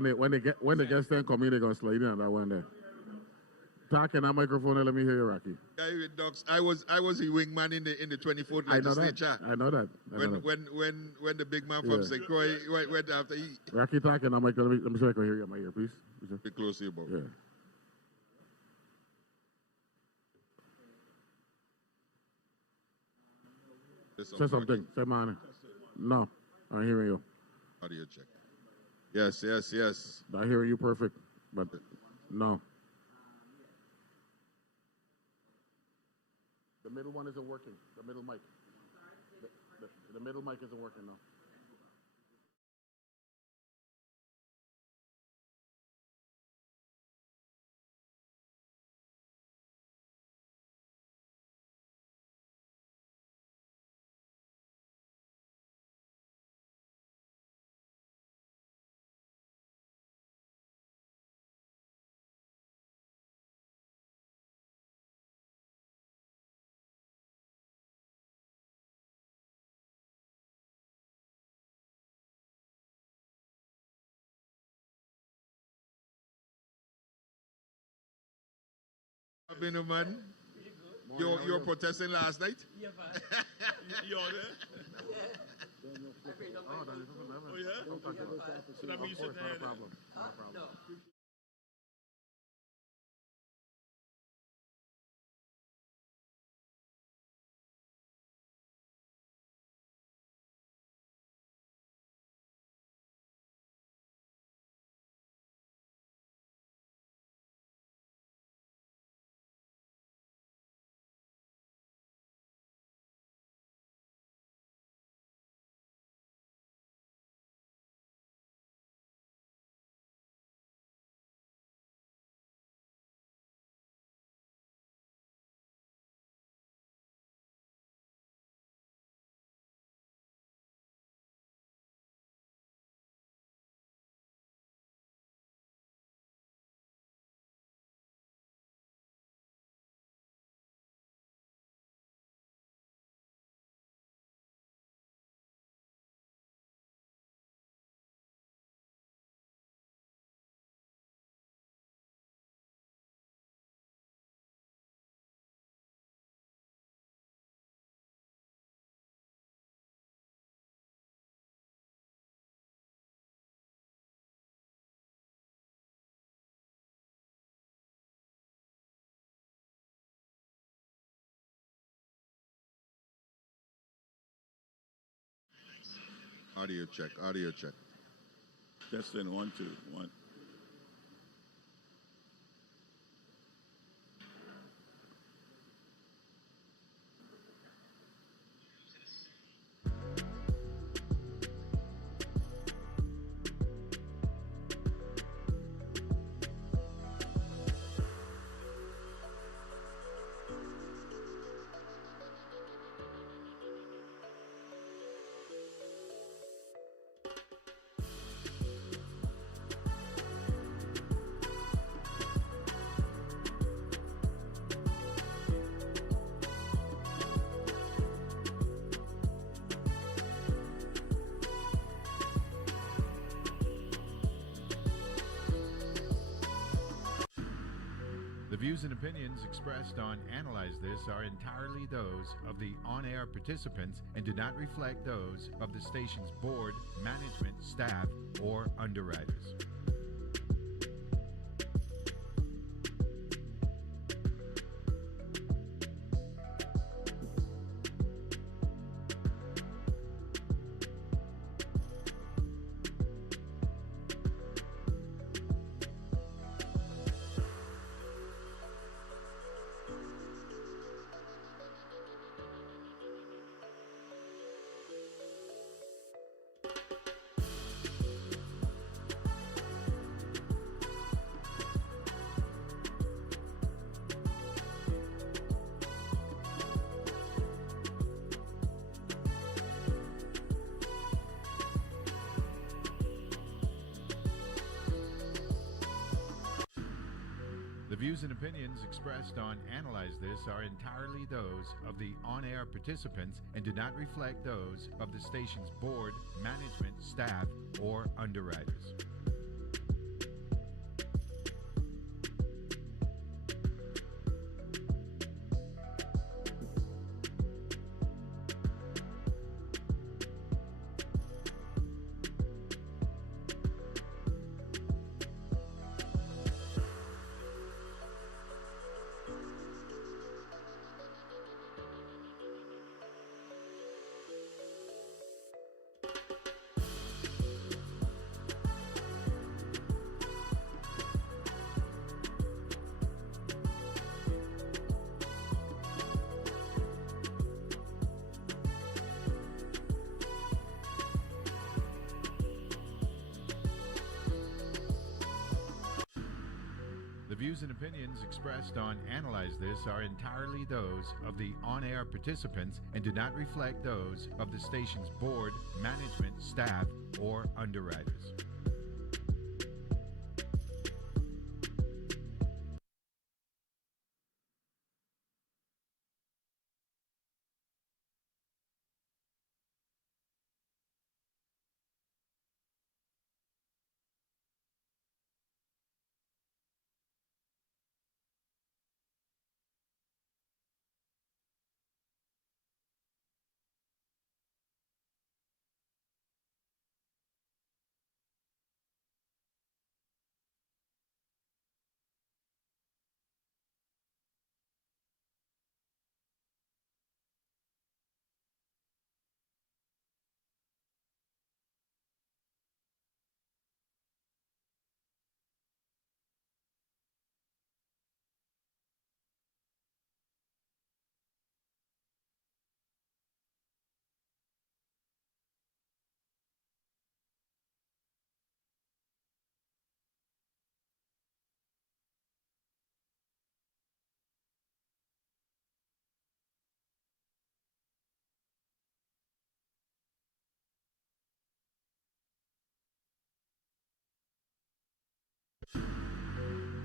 when the guests then come in, they're gonna slide in on that one there. Talk in that microphone and let me hear you, Rocky. I was the wingman in the 24th legislature. I know that. When the big man from St. Croix went after he. Rocky, talk in that microphone. Let me see if I can hear you in my ear, please. Be close to you, Bob. Yeah. Say something. Say man. No, I'm hearing you. Audio check. Yes. I hear you perfect, but no. The middle one isn't working. The middle mic. The middle mic isn't working now. Been a man. You're protesting last night? Yeah, man. You all there? Daniel Flippo. Oh, Oh, yeah? So that means you shouldn't have problem. Not a problem. No. Audio check. Testing 1, 2, 1. The views and opinions expressed on Analyze This are entirely those of the on-air participants and do not reflect those of the station's board, management, staff, or underwriters. The views and opinions expressed on Analyze This are entirely those of the on-air participants and do not reflect those of the station's board, management, staff, or underwriters. views and opinions expressed on Analyze This are entirely those of the on-air participants and do not reflect those of the station's board, management, staff, or underwriters.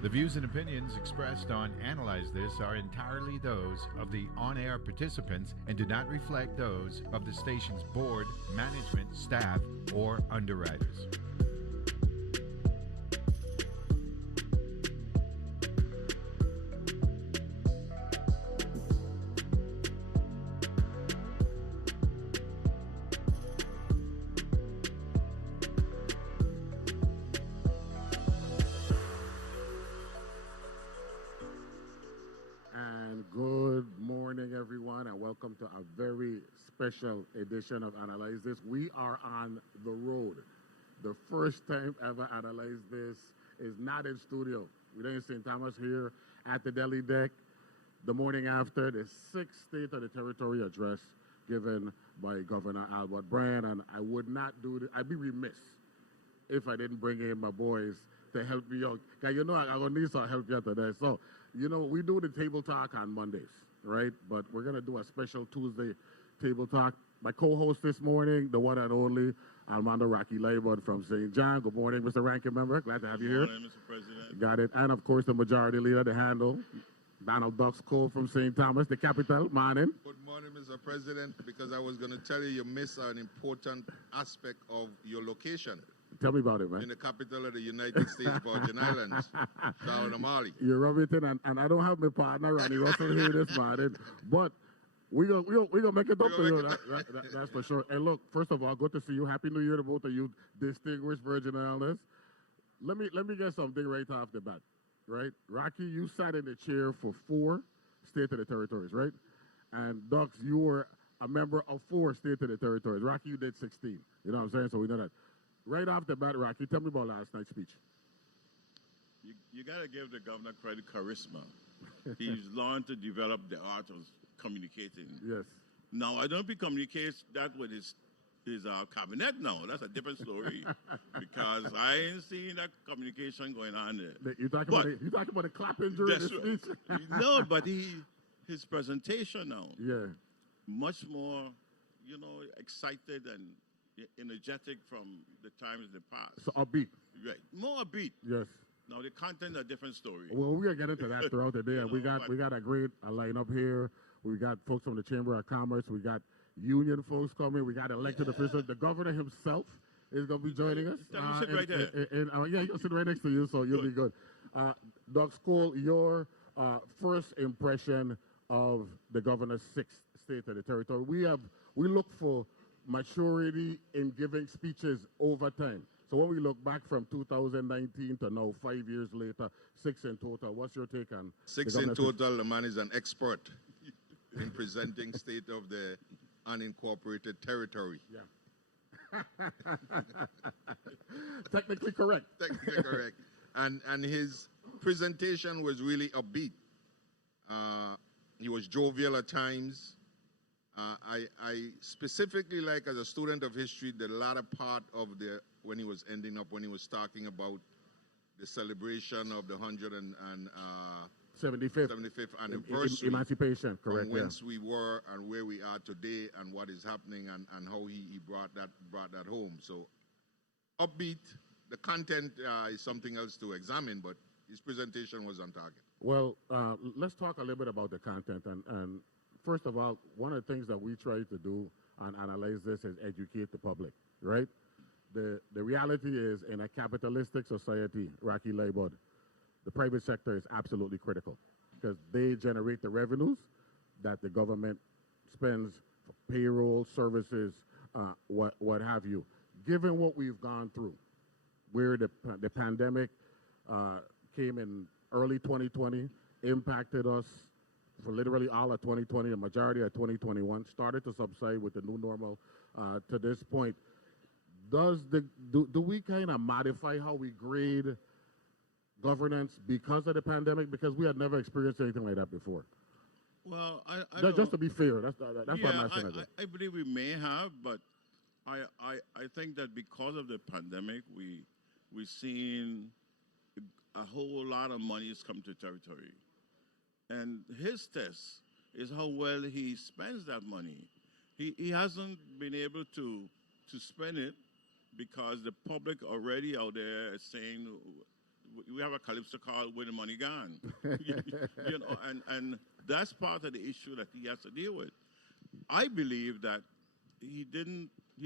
The views and opinions expressed on Analyze This are entirely those of the on-air participants and do not reflect those of the station's board, management, staff, or underwriters. Welcome to a very special edition of Analyze This. We are on the road. The first time ever Analyze This is not in studio. We're in St. Thomas here at the deli deck. The morning after the sixth State of the Territory address given by Governor Albert Bryan, and I would not do this. I'd be remiss if I didn't bring in my boys to help me out. Because you know I'm going to need some help here today. So, you know, we do the table talk on Mondays, right? But we're going to do a special Tuesday table talk. My co-host this morning, the one and only Almando Liburd from St. John. Good morning, Mr. Ranking Member. Glad to have you here. Good morning, Mr. President. Got it. And, of course, the majority leader, the handle, Donald Ducks Cole from St. Thomas, the capital. Morning. Good morning, Mr. President, because I was going to tell you, you missed an important aspect of your location. Tell me about it, man. In the capital of the United States Virgin Islands, Charlotte, Mali. You're everything, and I don't have my partner, Ronnie Russell, here this morning, but we're gonna make it up for you. That's for sure. And look, first of all, good to see you. Happy New Year to both of you, distinguished Virgin Islanders. Let me get something right off the bat, right? Rocky, you sat in the chair for 4 State of the Territories, right? And Ducks, you were a member of 4 State of the Territories. Rocky, you did 16. You know what I'm saying? So we know that. Right off the bat, Rocky, tell me about last night's speech. You got to give the governor credit, charisma. He's learned to develop the art of communicating. Yes. Now, I don't think he communicates that with his cabinet now. That's a different story. Because I ain't seen that communication going on there. You talking about the clapping during the speech? No, but his presentation now. Yeah. Much more, excited and energetic from the times in the past. So upbeat. Right. More upbeat. Yes. Now the content a different story. Well, we're gonna get into that throughout the day. We got a great lineup here. We got folks from the Chamber of Commerce. We got union folks coming. We got elected officials. The governor himself is gonna be joining us. Sit right there. Yeah, he'll sit right next to you, so you'll be good. Doug Cole, your first impression of the governor's 6th State of the Territory. We look for maturity in giving speeches over time. So when we look back from 2019 to now, 5 years later, 6 in total, what's your take on 6 in total? The man is an expert in presenting state of the unincorporated territory. Yeah. Technically correct. Technically correct. And his presentation was really upbeat. He was jovial at times. I specifically like, as a student of history, the latter part of when he was talking about the celebration of the 75th 75th anniversary emancipation, correct? from whence we were and where we are today and what is happening and how he brought that home. So upbeat. The content is something else to examine, but his presentation was on target. Well, let's talk a little bit about the content. And first of all, one of the things that we try to do and analyze this is educate the public, right? The reality is, in a capitalistic society, Rocky Liburd, the private sector is absolutely critical because they generate the revenues that the government spends for payroll, services, what have you. Given what we've gone through, where the pandemic came in early 2020, impacted us for literally all of 2020, the majority of 2021, started to subside with the new normal to this point. Do we kind of modify how we grade governance because of the pandemic? Because we had never experienced anything like that before. Well, just to be fair, that's what I'm asking. I believe we may have, but I think that because of the pandemic, we've seen a whole lot of monies come to territory. And his test is how well he spends that money. He hasn't been able to spend it because the public already out there is saying, we have a calypso called "Where the Money Gone," you know, and that's part of the issue that he has to deal with. I believe that he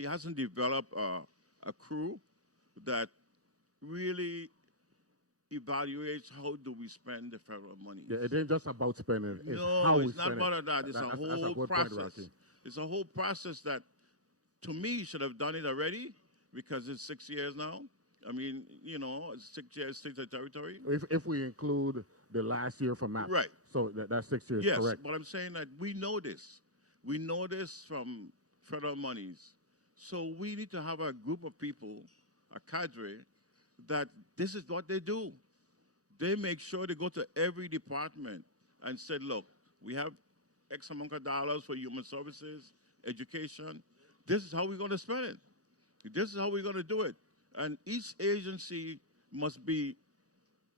hasn't developed a crew that really evaluates how do we spend the federal money. Yeah, it ain't just about spending. It's no, how it's we not spend about it. that. It's a whole process. Point, it's a whole process that, to me, should have done it already because it's 6 years now. I mean, you know, it's 6 years, state of territory. If we include the last year from MAP. Right. So that's 6 years, yes, correct. But I'm saying that we know this. We know this from federal monies. So we need to have a group of people, a cadre, that this is what they do. They make sure they go to every department and say, look, we have X amount of dollars for human services, education. This is how we're going to spend it. This is how we're going to do it. And each agency must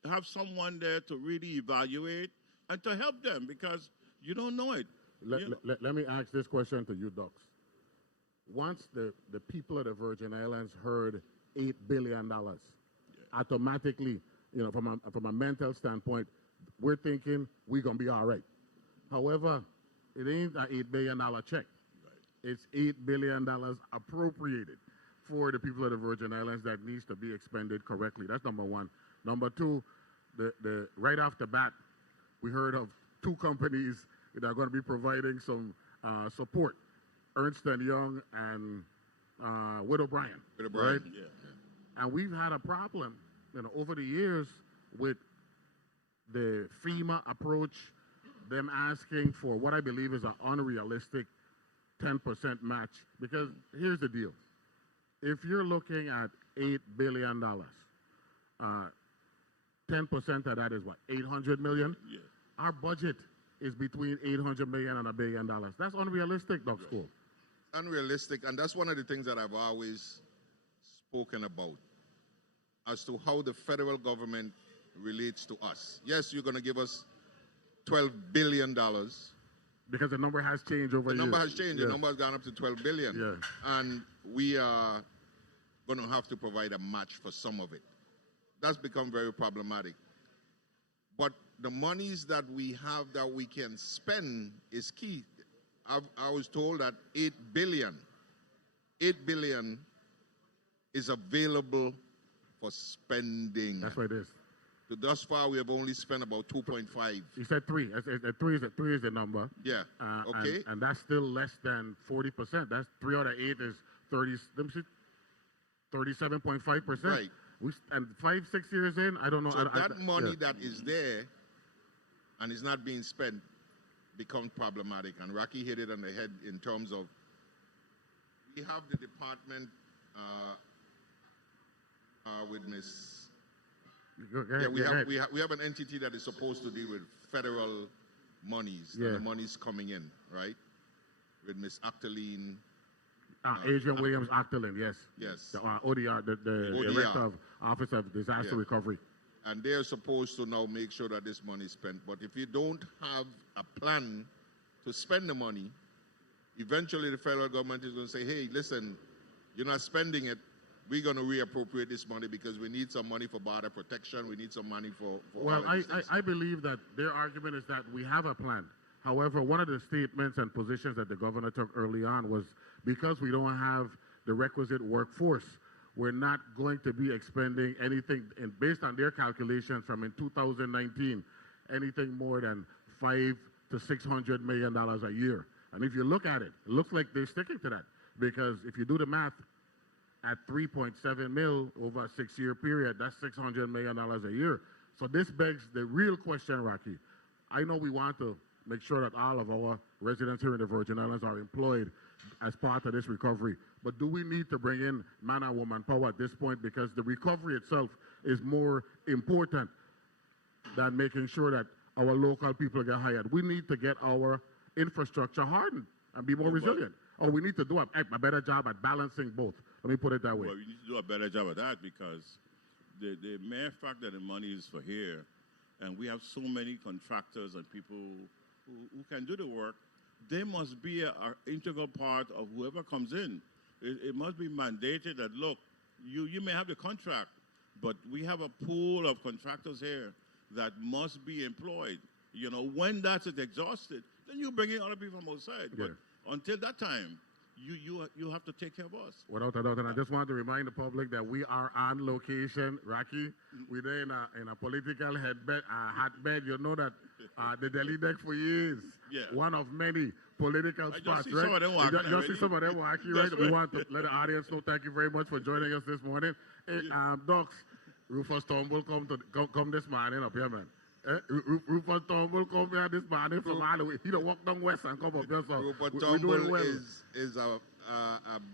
have someone there to really evaluate and to help them because you don't know it. Let me ask this question to you, Docs. Once the people of the Virgin Islands heard $8 billion, automatically, you know, from a mental standpoint, we're thinking we're going to be all right. However, it ain't an $8 billion check. Right. It's $8 billion appropriated for the people of the Virgin Islands that needs to be expended correctly. That's number one. Number two, the right off the bat, we heard of two companies that are going to be providing some support, Ernst & Young and Wood O'Brien. Right? Yeah. And we've had a problem, you know, over the years with the FEMA approach, them asking for what I believe is an unrealistic 10% match. Because here's the deal. If you're looking at $8 billion, 10% of that is what, 800 million? Yeah. Our budget is between 800 million and $1 billion. That's unrealistic, Doc School. Unrealistic, and that's one of the things that I've always spoken about as to how the federal government relates to us. Yes, you're going to give us $12 billion. Because the number has changed over years. The number has changed. Yeah. The number has gone up to 12 billion. Yeah. And we are going to have to provide a match for some of it. That's become very problematic. But the monies that we have that we can spend is key. I was told that $8 billion is available for spending. That's what it is. So thus far, we have only spent about 2.5. You said 3. Three is the number. Yeah. Okay. And that's still less than 40%. That's 3 out of 8 is 37.5%. Right. And 5-6 years in, I don't know. So that money that is there and is not being spent becomes problematic. And Rocky hit it on the head in terms of we have the department with Miss. Yeah, we have an entity that is supposed to deal with federal monies, and the monies coming in, right? With Miss Actaline. Adrian Williams Actaline, yes. Yes. The ODR, the Director of Office of Disaster Recovery. and they're supposed to now make sure that this money is spent. But if you don't have a plan to spend the money, eventually the federal government is going to say, hey, listen, you're not spending it. We're going to reappropriate this money because we need some money for border protection. We need some money for well, I believe that their argument is that we have a plan. However, one of the statements and positions that the governor took early on was because we don't have the requisite workforce, we're not going to be expending anything, and based on their calculations from in 2019, anything more than $500 to $600 million a year. And if you look at it, it looks like they're sticking to that, because if you do the math, at 3.7 mil over a 6-year period, that's $600 million a year. So this begs the real question, Rocky. I know we want to make sure that all of our residents here in the Virgin Islands are employed as part of this recovery. But do we need to bring in man and woman power at this point? Because the recovery itself is more important than making sure that our local people get hired. We need to get our infrastructure hardened and be more resilient. Or we need to do a better job at balancing both. Let me put it that way. Well, we need to do a better job of that, because the mere fact that the money is for here, and we have so many contractors and people who can do the work, they must be an integral part of whoever comes in. It must be mandated that, look, you may have the contract, but we have a pool of contractors here that must be employed. You know, when that's exhausted, then you bring in other people from outside. Yeah. But until that time, you have to take care of us. Without a doubt, and I just want to remind the public that we are on location, Rocky. We're there in a political hotbed. You know that the Delhi deck for years, one of many political spots, right? You see some of them walking, right? We want to let the audience know. Thank you very much for joining us this morning. Hey, Docs, Rufus Turnbull come this morning up here, man. Rupert Turnbull come here this morning from all the way. He don't walk down west and come up here. So Rupert Turnbull is a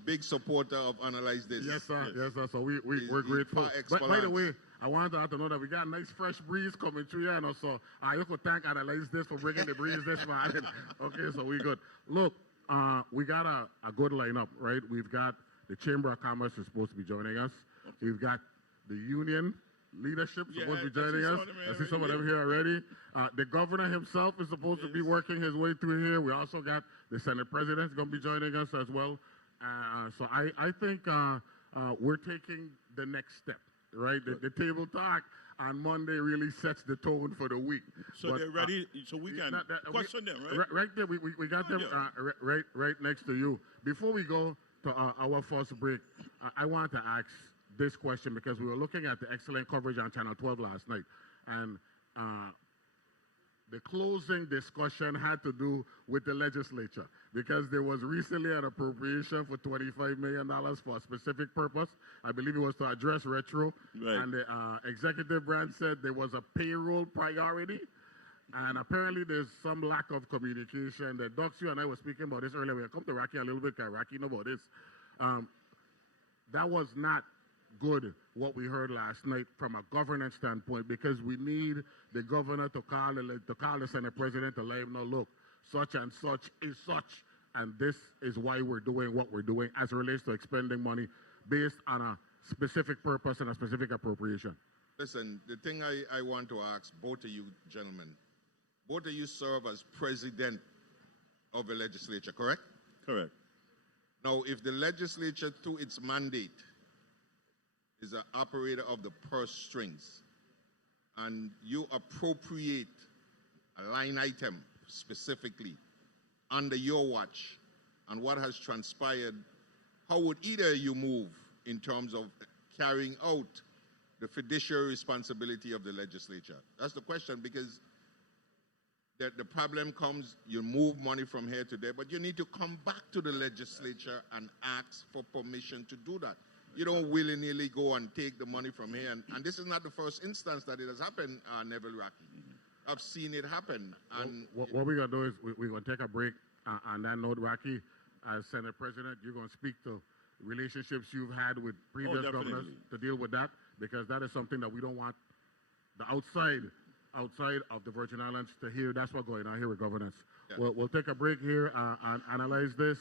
big supporter of Analyze This. Yes, sir. Yes, sir. So we're grateful. But by the way, I want to know that we got a nice fresh breeze coming through here. And so you could thank Analyze This for bringing the breeze this morning. Okay, so we good. Look, we got a good lineup, right? We've got the Chamber of Commerce is supposed to be joining us. We've got the union leadership supposed to be joining us. I see some of them here already. The governor himself is supposed to be working his way through here. We also got the Senate President going to be joining us as well. So I think we're taking the next step, right? The table talk on Monday really sets the tone for the week. So they're ready, so we can question them, right? Right there, we got them right next to you. Before we go to our first break, I want to ask this question, because we were looking at the excellent coverage on Channel 12 last night, and the closing discussion had to do with the legislature, because there was recently an appropriation for $25 million for a specific purpose. I believe it was to address retro, and the executive branch said there was a payroll priority, and apparently there's some lack of communication. The Docs, you and I were speaking about this earlier. We'll come to Rocky a little bit, because Rocky knows about this. That was not good, what we heard last night from a governance standpoint, because we need the governor to call the Senate President to let him know, look, such and such is such, and this is why we're doing what we're doing as it relates to expending money based on a specific purpose and a specific appropriation. Listen, the thing I want to ask both of you gentlemen, both of you serve as president of the legislature, correct? Correct. Now, if the legislature, through its mandate, is an operator of the purse strings, and you appropriate a line item specifically under your watch, and what has transpired, how would either you move in terms of carrying out the fiduciary responsibility of the legislature? That's the question, because the problem comes, you move money from here to there, but you need to come back to the legislature and ask for permission to do that. You don't willy-nilly go and take the money from here. And this is not the first instance that it has happened, Neville Rocky. I've seen it happen. And what we're going to do is we're going to take a break on that note, Rocky. As Senate President, you're going to speak to relationships you've had with previous governors to deal with that, because that is something that we don't want the outside of the Virgin Islands to hear. That's what's going on here with governance. Yeah. We'll take a break here and analyze this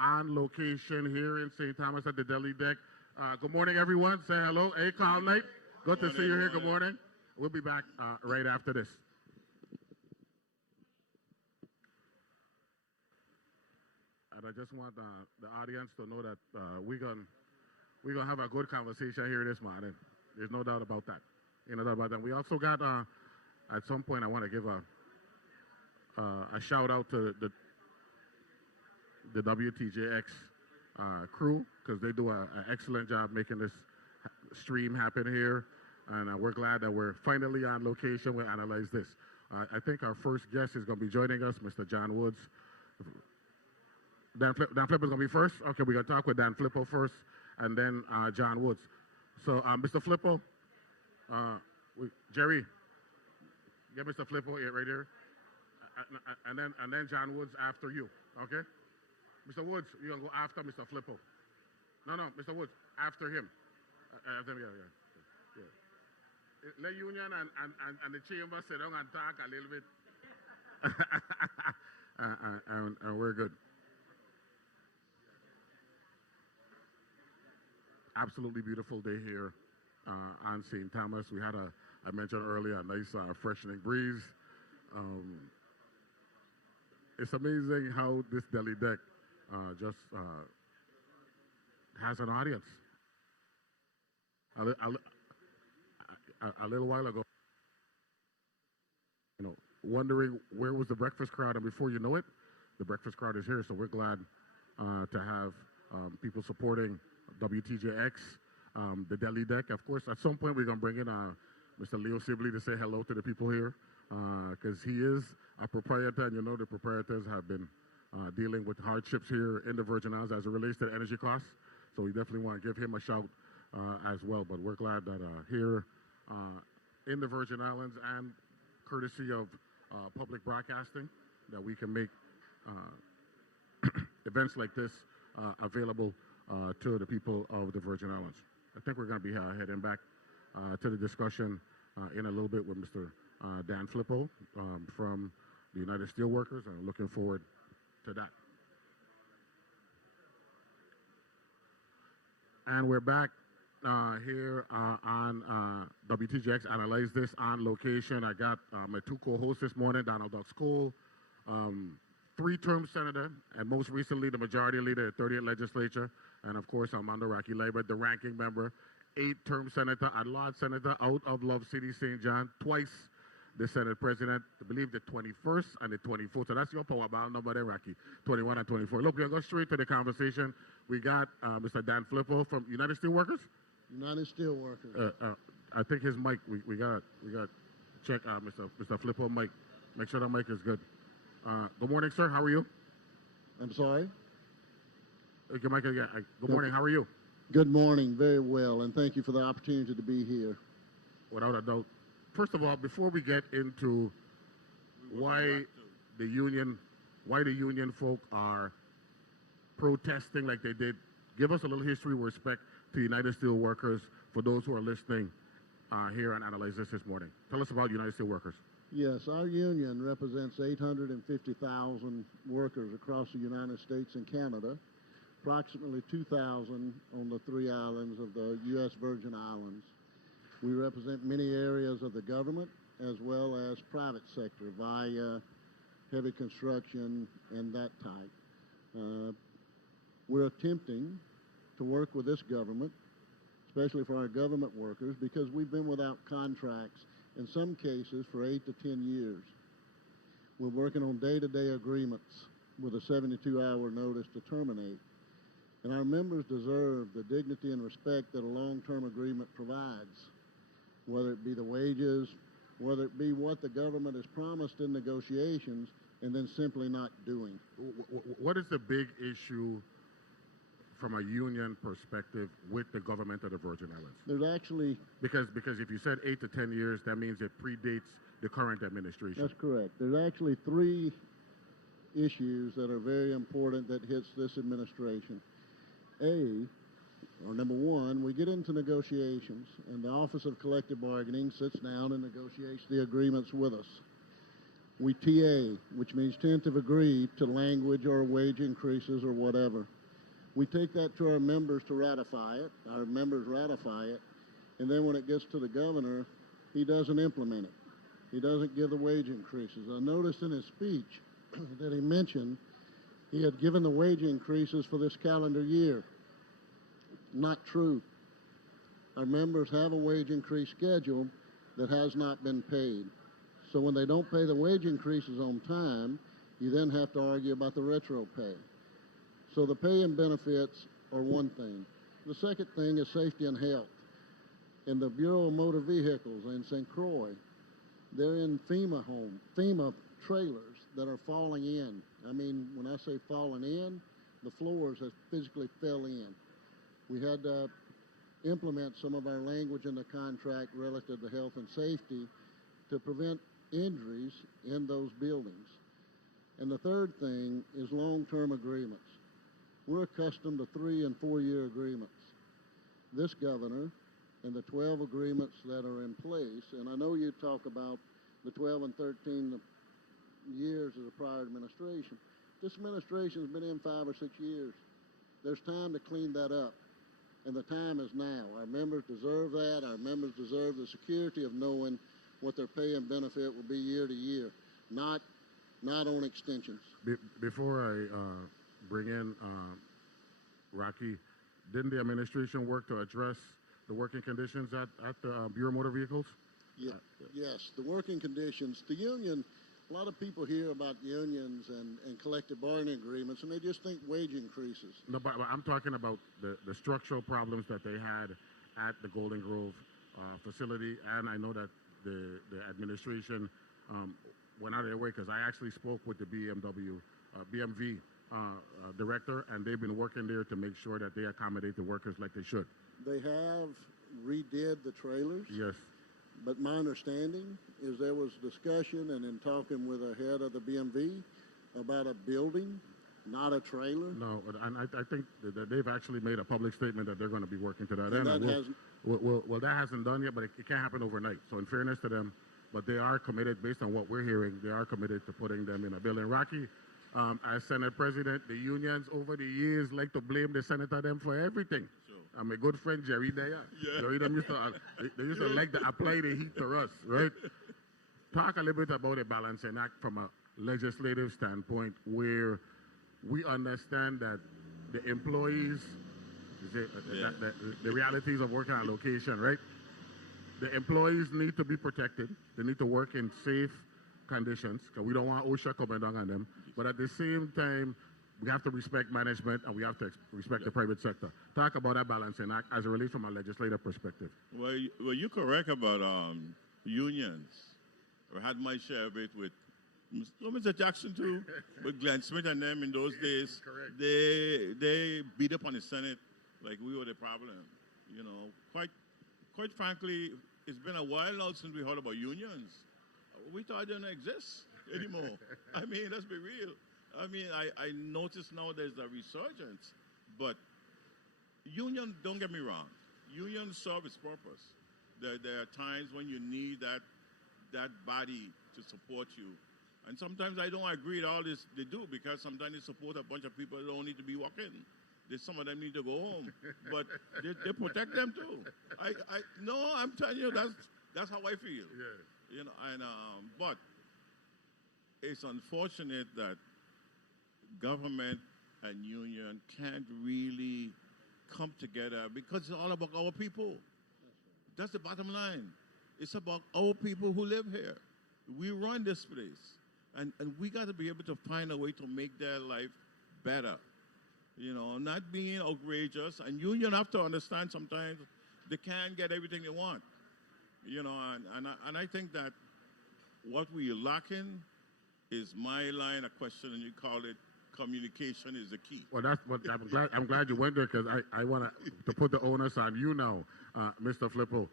on location here in St. Thomas at the Delhi deck. Good morning, everyone. Say hello. Hey, Carl Knight. Good to see you here. Good morning. we'll be back right after this. And I just want the audience to know that we're gonna have a good conversation here this morning. There's no doubt about that. No doubt about that. We also got at some point I want to give a shout out to the WTJX crew, because they do an excellent job making this stream happen here, and we're glad that we're finally on location. We'll analyze this. I think our first guest is going to be joining us, Mr. John Woods. Dan Flippo is going to be first. Okay, we're going to talk with Dan Flippo first, and then John Woods. So, Mr. Flippo, Jerry, get Mr. Flippo right here, and then John Woods after you. Okay, Mr. Woods, you're gonna go after Mr. Flippo. No, Mr. Woods after him. After him, yeah. Let Union and the chamber sit down and talk a little bit, and we're good. Absolutely beautiful day here on St. Thomas. We had I mentioned earlier, a nice freshening breeze. It's amazing how this deli deck just has an audience. A little while ago, wondering where was the breakfast crowd, and before you know it, the breakfast crowd is here. So we're glad to have people supporting WTJX, the deli deck. Of course, at some point we're going to bring in Mr. Leo Sibley to say hello to the people here, because he is a proprietor, and the proprietors have been dealing with hardships here in the Virgin Islands as it relates to energy costs. So we definitely want to give him a shout as well. But we're glad that here in the Virgin Islands, and courtesy of public broadcasting, that we can make events like this available to the people of the Virgin Islands. I think we're going to be heading back to the discussion in a little bit with Mr. Dan Flippo from the United Steelworkers, and I'm looking forward to that. And we're back here on WTJX Analyze This on location. I got my two co-hosts this morning, Donald Duck School, three-term senator, and most recently the majority leader of the 30th legislature, and of course Almando Liburd, the ranking member, 8-term senator, at-large senator out of Love City, St. John, twice the Senate president, I believe the 21st and the 24th. So that's your power ball number there, Rocky, 21 and 24. Look, we're going to go straight to the conversation. We got Mr. Dan Flippo from United Steelworkers. United Steelworkers. I think his mic, we got check Mr. Flippo mic. Make sure that mic is good. Good morning, sir. How are you? I'm sorry? Good morning. How are you? Good morning. Very well, and thank you for the opportunity to be here. Without a doubt. First of all, before we get into why the union folk are protesting like they did, give us a little history with respect to United Steelworkers for those who are listening here and Analyze This morning. Tell us about United Steelworkers. Yes, our union represents 850,000 workers across the United States and Canada, approximately 2,000 on the 3 islands of the U.S. Virgin Islands. We represent many areas of the government as well as private sector via heavy construction and that type. We're attempting to work with this government, especially for our government workers, because we've been without contracts in some cases for 8 to 10 years. We're working on day-to-day agreements with a 72-hour notice to terminate. And our members deserve the dignity and respect that a long-term agreement provides, whether it be the wages, whether it be what the government has promised in negotiations and then simply not doing. What is the big issue from a union perspective with the government of the Virgin Islands? There's actually... Because if you said 8 to 10 years, that means it predates the current administration. That's correct. There's actually 3 issues that are very important that hits this administration. Number one, we get into negotiations, and the Office of Collective Bargaining sits down and negotiates the agreements with us. We TA, which means tentative agree to language or wage increases or whatever. We take that to our members to ratify it. Our members ratify it. And then when it gets to the governor, he doesn't implement it. He doesn't give the wage increases. I noticed in his speech that he mentioned he had given the wage increases for this calendar year. Not true. Our members have a wage increase schedule that has not been paid. So when they don't pay the wage increases on time, you then have to argue about the retro pay. So the pay and benefits are one thing. The second thing is safety and health. In the Bureau of Motor Vehicles in St. Croix, they're in FEMA trailers that are falling in. I mean, when I say falling in, the floors have physically fell in. We had to implement some of our language in the contract relative to health and safety to prevent injuries in those buildings. And the third thing is long-term agreements. We're accustomed to 3- and 4-year agreements. This governor and the 12 agreements that are in place, and I know you talk about the 12 and 13 years of the prior administration. This administration's been in 5 or 6 years. There's time to clean that up, and the time is now. Our members deserve that. Our members deserve the security of knowing what their pay and benefit will be year to year, not on extensions. Before I bring in Rocky, didn't the administration work to address the working conditions at the Bureau of Motor Vehicles? Yeah, yes, the working conditions. The union, a lot of people hear about unions and collective bargaining agreements, and they just think wage increases. No, but I'm talking about the structural problems that they had at the Golden Grove facility, and I know that the administration went out of their way, because I actually spoke with the BMV director, and they've been working there to make sure that they accommodate the workers like they should. They have redid the trailers. Yes. But my understanding is there was discussion and in talking with the head of the BMV about a building, not a trailer. No, and I think that they've actually made a public statement that they're going to be working to that And end. that hasn't. Well, that hasn't done yet, but it can't happen overnight. So in fairness to them, but they are committed, based on what we're hearing, they are committed to putting them in a building. Rocky, as Senate President, the unions over the years like to blame the senator them for everything. Sure. My good friend Jerry there. Yeah. Jerry them used to, they used to like to apply the heat to us, right? Talk a little bit about a balancing act from a legislative standpoint, where we understand that the employees, the realities of working on location, right? The employees need to be protected. They need to work in safe conditions, because we don't want OSHA coming down on them. But at the same time, we have to respect management, and we have to respect the private sector. Talk about that balancing act as it relates from a legislative perspective. Well, you're correct about unions. I had my share of it with Mr. Jackson too, with Glenn Smith and them in those days. Correct. They beat up on the Senate like we were the problem. You know, quite frankly, it's been a while now since we heard about unions. We thought they didn't exist anymore. I mean, let's be real. I mean, I notice now there's a resurgence, but union, don't get me wrong, unions serve its purpose. There are times when you need that body to support you. And sometimes I don't agree with all this they do, because sometimes they support a bunch of people that don't need to be working. Some of them need to go home, but they protect them too. No, I'm telling you, that's how I feel. Yeah. You know, and but it's unfortunate that government and union can't really come together, because it's all about our people. That's the bottom line. It's about our people who live here. We run this place, and we got to be able to find a way to make their life better. You know, not being outrageous. And union have to understand sometimes they can't get everything they want. You know, and I think that what we're lacking is my line of question, and you call it communication is the key. Well, that's what I'm glad you went there, because I want to put the onus on you now, Mr. Flippo.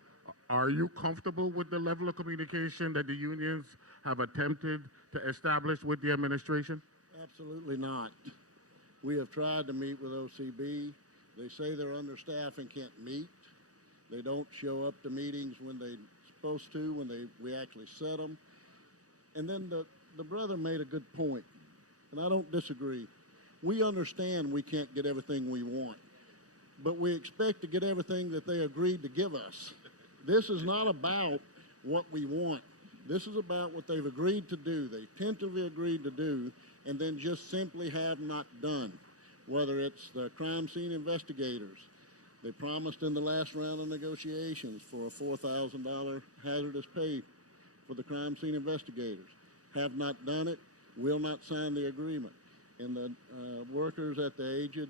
Are you comfortable with the level of communication that the unions have attempted to establish with the administration? Absolutely not. We have tried to meet with OCB. They say they're understaffed and can't meet. They don't show up to meetings when they're supposed to, when we actually set them. And then the brother made a good point, and I don't disagree. We understand we can't get everything we want, but we expect to get everything that they agreed to give us. This is not about what we want. This is about what they've agreed to do. They tentatively agreed to do, and then just simply have not done. Whether it's the crime scene investigators, they promised in the last round of negotiations for a $4,000 hazardous pay for the crime scene investigators. Have not done it, will not sign the agreement. And the workers at the aged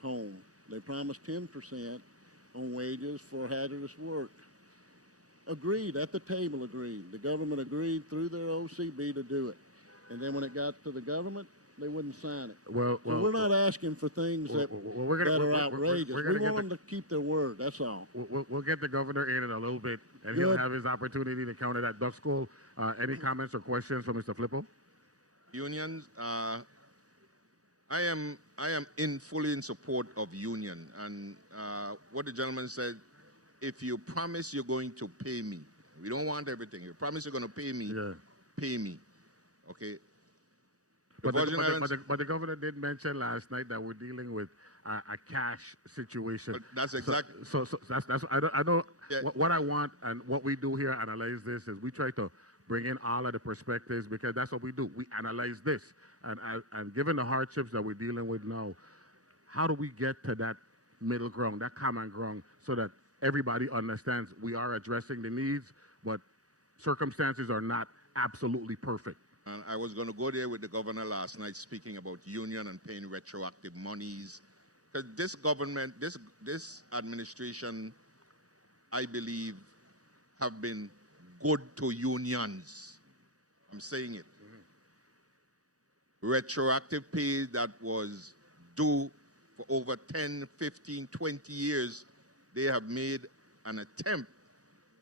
home, they promised 10% on wages for hazardous work. Agreed, at the table agreed. The government agreed through their OCB to do it. And then when it got to the government, they wouldn't sign it. Well, so we're not asking for things that are outrageous. We want them to keep their word, that's all. We'll get the governor in a little bit, and he'll have his opportunity to counter that. Duck School, any comments or questions from Mr. Flippo? Unions, I am fully in support of union, and what the gentleman said, if you promise you're going to pay me, we don't want everything. You promise you're going to pay me, pay me, okay? But the governor did mention last night that we're dealing with a cash situation. But that's exactly. So that's I don't. Yeah. What I want and what we do here, analyze this, is we try to bring in all of the perspectives, because that's what we do. We analyze this, and given the hardships that we're dealing with now, how do we get to that middle ground, that common ground, so that everybody understands we are addressing the needs, but circumstances are not absolutely perfect. And I was going to go there with the governor last night, speaking about union and paying retroactive monies. Because this government, this administration, I believe, have been good to unions. I'm saying it. Retroactive pay that was due for over 10, 15, 20 years, they have made an attempt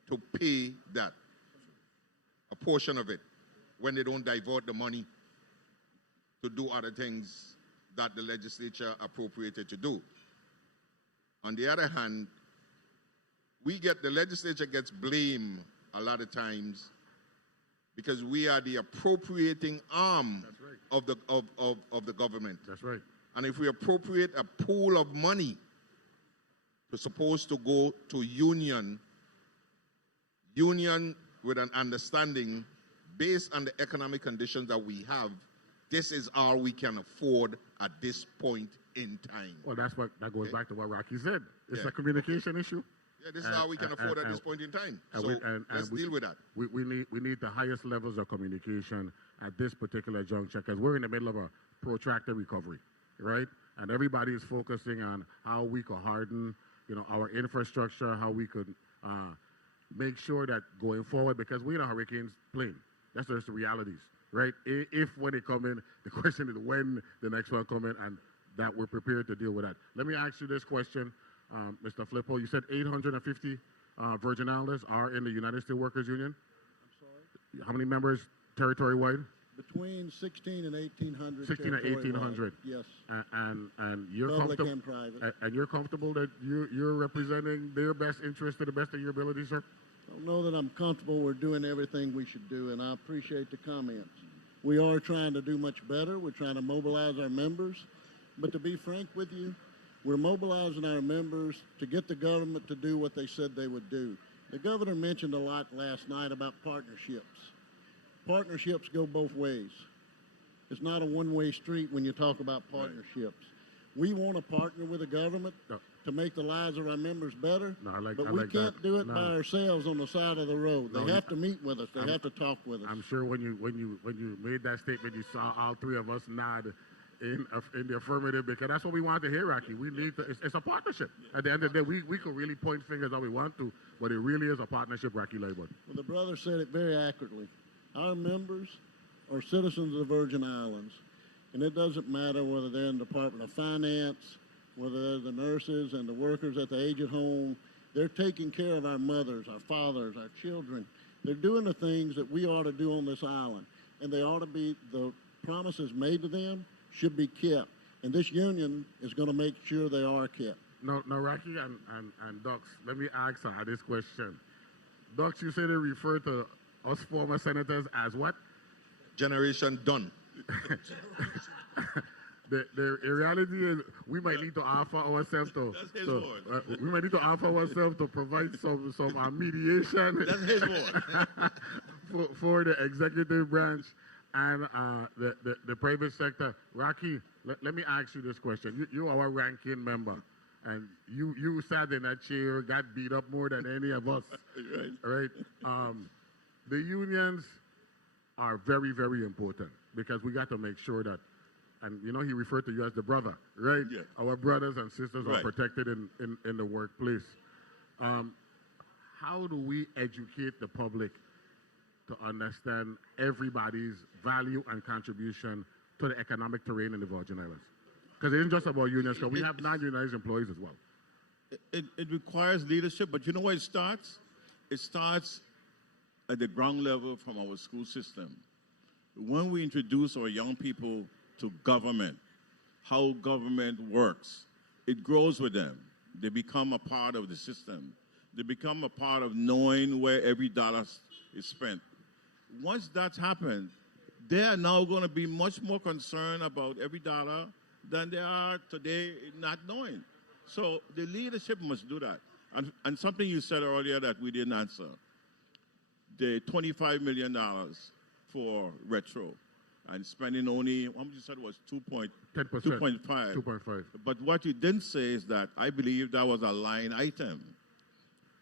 to pay that, a portion of it, when they don't divert the money to do other things that the legislature appropriated to do. On the other hand, the legislature gets blamed a lot of times because we are the appropriating arm of the government. That's right. And if we appropriate a pool of money that's supposed to go to union with an understanding based on the economic conditions that we have, this is all we can afford at this point in time. Well, that goes back to what Rocky said. It's a communication issue. Yeah, this is all we can afford at this point in time. So let's deal with that. We need the highest levels of communication at this particular juncture, because we're in the middle of a protracted recovery, right? And everybody is focusing on how we could harden, our infrastructure, how we could make sure that going forward, because we're in a hurricane's plane. That's just the realities, right? If when they come in, the question is when the next one come in, and that we're prepared to deal with that. Let me ask you this question, Mr. Flippo. You said 850 Virgin Islanders are in the United Steelworkers Union. I'm sorry? How many members territory-wide? Between 16 and 1,800. 16 and 1,800. Yes. And you're public comfortable. And private. And you're comfortable that you're representing their best interest to the best of your ability, sir? I don't know that I'm comfortable we're doing everything we should do, and I appreciate the comments. We are trying to do much better. We're trying to mobilize our members. But to be frank with you, we're mobilizing our members to get the government to do what they said they would do. The governor mentioned a lot last night about partnerships. Partnerships go both ways. It's not a one-way street when you talk about partnerships. Right. We want to partner with the government to make the lives of our members better, but we can't do it by ourselves on the side of the road. They have to meet with us. They have to talk with us. I'm sure when you made that statement, you saw all three of us nod in the affirmative, because that's what we want to hear, Rocky. We need it's a partnership. At the end of the day, we can really point fingers all we want to, but it really is a partnership, Rocky Liburd. Well, the brother said it very accurately. Our members are citizens of the Virgin Islands, and it doesn't matter whether they're in the Department of Finance, whether they're the nurses and the workers at the aged home. They're taking care of our mothers, our fathers, our children. They're doing the things that we ought to do on this island, and they ought to be, the promises made to them should be kept, and this union is going to make sure they are kept. No, Rocky and Dux, let me ask her this question. Dux, you say they refer to us former senators as what? Generation done. the reality is we might need to offer ourselves to. That's his word. We might need to offer ourselves to provide some mediation. That's his word. for the executive branch and the private sector. Rocky, let me ask you this question. You are our ranking member, and you sat in that chair, got beat up more than any of us. Right? The unions are very, very important because we got to make sure that, and you know he referred to you as the brother, right? Yeah. Our brothers and sisters are Right. protected in the workplace. How do we educate the public to understand everybody's value and contribution to the economic terrain in the Virgin Islands? Because it isn't just about unions, because we have non-unionized employees as well. It requires leadership, but you know where it starts? It starts at the ground level from our school system. When we introduce our young people to government, how government works, it grows with them. They become a part of the system. They become a part of knowing where every dollar is spent. Once that's happened, they are now going to be much more concerned about every dollar than they are today not knowing. So the leadership must do that. And something you said earlier that we didn't answer, the $25 million for retro and spending only, how much you said was 2.5. 2.5. But what you didn't say is that I believe that was a line item.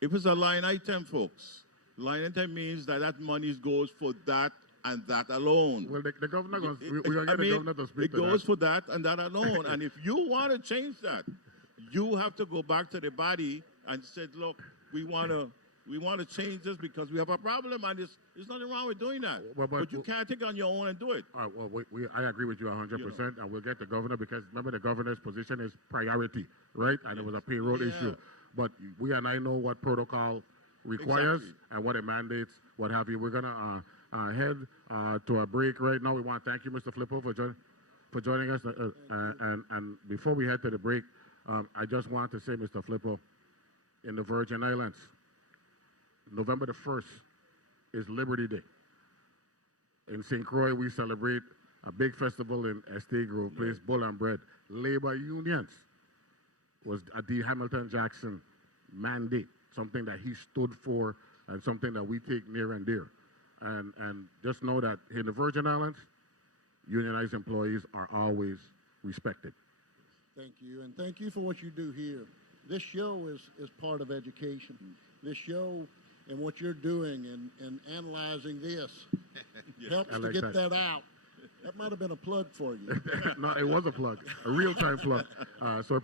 If it's a line item, folks, line item means that that money goes for that and that alone. Well, the governor, we're going to get the governor to speak to that. It goes for that and that alone. And if you want to change that, you have to go back to the body and say, look, we want to change this because we have a problem, and there's nothing wrong with doing that. But you can't take it on your own and do it. All right, well, I agree with you 100%, and we'll get the governor because remember the governor's position is priority, right? And it was a payroll issue. But we and I know what protocol requires and what it mandates, what have you. We're going to head to a break right now. We want to thank you, Mr. Flippo, for joining us. And before we head to the break, I just want to say, Mr. Flippo, in the Virgin Islands, November the 1st is Liberty Day. In St. Croix, we celebrate a big festival in Estate Grove Place, Bull and Bread. Labor unions was a D. Hamilton Jackson mandate, something that he stood for and something that we take near and dear. And just know that in the Virgin Islands, unionized employees are always respected. Thank you, and thank you for what you do here. This show is part of education. This show and what you're doing and analyzing this helps to get that out. That might have been a plug for you. No, it was a plug, a real-time plug. So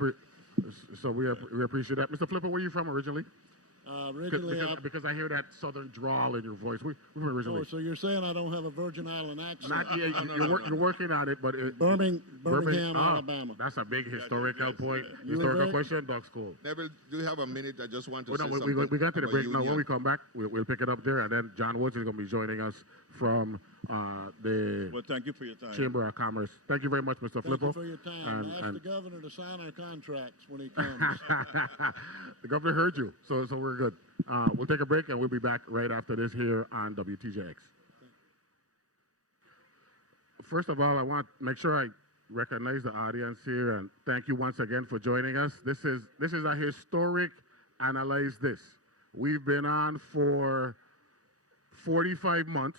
we appreciate that. Mr. Flippo, where are you from originally? Because I hear that southern drawl in your voice. Where originally? Oh, so you're saying I don't have a Virgin Island accent? Not yet. You're working on it, but Birmingham, Alabama. That's a big historical point. Historical question. Dog school. Neville, do you have a minute? I just want to say no, something. We got to the break now. Union. When we come back, we'll pick it up there, and then John Woods is going to be joining us from the thank you for your time. Chamber of Commerce. Thank you very much, Mr. Flippo. Thank you for your time. Ask the governor to sign our contracts when he comes. The governor heard you, so we're good. We'll take a break, and we'll be back right after this here on WTJX. First of all, I want to make sure I recognize the audience here, and thank you once again for joining us. This is a historic Analyze This. We've been on for 45 months,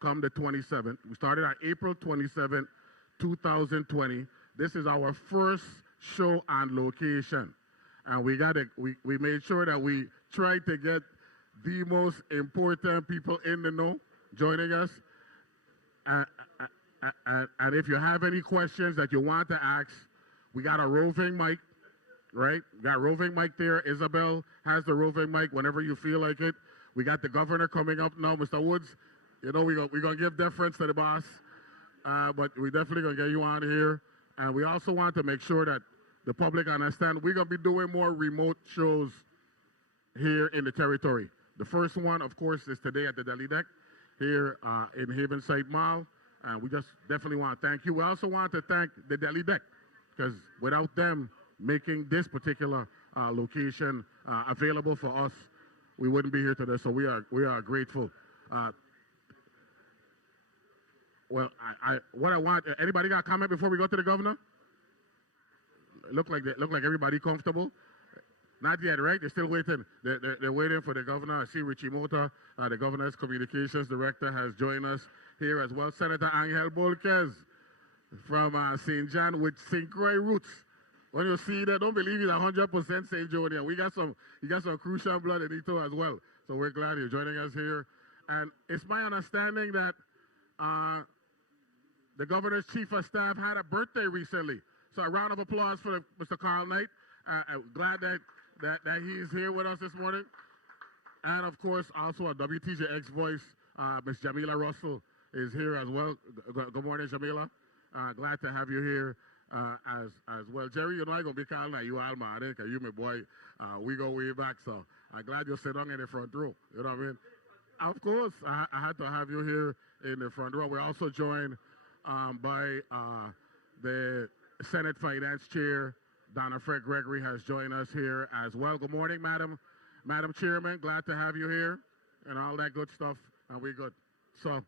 come the 27th. We started on April 27th, 2020. This is our first show on location. And we made sure that we tried to get the most important people in the know joining us. And if you have any questions that you want to ask, we got a roving mic, right? We got a roving mic there. Isabel has the roving mic whenever you feel like it. We got the governor coming up now, Mr. Woods. You know, we're going to give deference to the boss, but we definitely going to get you on here. And we also want to make sure that the public understand we're going to be doing more remote shows here in the territory. The first one, of course, is today at the Deli Deck here in Havenside Mall. And we just definitely want to thank you. We also want to thank the Deli Deck because without them making this particular location available for us, we wouldn't be here today. So we are grateful. Well, what I want, anybody got a comment before we go to the governor? look like everybody comfortable. Not yet, right? They're still waiting. They're waiting for the governor. I see Richie Mota, the governor's communications director, has joined us here as well. Senator Angel Bolquez from St. John with St. Croix roots. When you see that, don't believe he's 100% St. Jonian. He got some Crucian blood in it as well. So we're glad you're joining us here. And it's my understanding that the governor's chief of staff had a birthday recently. So a round of applause for Mr. Carl Knight. I'm glad that he's here with us this morning. And of course, also a WTJX voice, Ms. Jamila Russell is here as well. Good morning, Jamila. Glad to have you here as well. Jerry, you know I'm going to be calling you Alma, because you my boy. We go way back, so I'm glad you're sitting in the front row. You know what I mean? Of course, I had to have you here in the front row. We're also joined by the Senate Finance Chair, Donna Fred Gregory, has joined us here as well. Good morning, Madam Chairman. Glad to have you here and all that good stuff. And we're good. So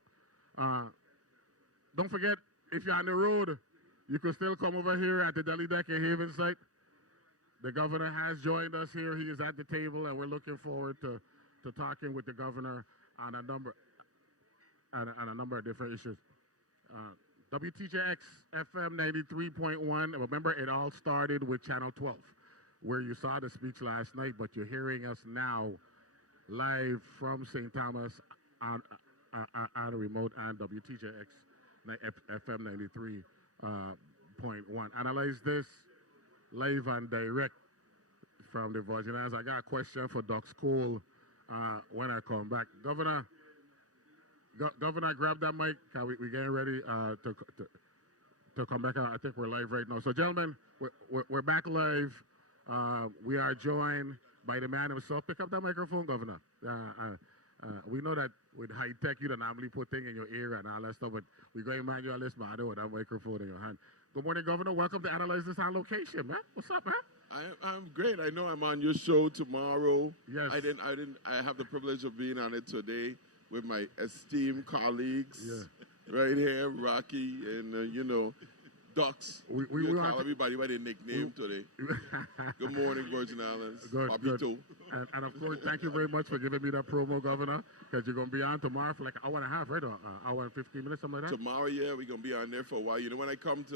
don't forget, if you're on the road, you can still come over here at the Deli Deck and Haven site. The governor has joined us here. He is at the table, and we're looking forward to talking with the governor on a number of different issues. WTJX FM 93.1. Remember, it all started with Channel 12, where you saw the speech last night, but you're hearing us now live from St. Thomas on a remote and WTJX FM 93.1. Analyze this live and direct from the Virgin Islands. I got a question for Doc School when I come back. Governor, grab that mic. We're getting ready to come back. I think we're live right now. So, gentlemen, we're back live. We are joined by the man himself. Pick up that microphone, Governor. We know that with high tech, you don't normally put things in your ear and all that stuff, but we're going manualist model with that microphone in your hand. Good morning, Governor. Welcome to Analyze This on Location, man. What's up, man? I'm great. I know I'm on your show tomorrow. Yes. I have the privilege of being on it today with my esteemed colleagues right here, Rocky and Ducks. We call everybody by their nickname today. Good morning, Virgin Islands. Good. Papito. And of course, thank you very much for giving me that promo, Governor, because you're going to be on tomorrow for like an hour and a half, right? Or hour and 15 minutes, something like that? Tomorrow, yeah, we're going to be on there for a while. You know, when I come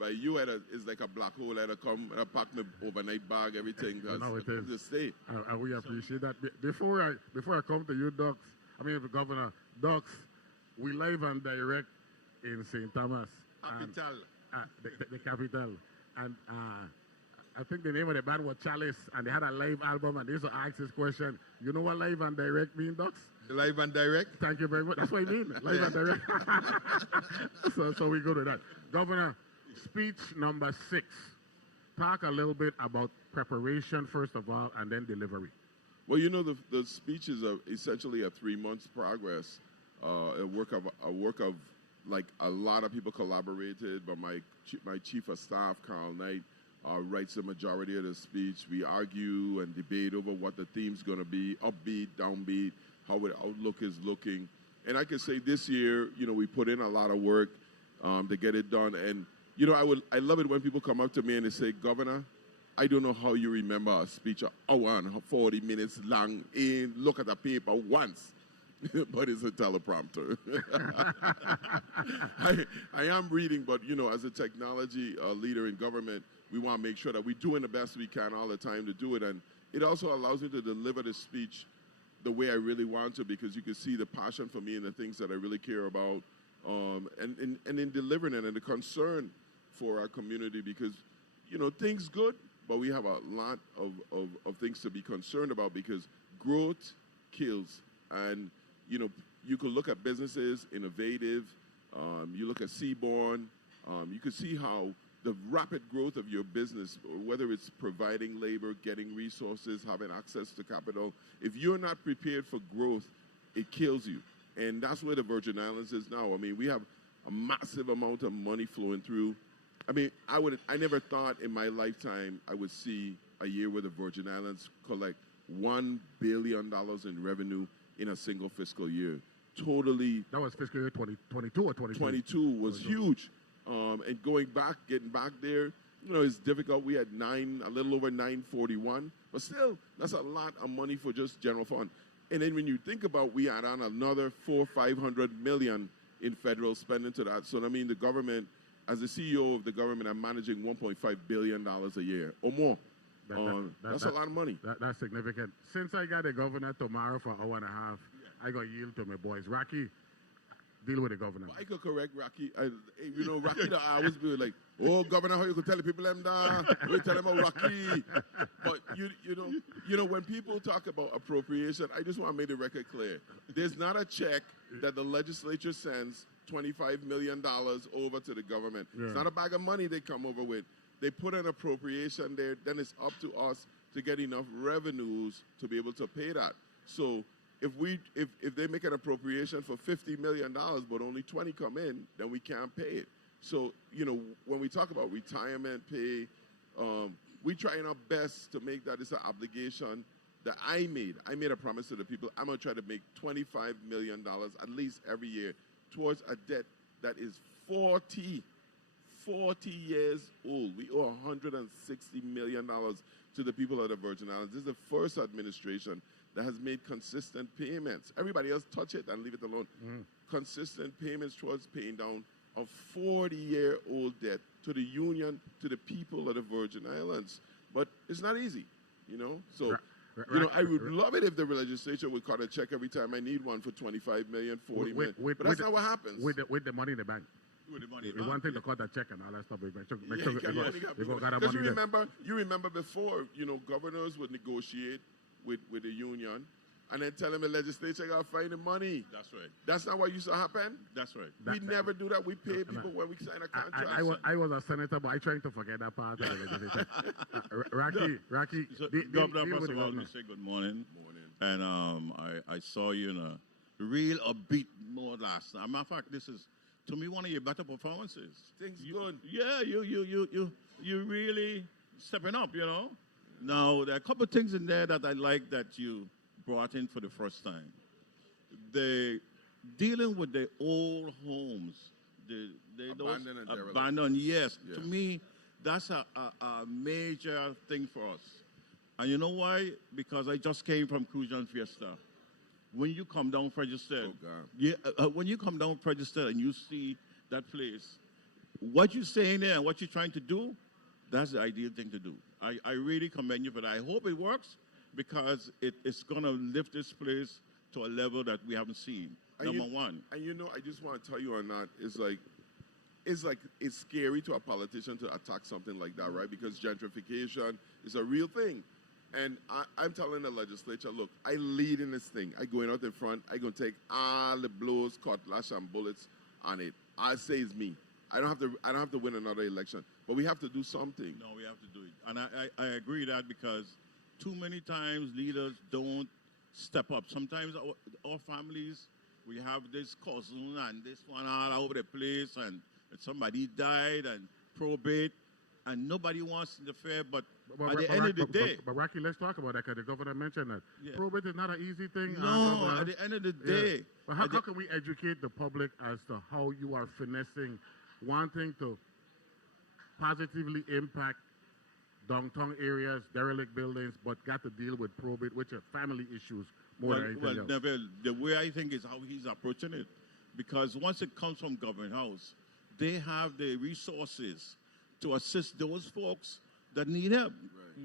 by you, it's like a black hole. I come and I pack my overnight bag, everything. No, it is. To stay. And we appreciate that. Before I come to you, Governor, Ducks, we live and direct in St. Thomas. Capital. The capital. And I think the name of the band was Chalice, and they had a live album, and they used to ask this question. You know what live and direct mean, Ducks? Live and direct? Thank you very much. That's what I mean, live and direct. so we go to that. Governor, speech number 6. Talk a little bit about preparation, first of all, and then delivery. Well, the speech is essentially a 3 months progress, a work of like a lot of people collaborated, but my chief of staff, Carl Knight, writes the majority of the speech. We argue and debate over what the theme's going to be, upbeat, downbeat, how the outlook is looking. And I can say this year, we put in a lot of work to get it done. And, I love it when people come up to me and they say, Governor, I don't know how you remember a speech an hour and 40 minutes long and look at the paper once. But it's a teleprompter. I am reading, but, as a technology leader in government, we want to make sure that we're doing the best we can all the time to do it. And it also allows me to deliver the speech the way I really want to, because you can see the passion for me and the things that I really care about, and in delivering it and the concern for our community, because, things good, but we have a lot of things to be concerned about, because growth kills. And you can look at businesses, innovative, you look at Seaborn, you can see how the rapid growth of your business, whether it's providing labor, getting resources, having access to capital, if you're not prepared for growth, it kills you. And that's where the Virgin Islands is now. I mean, we have a massive amount of money flowing through. I mean, I never thought in my lifetime I would see a year where the Virgin Islands collect $1 billion in revenue in a single fiscal year. Totally. That was fiscal year 2022 or 2023? 22 was huge. And getting back there, it's difficult. We had a little over 941, but still, that's a lot of money for just general fund. And then when you think about, we add on another 500 million in federal spending to that. So I mean, the government, as the CEO of the government, I'm managing $1.5 billion a year or more. That's a lot of money. That's significant. Since I got a governor tomorrow for an hour and a half, I got yield to my boys. Rocky, deal with the governor. Well, I could correct Rocky. Rocky, I always be like, oh, governor, how you could tell the people them that? We tell them about Rocky. But you know, when people talk about appropriation, I just want to make the record clear. There's not a check that the legislature sends $25 million over to the government. Yeah. It's not a bag of money they come over with. They put an appropriation there, then it's up to us to get enough revenues to be able to pay that. So if they make an appropriation for $50 million, but only 20 come in, then we can't pay it. So, when we talk about retirement pay, we trying our best to make that as an obligation that I made a promise to the people. I'm going to try to make $25 million at least every year towards a debt that is 40 years old. We owe $160 million to the people of the Virgin Islands. This is the first administration that has made consistent payments. Everybody else touch it and leave it alone. Consistent payments towards paying down a 40-year-old debt to the union, to the people of the Virgin Islands. But it's not easy, So, I would love it if the legislature would cut a check every time I need one for $25 million, $40 million. But that's not what happens. With the money in the bank. You want to cut a check and all that stuff. Because you remember before, governors would negotiate with the union and then tell them the legislature got to find the money. That's right. That's not what used to happen? That's right. We never do that. We pay people when we sign a contract. I was a senator, but I trying to forget that part of the legislature. Rocky. So, Governor, first of all, we say good morning. And I saw you in a real upbeat mode last night. As a matter of fact, this is, to me, one of your better performances. Things good. Yeah, you really stepping up, Now, there are a couple of things in there that I like that you brought in for the first time. Dealing with the old homes, abandoned, yes. Yeah. To me, that's a major thing for us. And you know why? Because I just came from Crujan Fiesta. When you come down Registered, when you come down Registered and you see that place, what you're saying there and what you're trying to do, that's the ideal thing to do. I really commend you for that. I hope it works because it's going to lift this place to a level that we haven't seen. Number one. And I just want to tell you on that, it's scary to a politician to attack something like that, right? Because gentrification is a real thing. And I'm telling the legislature, look, I lead in this thing. I go out in front. I go take all the blows, cutlass, and bullets on it. I say it's me. I don't have to win another election. But we have to do something. No, we have to do it. And I agree that because too many times leaders don't step up. Sometimes our families, we have this cousin and this one all over the place, and somebody died and probate, and nobody wants to interfere, but at the end of the day... But Rocky, let's talk about that, because the governor mentioned that. Yeah. Probate is not an easy thing. No, at the end of the day... Yeah. But how can we educate the public as to how you are finessing, wanting to positively impact downtown areas, derelict buildings, but got to deal with probate, which are family issues more than anything else? Neville, the way I think is how he's approaching it. Because once it comes from Government House, they have the resources to assist those folks that need help.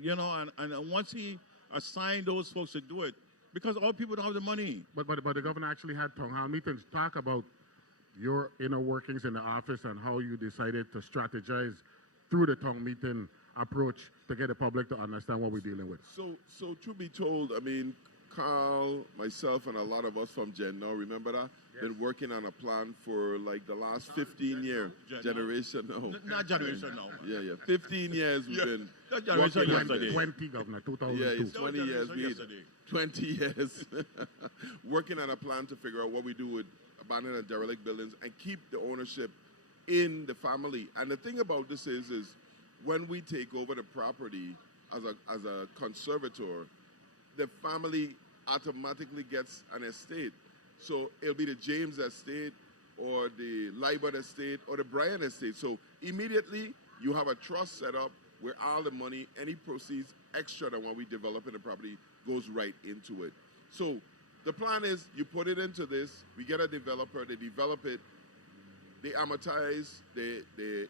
Right. And once he assigned those folks to do it, because all people don't have the money. But the governor actually had town hall meetings talk about your inner workings in the office and how you decided to strategize through the town meeting approach to get the public to understand what we're dealing with. So truth be told, I mean, Carl, myself, and a lot of us from Gen now, remember that? Yes. Been working on a plan for like the last 15 years. Generation now. Not generation now. Yeah. 15 years we've been working on 20, Governor, 2002. Yeah, it's 20 years. 20 years working on a plan to figure out what we do with abandoned and derelict buildings and keep the ownership in the family. And the thing about this is when we take over the property as a conservator, the family automatically gets an estate. So it'll be the James estate or the Liburd estate or the Bryan estate. So immediately you have a trust set up where all the money, any proceeds extra than what we develop in the property goes right into it. So the plan is you put it into this, we get a developer, they develop it, they amortize the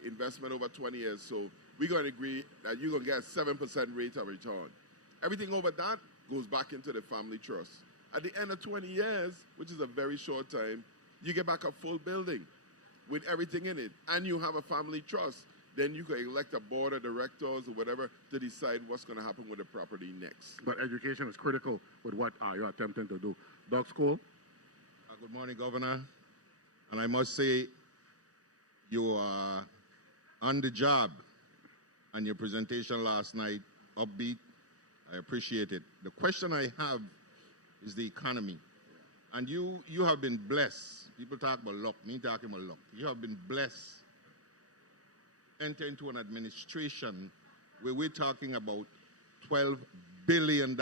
investment over 20 years. So we're going to agree that you're going to get a 7% rate of return. Everything over that goes back into the family trust. At the end of 20 years, which is a very short time, you get back a full building with everything in it, and you have a family trust. Then you can elect a board of directors or whatever to decide what's going to happen with the property next. But education is critical with what you're attempting to do. Doug School? Good morning, Governor. And I must say, you are on the job, and your presentation last night, upbeat. I appreciate it. The question I have is the economy. And you have been blessed. People talk about luck. Me talking about luck. You have been blessed. Enter into an administration where we're talking about $12 billion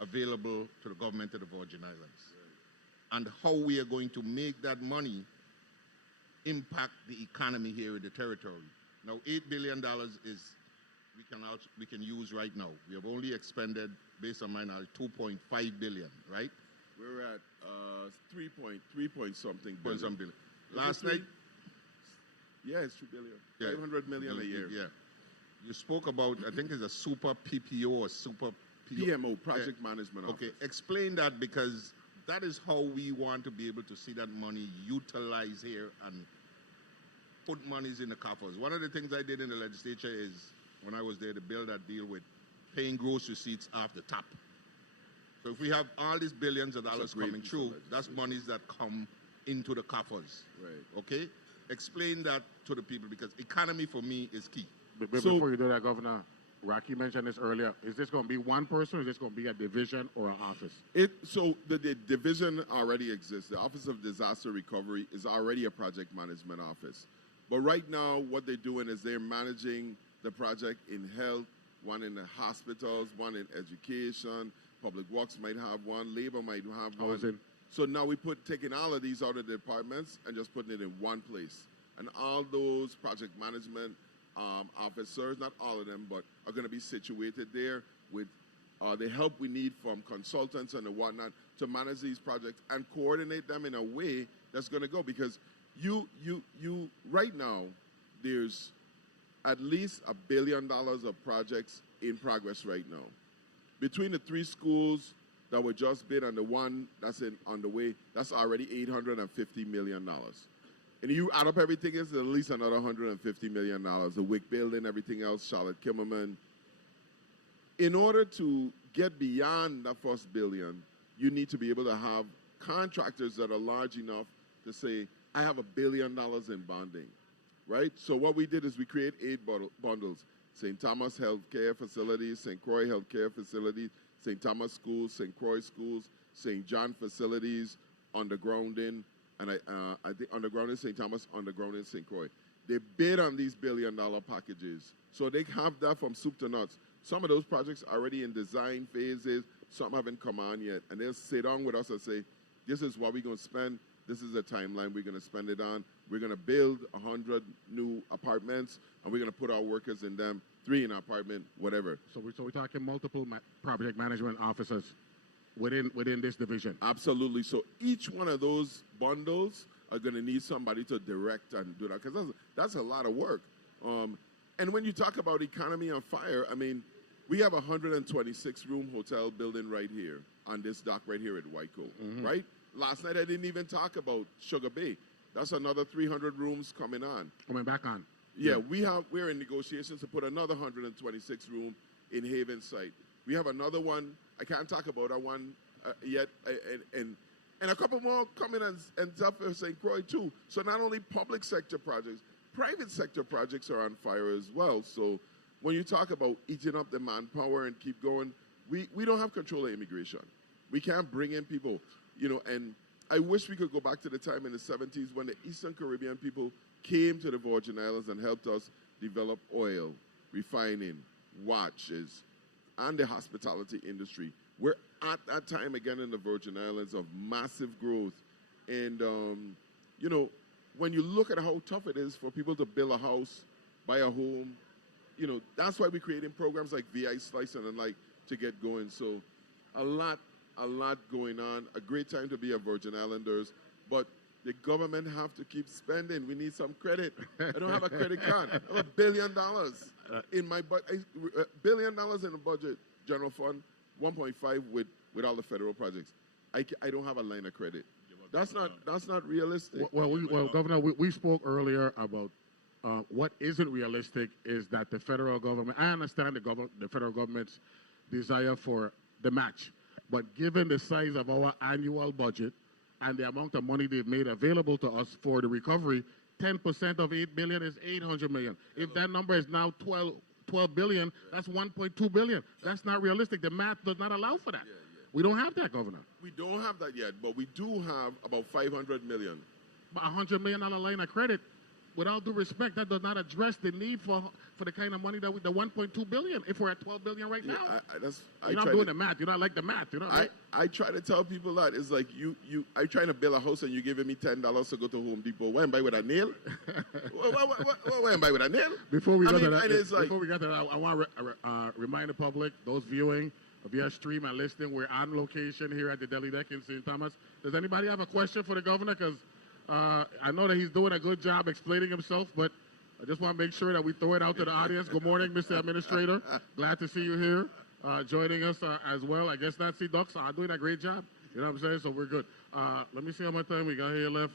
available to the government of the Virgin Islands. And how we are going to make that money impact the economy here in the territory. Now, $8 billion is we can use right now. We have only expended, based on my knowledge, $2.5 billion, right? We're at 3 point something billion. Last night, yeah, it's $2 billion. Yeah. 500 million a year. Yeah. You spoke about, I think it's a super PPO or super PMO, Project Management Office. Okay, explain that, because that is how we want to be able to see that money utilized here and put monies in the coffers. One of the things I did in the legislature is, when I was there, to build that deal with paying gross receipts off the top. So if we have all these billions of dollars coming through, that's monies that come into the coffers. Right. Okay? Explain that to the people, because economy for me is key. Before you do that, Governor, Rocky mentioned this earlier. Is this going to be one person, or is this going to be a division or an office? So the division already exists. The Office of Disaster Recovery is already a project management office. But right now, what they're doing is they're managing the project in health, one in the hospitals, one in education, Public Works might have one, Labor might have one. So now we're taking all of these out of the departments and just putting it in one place. And all those project management officers, not all of them, but are going to be situated there with the help we need from consultants and whatnot to manage these projects and coordinate them in a way that's going to go. Because you right now, there's at least $1 billion of projects in progress right now. Between the 3 schools that were just bid and the one that's on the way, that's already $850 million. And you add up everything, it's at least another $150 million. The WIC building, everything else, Charlotte Kimmerman. In order to get beyond that first billion, you need to be able to have contractors that are large enough to say, I have $1 billion in bonding, right? So what we did is we create 8 bundles. St. Thomas Healthcare Facilities, St. Croix Healthcare Facilities, St. Thomas Schools, St. Croix Schools, St. John Facilities, undergrounding, and I think undergrounding St. Thomas, undergrounding St. Croix. They bid on these $1 billion packages. So they have that from soup to nuts. Some of those projects are already in design phases. Some haven't come on yet. And they'll sit down with us and say, this is what we're going to spend. This is the timeline we're going to spend it on. We're going to build 100 new apartments, and we're going to put our workers in them, 3 in an apartment, whatever. So we're talking multiple project management officers within this division. Absolutely. So each one of those bundles are going to need somebody to direct and do that, because that's a lot of work. And when you talk about economy on fire, I mean, we have a 126-room hotel building right here on this dock right here at Waiko, right? Last night I didn't even talk about Sugar Bay. That's another 300 rooms coming on. Coming back on. Yeah, we're in negotiations to put another 126 room in Haven site. We have another one. I can't talk about that one yet, and a couple more coming and stuff for St. Croix too. So not only public sector projects, private sector projects are on fire as well. So when you talk about eating up the manpower and keep going, we don't have control of immigration. We can't bring in people, and I wish we could go back to the time in the 70s when the Eastern Caribbean people came to the Virgin Islands and helped us develop oil, refining, watches, and the hospitality industry. We're at that time again in the Virgin Islands of massive growth. And, when you look at how tough it is for people to build a house, buy a home. You know, that's why we're creating programs like VI Slice and like to get going. So a lot going on. A great time to be a Virgin Islanders, but the government have to keep spending. We need some credit. I don't have a credit card. I have $1 billion in my $1 billion in the budget, general fund, 1.5 with all the federal projects. I don't have a line of credit. That's not realistic. Well, Governor, we spoke earlier about what isn't realistic is that the federal government. I understand the federal government's desire for the match, but given the size of our annual budget and the amount of money they've made available to us for the recovery, 10% of $8 billion is $800 million. If that number is now 12 billion, that's 1.2 billion. That's not realistic. The math does not allow for that. We don't have that, Governor. We don't have that yet, but we do have about 500 million. But $100 million line of credit, without due respect, that does not address the need for the kind of money that the 1.2 billion. If we're at 12 billion right now, you're not doing the math. You're not like the math. You know. I try to tell people that it's like I'm trying to build a house and you're giving me $10 to go to Home Depot. Why am I with a nail? Why am I with a nail? Before we get to that, I want to remind the public, those viewing via stream and listening, we're on location here at the Deli Deck in St. Thomas. Does anybody have a question for the governor? Because I know that he's doing a good job explaining himself, but I just want to make sure that we throw it out to the audience. Good morning, Mr. Administrator. Glad to see you here, joining us as well. I guess Nancy Ducks are doing a great job. You know what I'm saying? So we're good. Let me see how much time we got here left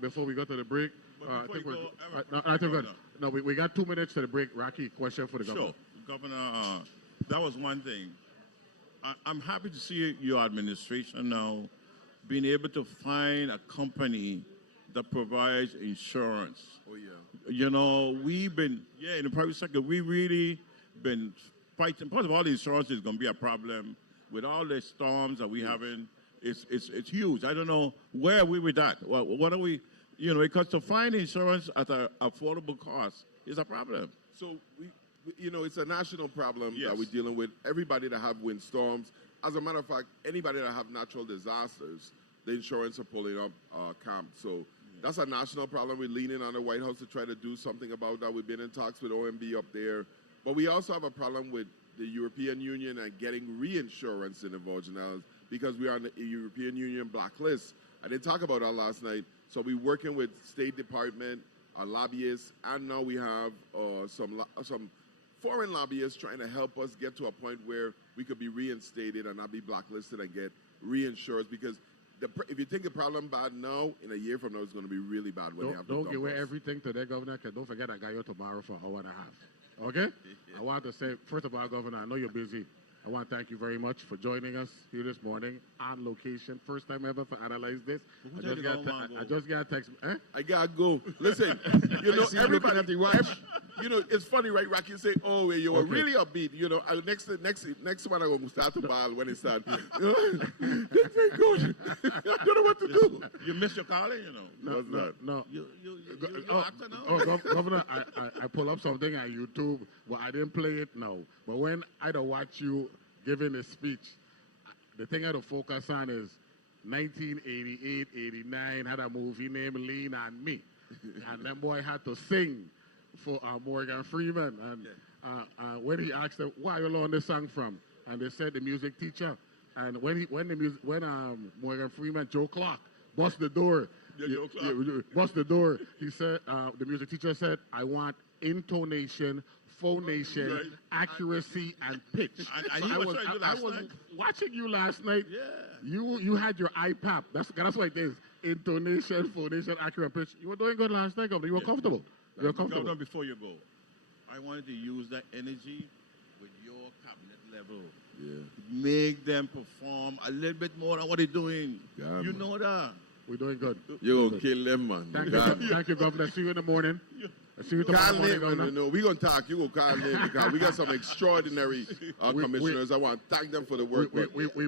before we go to the break. I think we got 2 minutes to the break. Rocky, question for the governor. Sure. Governor, that was one thing. I'm happy to see your administration now being able to find a company that provides insurance. Oh, yeah. You know, we've been, in the private sector, we really been fighting. Part of all the insurance is going to be a problem with all the storms that we having. It's huge. I don't know where are we with that. Well, what are we, because to find insurance at an affordable cost is a problem. So it's a national problem that we're dealing with. Everybody that have windstorms, as a matter of fact, anybody that have natural disasters, the insurance are pulling up camp. So that's a national problem. We're leaning on the White House to try to do something about that. We've been in talks with OMB up there. But we also have a problem with the European Union and getting reinsurance in the Virgin Islands because we are on the European Union blacklist. I didn't talk about that last night. So we're working with State Department, lobbyists, and now we have some foreign lobbyists trying to help us get to a point where we could be reinstated and not be blacklisted and get reinsurance because if you think the problem bad now, in a year from now, it's going to be really bad when they have to Don't give away everything to their governor, because don't forget I got you tomorrow for an hour and a half. Okay? I want to say, first of all, Governor, I know you're busy. I want to thank you very much for joining us here this morning on location. First time ever for Analyze This. I just got a text. I got to go. Listen, everybody, it's funny, right, Rocky? You say, oh, you were really upbeat. Next one I'm going to start to ball when it starts. That's very good. I don't know what to do. You miss your calling, No. You actor now? Governor, I pull up something on YouTube. Well, I didn't play it, no. But when I don't watch you giving a speech, the thing I had to focus on is 1988, 89, had a movie named Lean on Me. And that boy had to sing for Morgan Freeman. And when he asked them, where are you learning this song from? And they said the music teacher. And when Morgan Freeman, Joe Clark, bust the door. Bust the door. He said, the music teacher said, I want intonation, phonation, accuracy, and pitch. And I was watching you last night. Yeah. You had your iPad. That's what it is. Intonation, phonation, accurate pitch. You were doing good last night, Governor. You were comfortable. You were comfortable. Governor, before you go, I wanted to use that energy with your cabinet level. Yeah. Make them perform a little bit more than what they're doing. Yeah, you know that. We're doing good. You're going to kill them, man. Thank you, Governor. See you in the morning. See you tomorrow morning, Governor. No, we're going to talk. You go call them because we got some extraordinary commissioners. I want to thank them for the work. We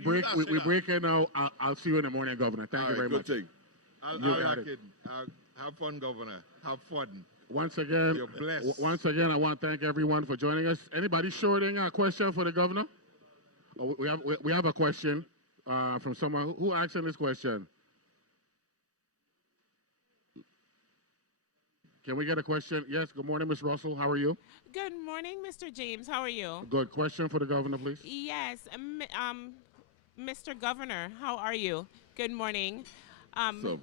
break in now. I'll see you in the morning, Governor. Thank you very much. Good thing. I'll have fun, Governor. Have fun. Once again, You're blessed. Once again, I want to thank everyone for joining us. Anybody shorting a question for the governor? Oh, we have a question from someone who asked this question. Can we get a question? Yes, good morning, Ms. Russell. How are you? Good morning, Mr. James. How are you? Good. Question for the governor, please. Yes, Mr. Governor, how are you? Good morning. So,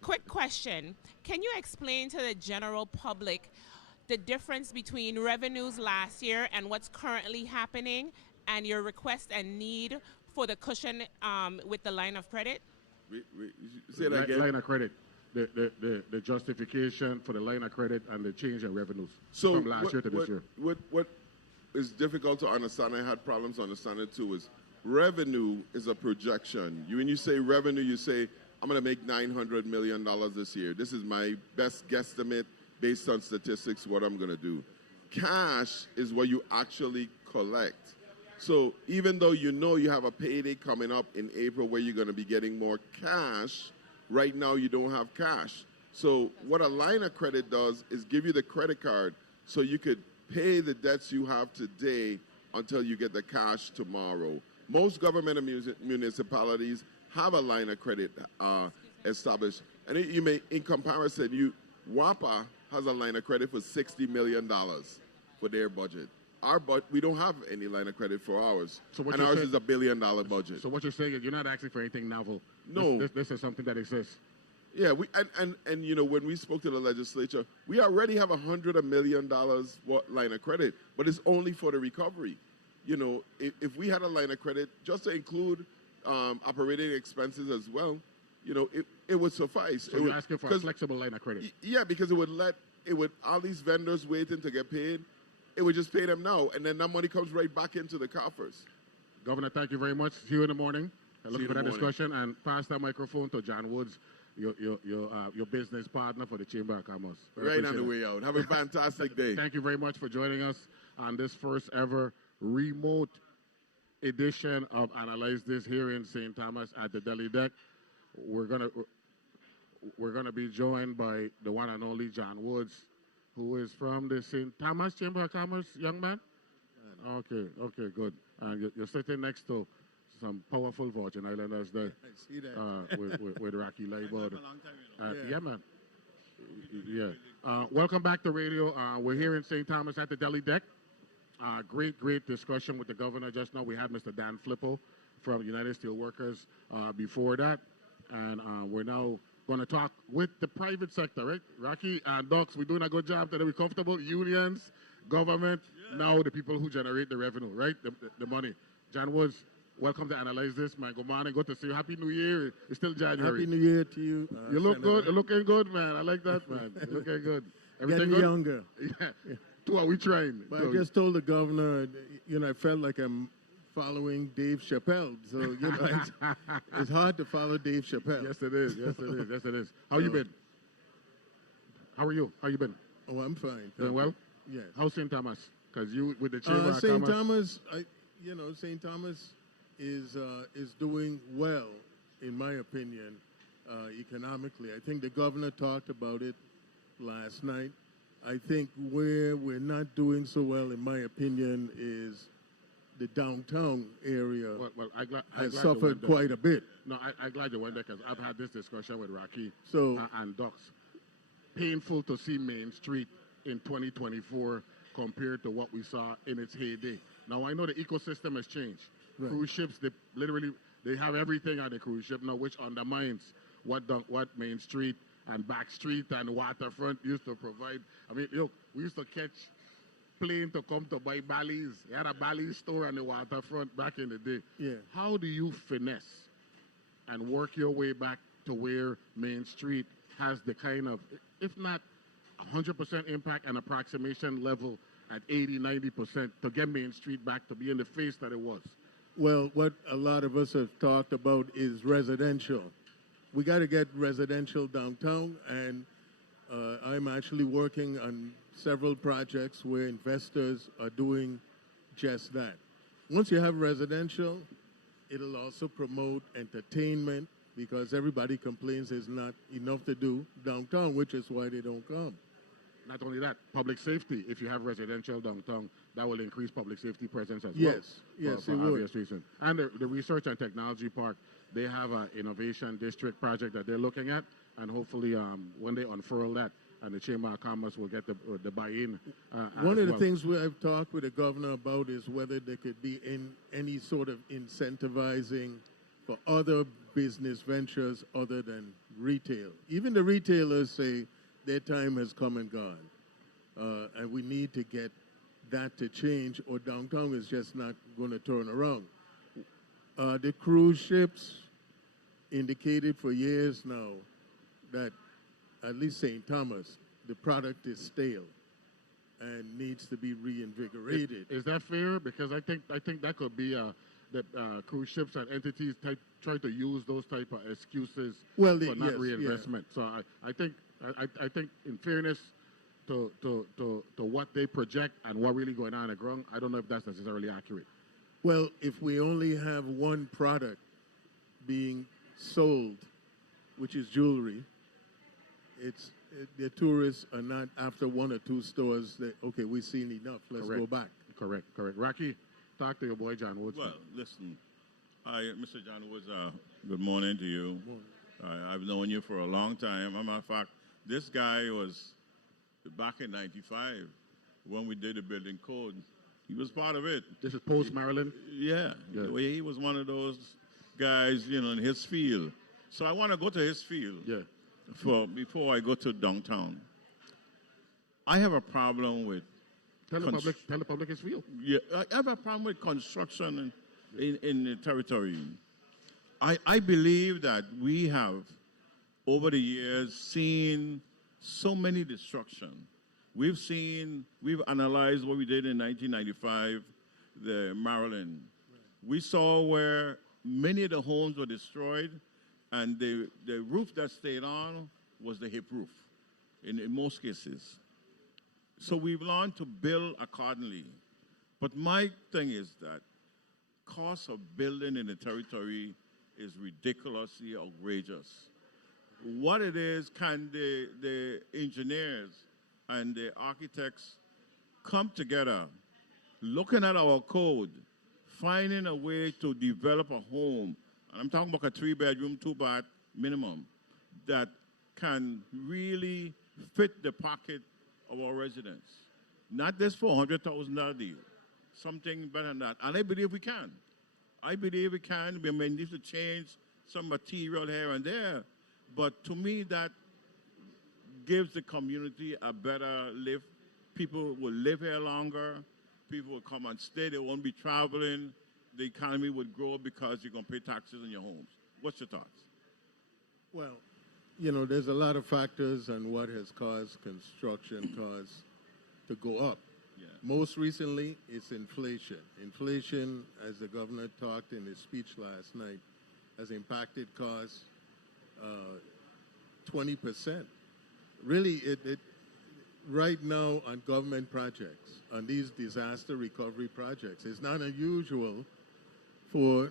Quick question. Can you explain to the general public the difference between revenues last year and what's currently happening and your request and need for the cushion with the line of credit? say that again. Line of credit. The justification for the line of credit and the change in revenues So from last year to this year. What is difficult to understand, I had problems understanding it too, is revenue is a projection. When you say revenue, you say, I'm going to make $900 million this year. This is my best guesstimate based on statistics, what I'm going to do. Cash is what you actually collect. So even though you know you have a payday coming up in April where you're going to be getting more cash, right now you don't have cash. So what a line of credit does is give you the credit card so you could pay the debts you have today until you get the cash tomorrow. Most government and municipalities have a line of credit established. And you may, in comparison, WAPA has a line of credit for $60 million for their budget. We don't have any line of credit for ours. So and ours is $1 billion budget. So what you're saying is you're not asking for anything novel. No. This is something that exists. Yeah, and you know, when we spoke to the legislature, we already have $100 million line of credit, but it's only for the recovery. You know, if we had a line of credit just to include operating expenses as well, you know, it would suffice. So you're asking for a flexible line of credit? Yeah, because it would all these vendors waiting to get paid, it would just pay them now, and then that money comes right back into the coffers. Governor, thank you very much. See you in the morning. I look for that discussion, and pass that microphone to John Woods, your business partner for the Chamber of Commerce. Right on the way out. Have a fantastic day. Thank you very much for joining us on this first ever remote edition of Analyze This here in St. Thomas at the Deli Deck. We're gonna be joined by the one and only John Woods, who is from the St. Thomas Chamber of Commerce, young man. Okay, good. And you're sitting next to some powerful Virgin Islanders there. I see that. with Rocky Liburd. Yeah. Yeah, man. Yeah. Welcome back to radio. We're here in St. Thomas at the Deli Deck. Great discussion with the governor just now. We had Mr. Dan Flippo from United Steelworkers before that. And we're now going to talk with the private sector, right? Rocky and Docs, we're doing a good job today. We're comfortable. Unions, government, now the people who generate the revenue, right? The money. John Woods, welcome to Analyze This, man. Good morning. Good to see you. Happy New Year. It's still January. Happy New Year to you. You look good. You're looking good, man. I like that, man. You're looking good. Everything Getting good? younger. Yeah. Two, are we trying? But I just told the governor, you know, I felt like I'm following Dave Chappelle. So, you know, it's hard to follow Dave Chappelle. Yes, it is. Yes, it is. Yes, it is. How you been? How are you? How you been? Oh, I'm fine. Doing well? Yes. How's St. Thomas? Because you with the Chamber of St. Commerce. Thomas, St. Thomas is doing well, in my opinion, economically. I think the governor talked about it last night. I think where we're not doing so well, in my opinion, is the downtown area has suffered quite a bit. No, I'm glad you went there because I've had this discussion with Rocky So, and Docs. Painful to see Main Street in 2024 compared to what we saw in its heyday. Now, I know the ecosystem has changed. Right. Cruise ships, they have everything on the cruise ship now, which undermines what Main Street and Back Street and Waterfront used to provide. I mean, we used to catch plane to come to buy Bally's. They had a Bally's store on the waterfront back in the day. Yeah. How do you finesse and work your way back to where Main Street has the kind of, if not 100% impact and approximation level at 80, 90% to get Main Street back to be in the face that it was? well, what a lot of us have talked about is residential. We got to get residential downtown, and I'm actually working on several projects where investors are doing just that. Once you have residential, it'll also promote entertainment because everybody complains there's not enough to do downtown, which is why they don't come. Not only that, public safety. If you have residential downtown, that will increase public safety presence as Yes, well. yes, For it would. obvious reason. And the Research and Technology Park, they have an innovation district project that they're looking at, and hopefully when they unfurl that, and the Chamber of Commerce will get the buy-in. One of the things I've talked with the governor about is whether there could be any sort of incentivizing for other business ventures other than retail. Even the retailers say their time has come and gone, and we need to get that to change, or downtown is just not going to turn around. The cruise ships indicated for years now that at least St. Thomas, the product is stale and needs to be reinvigorated. Is that fair? Because I think that could be that cruise ships and entities try to use those type of excuses for not reinvestment. Yeah. So I think in fairness to what they project and what really going on the ground, I don't know if that's necessarily accurate. Well, if we only have one product being sold, which is jewelry, the tourists are not after one or two stores that, okay, we've seen enough, let's go back. Correct. Rocky, talk to your boy John Woods. Well, listen, Mr. John Woods, good morning to you. Good morning. I've known you for a long time. As a matter of fact, this guy was back in '95 when we did the building code. He was part of it. This is post-Maryland? Yeah. He was one of those guys, in his field. So I want to go to his field before I go to downtown. I have a problem with... Tell the public his field. Yeah, I have a problem with construction in the territory. I believe that we have, over the years, seen so many destruction. We've analyzed what we did in 1995, the Maryland. We saw where many of the homes were destroyed, and the roof that stayed on was the hip roof in most cases. So we've learned to build accordingly. But my thing is that cost of building in the territory is ridiculously outrageous. What it is, can the engineers and the architects come together, looking at our code, finding a way to develop a home, and I'm talking about a 3-bedroom, 2-bath minimum, that can really fit the pocket of our residents. Not this $400,000 deal, something better than that. And I believe we can. We may need to change some material here and there, but to me that gives the community a better live. People will live here longer. People will come and stay. They won't be traveling. The economy would grow because you're going to pay taxes on your homes. What's your thoughts? Well, there's a lot of factors on what has caused construction costs to go up. Yeah. Most recently, it's inflation. Inflation, as the governor talked in his speech last night, has impacted costs 20%. Really, right now on government projects, on these disaster recovery projects, it's not unusual for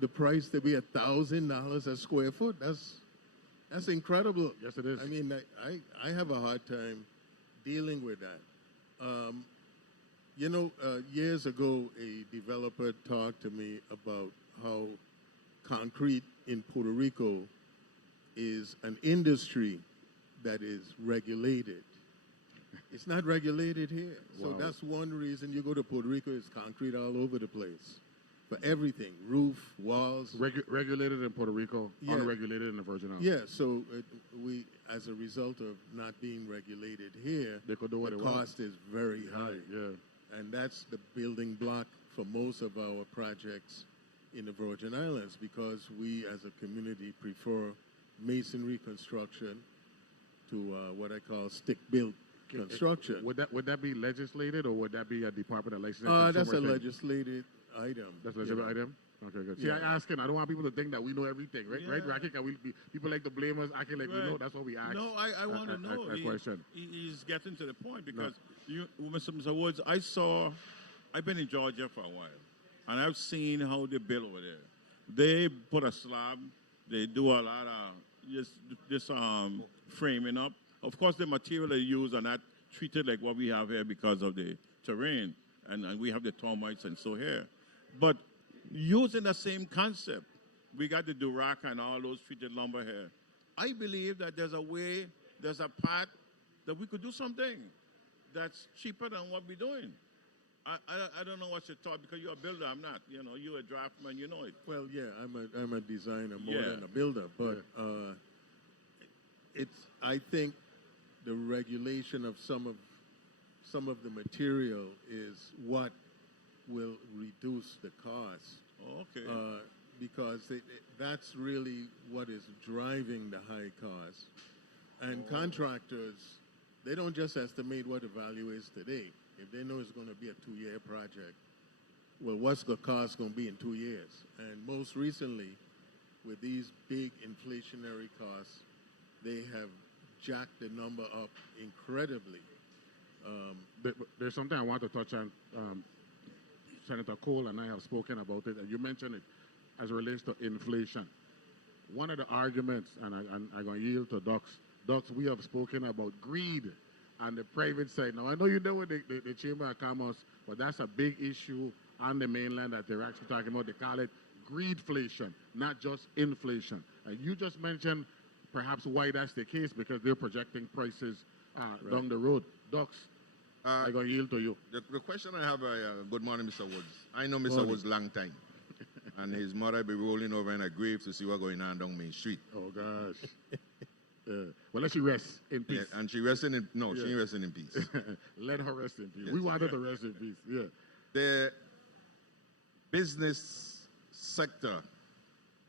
the price to be $1,000 a square foot. That's incredible. Yes, it is. I mean, I have a hard time dealing with that. Years ago, a developer talked to me about how concrete in Puerto Rico is an industry that is regulated. It's not regulated here. So Wow. that's one reason you go to Puerto Rico, it's concrete all over the place. For everything, roof, walls. Regulated in Puerto Rico, Yeah. unregulated in the Virgin Islands. Yeah, so we, as a result of not being regulated here, They could do what the they want. cost is very high. Yeah. And that's the building block for most of our projects in the Virgin Islands, because we as a community prefer masonry construction to what I call stick-built construction. Would that be legislated, or would that be a Department of Licensing? That's a thing? legislated item. That's a legislative item? Okay, good. See, Yeah. I asking, I don't want people to think that we know everything, right? Right, Rocky? People like to blame us, acting like we know. That's what we ask. No, I want to know. A question. He's getting to the point because Mr. Woods, I've been in Georgia for a while, and I've seen how they build over there. They put a slab. They do a lot of just framing up. Of course, the material they use are not treated like what we have here because of the terrain, and we have the termites and so here. But using the same concept, we got the Durac and all those treated lumber here. I believe that there's a way, there's a path that we could do something that's cheaper than what we're doing. I don't know what your thought, because you're a builder, I'm not. You know, you're a draftsman, you know it. Well, yeah, I'm a designer more Yeah. than a builder, but I think the regulation of some of the material is what will reduce the cost. Okay. Because that's really what is driving the high cost. And contractors, they don't just estimate what the value is today. If they know it's going to be a 2-year project, well, what's the cost going to be in 2 years? And most recently, with these big inflationary costs, they have jacked the number up incredibly. There's something I want to touch on. Senator Cole and I have spoken about it, and you mentioned it as it relates to inflation. One of the arguments, and I'm going to yield to Dux. Dux, we have spoken about greed on the private side. Now, I know you know with the Chamber of Commerce, but that's a big issue on the mainland that they're actually talking about. They call it greedflation, not just inflation. And you just mentioned perhaps why that's the case, because they're projecting prices down the road. Dux, I'm going to yield to you. The question I have, good morning, Mr. Woods. I know Mr. Woods long time. And his mother be rolling over in a grave to see what's going on down Main Street. Oh, gosh. Well, let she rest in peace. Yeah, and she resting in, no, she ain't resting in peace. Let her rest in peace. Yes. We want her to rest in peace, yeah. The business sector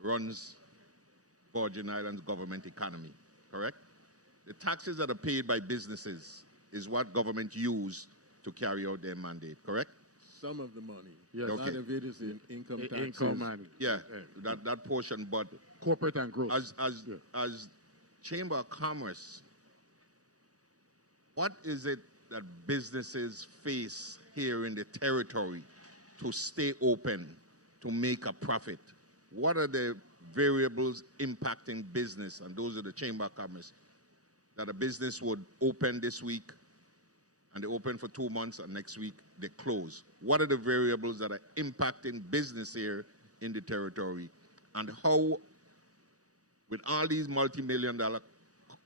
runs Virgin Islands government economy, correct? The taxes that are paid by businesses is what government use to carry out their mandate, correct? Some of the money. Yes. A lot Okay. of it is in income taxes. Income and Yeah, that portion, but corporate and growth. as Chamber of Commerce, what is it that businesses face here in the territory to stay open, to make a profit? What are the variables impacting business? And those are the Chamber of Commerce. That a business would open this week, and they open for 2 months, and next week they close. What are the variables that are impacting business here in the territory? And how, with all these multi-million-dollar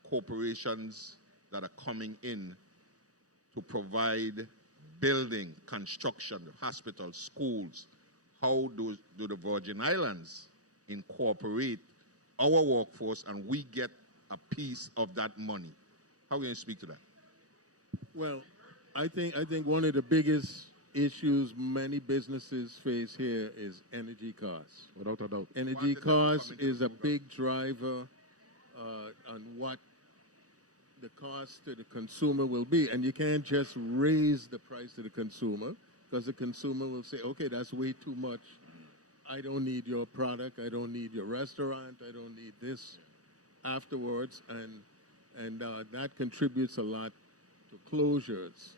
corporations that are coming in to provide building, construction, hospitals, schools, how do the Virgin Islands incorporate our workforce and we get a piece of that money? How can you speak to that? Well, I think one of the biggest issues many businesses face here is energy costs. Without a doubt. Energy costs is a big driver on what the cost to the consumer will be. And you can't just raise the price to the consumer, because the consumer will say, okay, that's way too much. I don't need your product. I don't need your restaurant. I don't need this afterwards. And that contributes a lot to closures.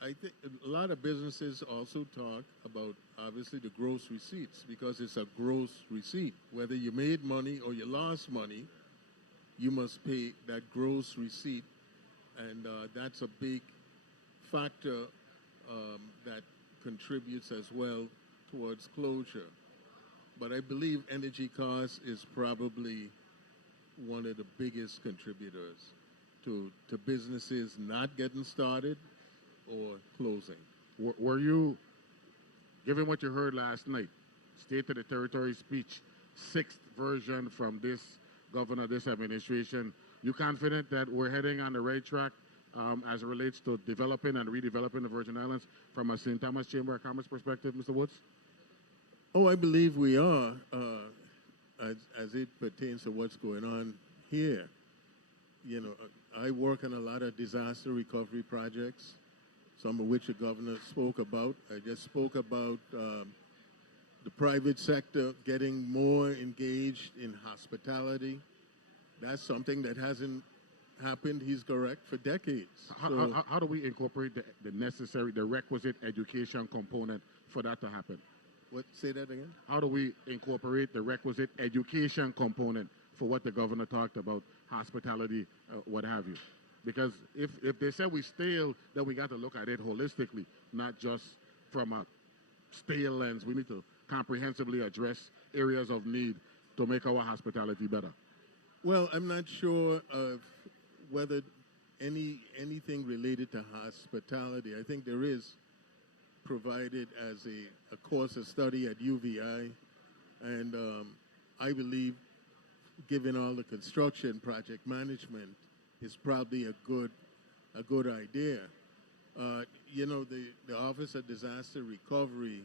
I think a lot of businesses also talk about, obviously, the gross receipts, because it's a gross receipt. Whether you made money or you lost money, you must pay that gross receipt, and that's a big factor that contributes as well towards closure. But I believe energy costs is probably one of the biggest contributors to businesses not getting started or closing. Were you, given what you heard last night, State of the Territory speech, 6th version from this governor, this administration, you confident that we're heading on the right track as it relates to developing and redeveloping the Virgin Islands from a St. Thomas Chamber of Commerce perspective, Mr. Woods? Oh, I believe we are, as it pertains to what's going on here. You know, I work on a lot of disaster recovery projects, some of which the governor spoke about. I just spoke about the private sector getting more engaged in hospitality. That's something that hasn't happened, he's correct, for decades. How do we incorporate the requisite education component for that to happen? What? Say that again? How do we incorporate the requisite education component for what the governor talked about, hospitality, what have you? Because if they say we stale, then we got to look at it holistically, not just from a stale lens. We need to comprehensively address areas of need to make our hospitality better. Well, I'm not sure of whether anything related to hospitality, I think there is provided as a course of study at UVI, and I believe, given all the construction project management, is probably a good idea. You know, the Office of Disaster Recovery,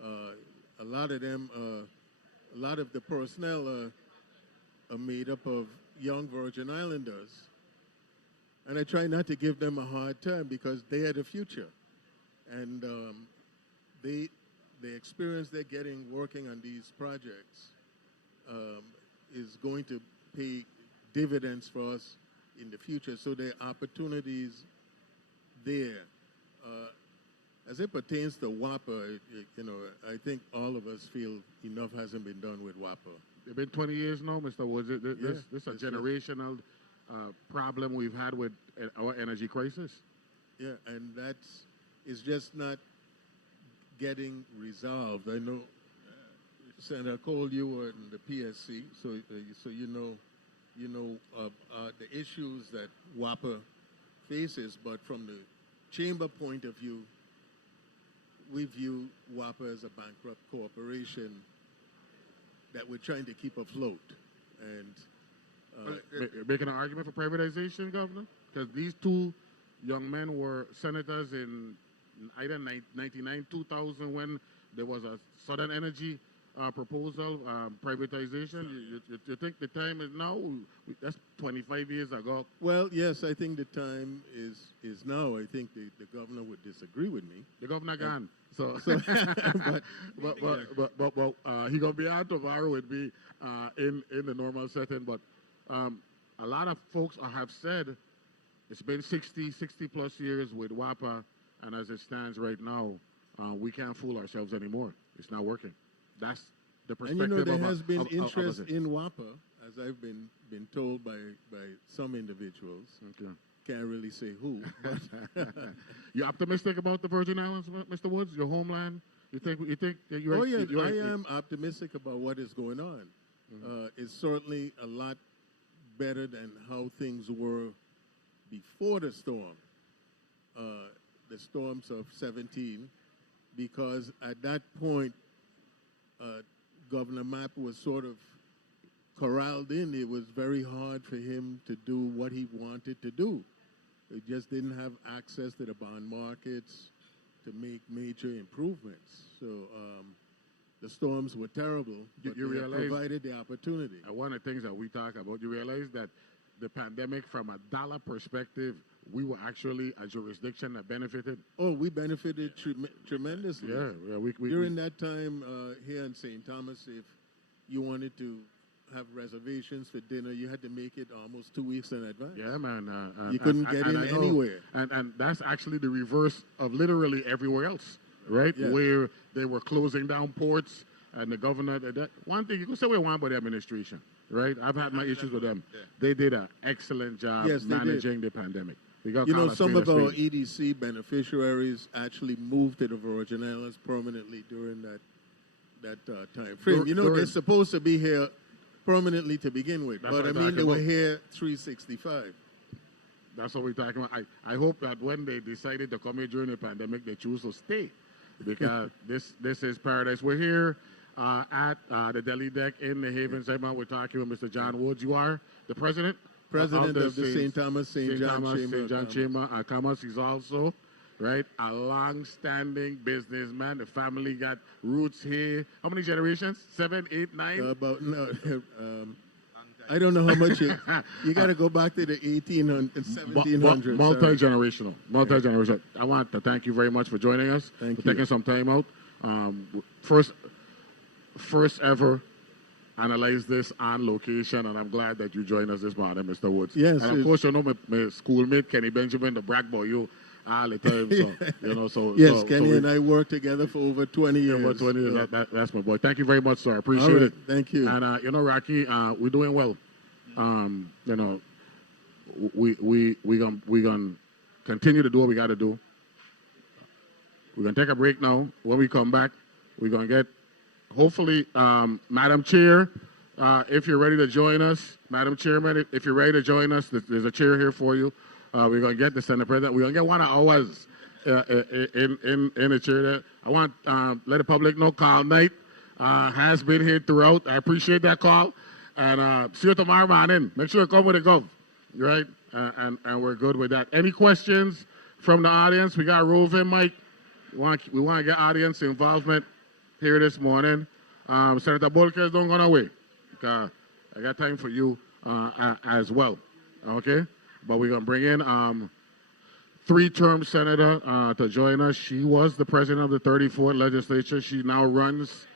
a lot of the personnel are made up of young Virgin Islanders. And I try not to give them a hard time because they are the future. And the experience they're getting working on these projects is going to pay dividends for us in the future. So there are opportunities there. As it pertains to WAPA, you know, I think all of us feel enough hasn't been done with WAPA. It's been 20 years now, Mr. Woods. This is a generational problem we've had with our energy crisis. Yeah, and it's just not getting resolved. I know, Senator Cole, you were in the PSC, so you know the issues that WAPA faces. But from the chamber point of view, we view WAPA as a bankrupt corporation that we're trying to keep afloat. And making an argument for privatization, Governor? Because these two young men were senators in either 99, 2000, when there was a Southern Energy proposal, privatization. You think the time is now? That's 25 years ago. Well, yes, I think the time is now. I think the governor would disagree with me. The governor gone. So but he gonna be out tomorrow with me in the normal setting. But a lot of folks have said it's been 60 plus years with WAPA, and as it stands right now, we can't fool ourselves anymore. It's not working. That's the perspective. And you know, there has been interest in WAPA, as I've been told by some individuals. Okay. Can't really say who. But you optimistic about the Virgin Islands, Mr. Woods, your homeland? You think that you're? Oh yeah, I am optimistic about what is going on. Mm-hmm. It's certainly a lot better than how things were before the storm, the storms of 17, because at that point, Governor Mapp was sort of corralled in. It was very hard for him to do what he wanted to do. He just didn't have access to the bond markets to make major improvements. So the storms were terrible, but you they provided the opportunity. One of the things that we talk about, you realize that the pandemic, from a dollar perspective, we were actually a jurisdiction that benefited. Oh, we benefited tremendously. Yeah, during that time here in St. Thomas, if you wanted to have reservations for dinner, you had to make it almost 2 weeks in advance. Yeah, man. You couldn't get in anywhere. And that's actually the reverse of literally everywhere else, right? Yes. Where they were closing down ports, and the governor, one thing, you can say we want about the administration, right? I've had my issues with them. Yeah. They did an excellent job managing the pandemic. You know, some of our EDC beneficiaries actually moved to the Virgin Islands permanently during that time frame. You know, they're supposed to be here permanently to begin with, but I mean, they were here 365. That's what we're talking about. I hope that when they decided to come here during the pandemic, they choose to stay, because this is paradise. We're here at the Deli Deck in the Haven segment. We're talking with Mr. John Woods. You are the president of the St. Thomas St. John Chamber of Commerce. He's also, right, a long-standing businessman. The family got roots here. How many generations? 7, 8, 9? I don't know how much. You got to go back to the 1800s, 1700s. Multi-generational. I want to thank you very much for joining us. Thank you. Taking some time out. First ever analyze this on location, and I'm glad that you joined us this morning, Mr. Woods. Yes. And of course, you know my schoolmate Kenny Benjamin, the brag boy, you all the time. So you know, yes, Kenny and I worked together for over 20 years. Over 20 years. That's my boy. Thank you very much, sir. I appreciate it. Thank you. And you know, Rocky, we're doing well. You know, we gonna continue to do what we got to do. We're gonna take a break now. When we come back, we're gonna get, hopefully, Madam Chair If you're ready to join us, Madam Chairman, if you're ready to join us, there's a chair here for you. We're going to get the Senate President. We're going to get one of ours in the chair there. I want let the public know Carl Knight has been here throughout. I appreciate that call. And see you tomorrow morning. Make sure you come with a gov, right? And we're good with that. Any questions from the audience? We got roving mic. We want to get audience involvement here this morning. Senator Bolkers, don't go away. I got time for you as well. Okay? But we're going to bring in three-term senator to join us. She was the president of the 34th legislature. She now runs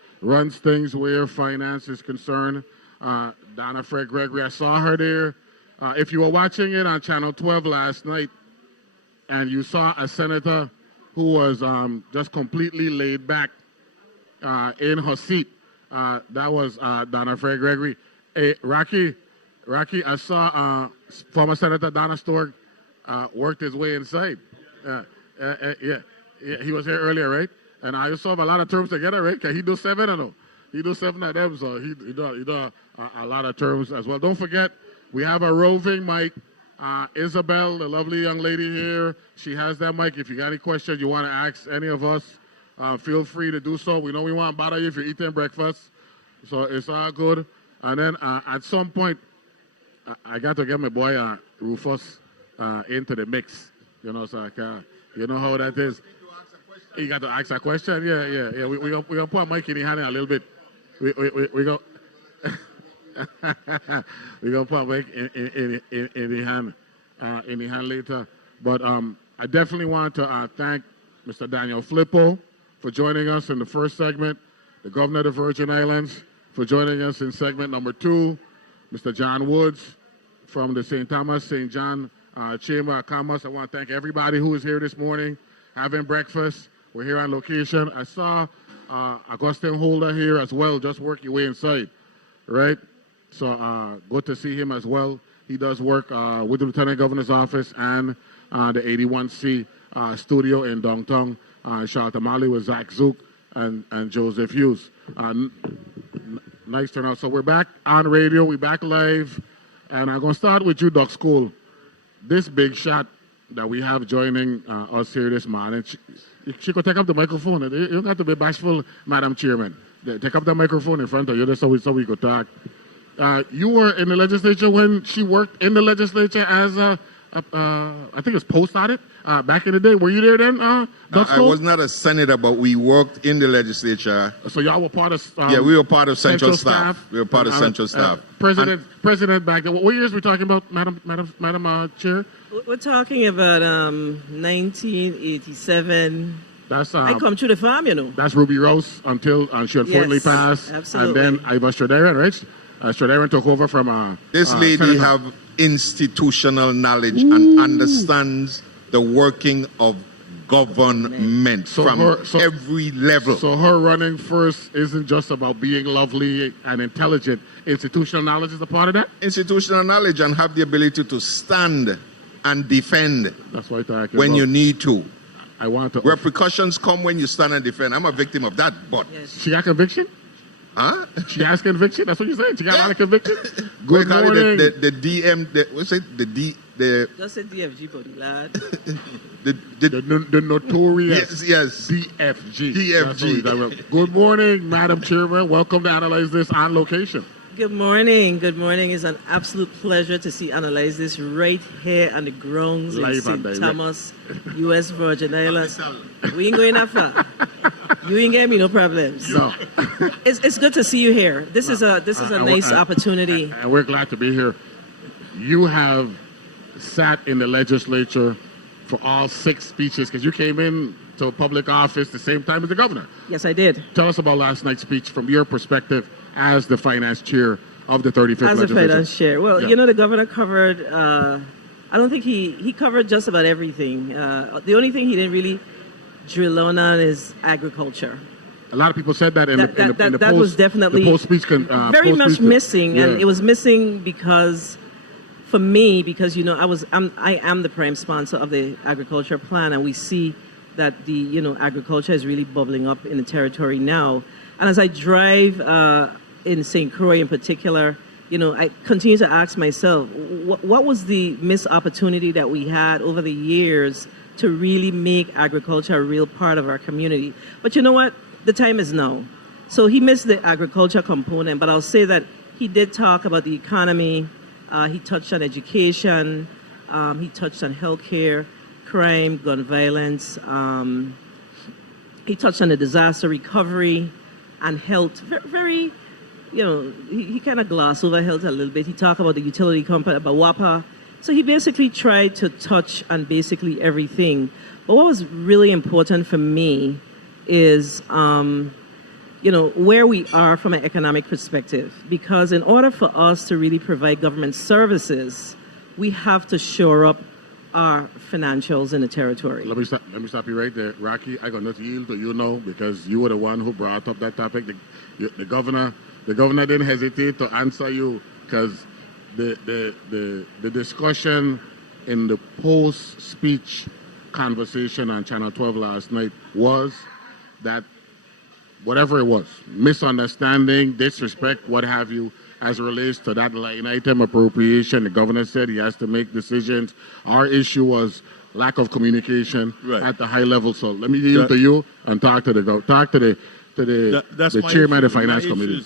things where finance is concerned. Donna Fred Gregory, I saw her there. If you were watching it on Channel 12 last night and you saw a senator who was just completely laid back in her seat, that was Donna Fred Gregory. Hey, Rocky, I saw former Senator Donna Stork worked his way inside. Yeah, he was here earlier, right? And I saw a lot of terms together, right? Can he do 7 or no? He do 7 of them, so he do a lot of terms as well. Don't forget, we have a roving mic. Isabel, the lovely young lady here, she has that mic. If you got any questions you want to ask any of us, feel free to do so. We know we want to bother you if you're eating breakfast, so it's all good. And then at some point, I got to get my boy Rufus into the mix. You know, so you know how that is. You got to ask a question. Yeah. We're gonna put a mic in the hand in a little bit. We go. We're gonna put a mic in the hand later. But I definitely want to thank Mr. Daniel Flippo for joining us in the first segment, the Governor of the Virgin Islands for joining us in segment number 2, Mr. John Woods from the St. Thomas, St. John Chamber of Commerce. I want to thank everybody who is here this morning having breakfast. We're here on location. I saw Augustine Holder here as well, just working your way inside, right? So good to see him as well. He does work with the Lieutenant Governor's office and the 81C studio in downtown Charlotte with Zach Zook and Joseph Hughes. Nice turnout. So we're back on radio. We're back live. And I'm going to start with you, Doc School. This big shot that we have joining us here this morning, she could take up the microphone. You don't have to be bashful, Madam Chairman. Take up the microphone in front of you so we could talk. You were in the legislature when she worked in the legislature as I think it was post-audit back in the day. Were you there then, Doc I was not a senator, but we worked in the legislature. So y'all were part of yeah, we were part of central staff. We were part of central staff. President back then. What years are we talking about, Madam Chair? We're talking about 1987. That's I come to the farm, you know. That's Ruby Rose until she unfortunately passed. Absolutely. And then Iva Stradarian, right? Stradarian took over from this lady Senator. have institutional knowledge and understands the working of government from every level. So her running first isn't just about being lovely and intelligent. Institutional knowledge is a part of that? Institutional knowledge and have the ability to stand and defend That's what when you need to. I want to. Repercussions come when you stand and defend. I'm a victim of that, but... Yes. She got conviction? Huh? She has conviction? That's what you're saying? She got a lot of conviction? Good morning. The DM... what's it? Just say DFG, buddy, lad. the notorious yes. DFG. DFG. Good morning, Madam Chairman. Welcome to Analyze This on location. Good morning. Good morning. It's an absolute pleasure to see Analyze This right here on the grounds in St. Thomas, U.S. Virgin Islands. We ain't going that far. You ain't getting me no problems. No. It's good to see you here. This is a nice opportunity. And we're glad to be here. You have sat in the legislature for all 6 speeches because you came in to public office the same time as the governor. Yes, I did. Tell us about last night's speech from your perspective as the finance chair of the 35th legislature. As the finance chair. Well, you know, the governor covered, I don't think he covered just about everything. The only thing he didn't really drill on is agriculture. A lot of people said that in the post, was definitely the post-speech very much missing, and it was missing because, for me, because you know I am the prime sponsor of the agriculture plan, and we see that the agriculture is really bubbling up in the territory now. And as I drive in St. Croix in particular, I continue to ask myself, what was the missed opportunity that we had over the years to really make agriculture a real part of our community? But you know what? The time is now. So he missed the agriculture component, but I'll say that he did talk about the economy. He touched on education. He touched on healthcare, crime, gun violence. He touched on the disaster recovery and health. Very, he kind of glossed over health a little bit. He talked about the utility company, about WAPA. So he basically tried to touch on basically everything. But what was really important for me is, where we are from an economic perspective. Because in order for us to really provide government services, we have to shore up our financials in the territory. Let me stop you right there. Rocky, I got nothing to yield to you now because you were the one who brought up that topic. The governor didn't hesitate to answer you because the discussion in the post-speech conversation on Channel 12 last night was that whatever it was, misunderstanding, disrespect, what have you, as it relates to that line item appropriation, the governor said he has to make decisions. Our issue was lack of communication at the high level. So let me yield to you and talk to the chairman of the finance committee.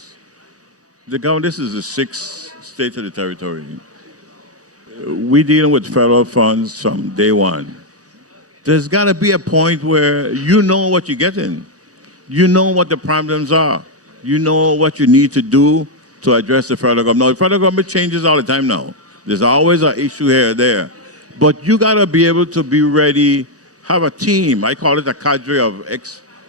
The governor, this is the sixth state of the territory. We dealing with federal funds from day one. There's got to be a point where you know what you're getting. You know what the problems are. You know what you need to do to address the federal government. Now, the federal government changes all the time now. There's always an issue here or there. But you got to be able to be ready, have a team. I call it a cadre of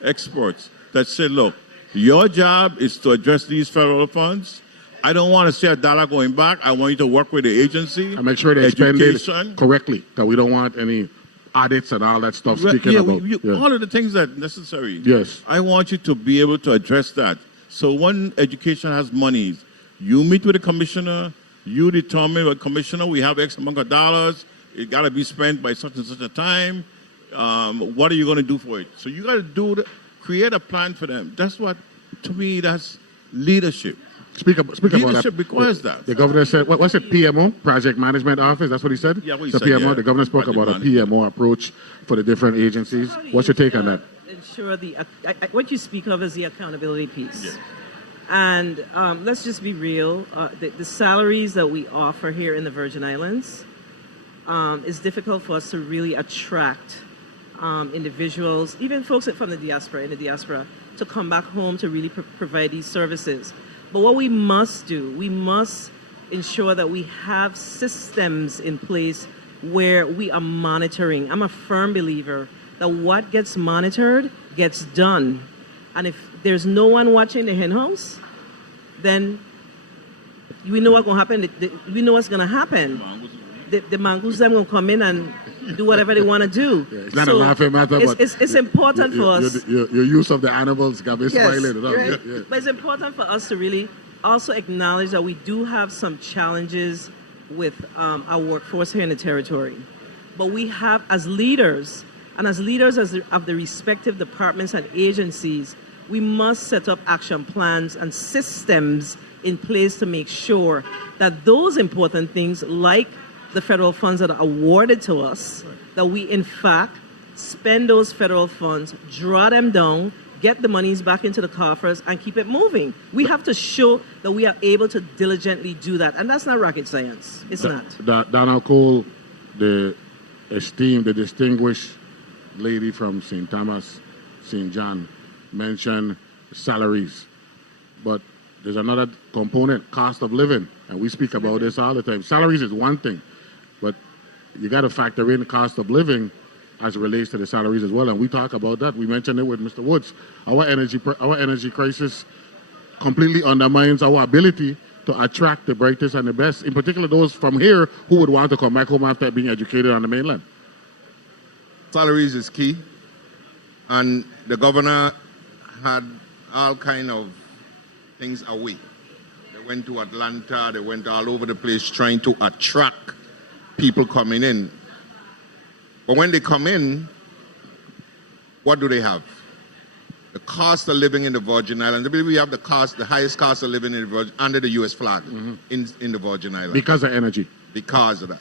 experts that say, look, your job is to address these federal funds. I don't want to see a dollar going back. I want you to work with the agency. And make sure they spend it correctly, because we don't want any audits and all that stuff speaking about. All of the things that are necessary. Yes. I want you to be able to address that. So when education has monies, you meet with the commissioner, you determine what commissioner, we have X amount of dollars, it got to be spent by such and such a time. What are you going to do for it? So you got to create a plan for them. That's what, to me, that's leadership. Speak about that. Leadership requires that. The governor said, what's it, PMO, Project Management Office? That's what he said? Yeah, what he the said, PMO, yeah. The governor spoke Project about a PMO approach for the different agencies. What's your take on that? Ensure what you speak of is the accountability piece. Yeah. And let's just be real. The salaries that we offer here in the Virgin Islands is difficult for us to really attract individuals, even folks from the diaspora, to come back home to really provide these services. But what we must do, we must ensure that we have systems in place where we are monitoring. I'm a firm believer that what gets monitored gets done. And if there's no one watching the hen house, then we know what's going to happen. We know what's going to happen. The mongoose them going to come in and do whatever they want to do. Yeah, it's not a laughing matter, but it's important for us. Your use of the animals got me smiling. Right? But it's important for us to really also acknowledge that we do have some challenges with our workforce here in the territory. But we have, as leaders, and as leaders of the respective departments and agencies, we must set up action plans and systems in place to make sure that those important things, like the federal funds that are awarded to us, that we in fact spend those federal funds, draw them down, get the monies back into the coffers, and keep it moving. We have to show that we are able to diligently do that, and that's not rocket science. It's not. Donald Cole, the distinguished lady from St. Thomas, St. John, mentioned salaries. But there's another component, cost of living, and we speak about this all the time. Salaries is one thing, but you got to factor in the cost of living as it relates to the salaries as well, and we talk about that. We mentioned it with Mr. Woods. Our energy crisis completely undermines our ability to attract the brightest and the best, in particular those from here who would want to come back home after being educated on the mainland. Salaries is key, and the governor had all kind of things away. They went to Atlanta, they went all over the place trying to attract people coming in. But when they come in, what do they have? the cost of living in the Virgin Islands. I believe we have the highest cost of living in the under the U.S. flag in the Virgin Islands. Because of energy. Because of that.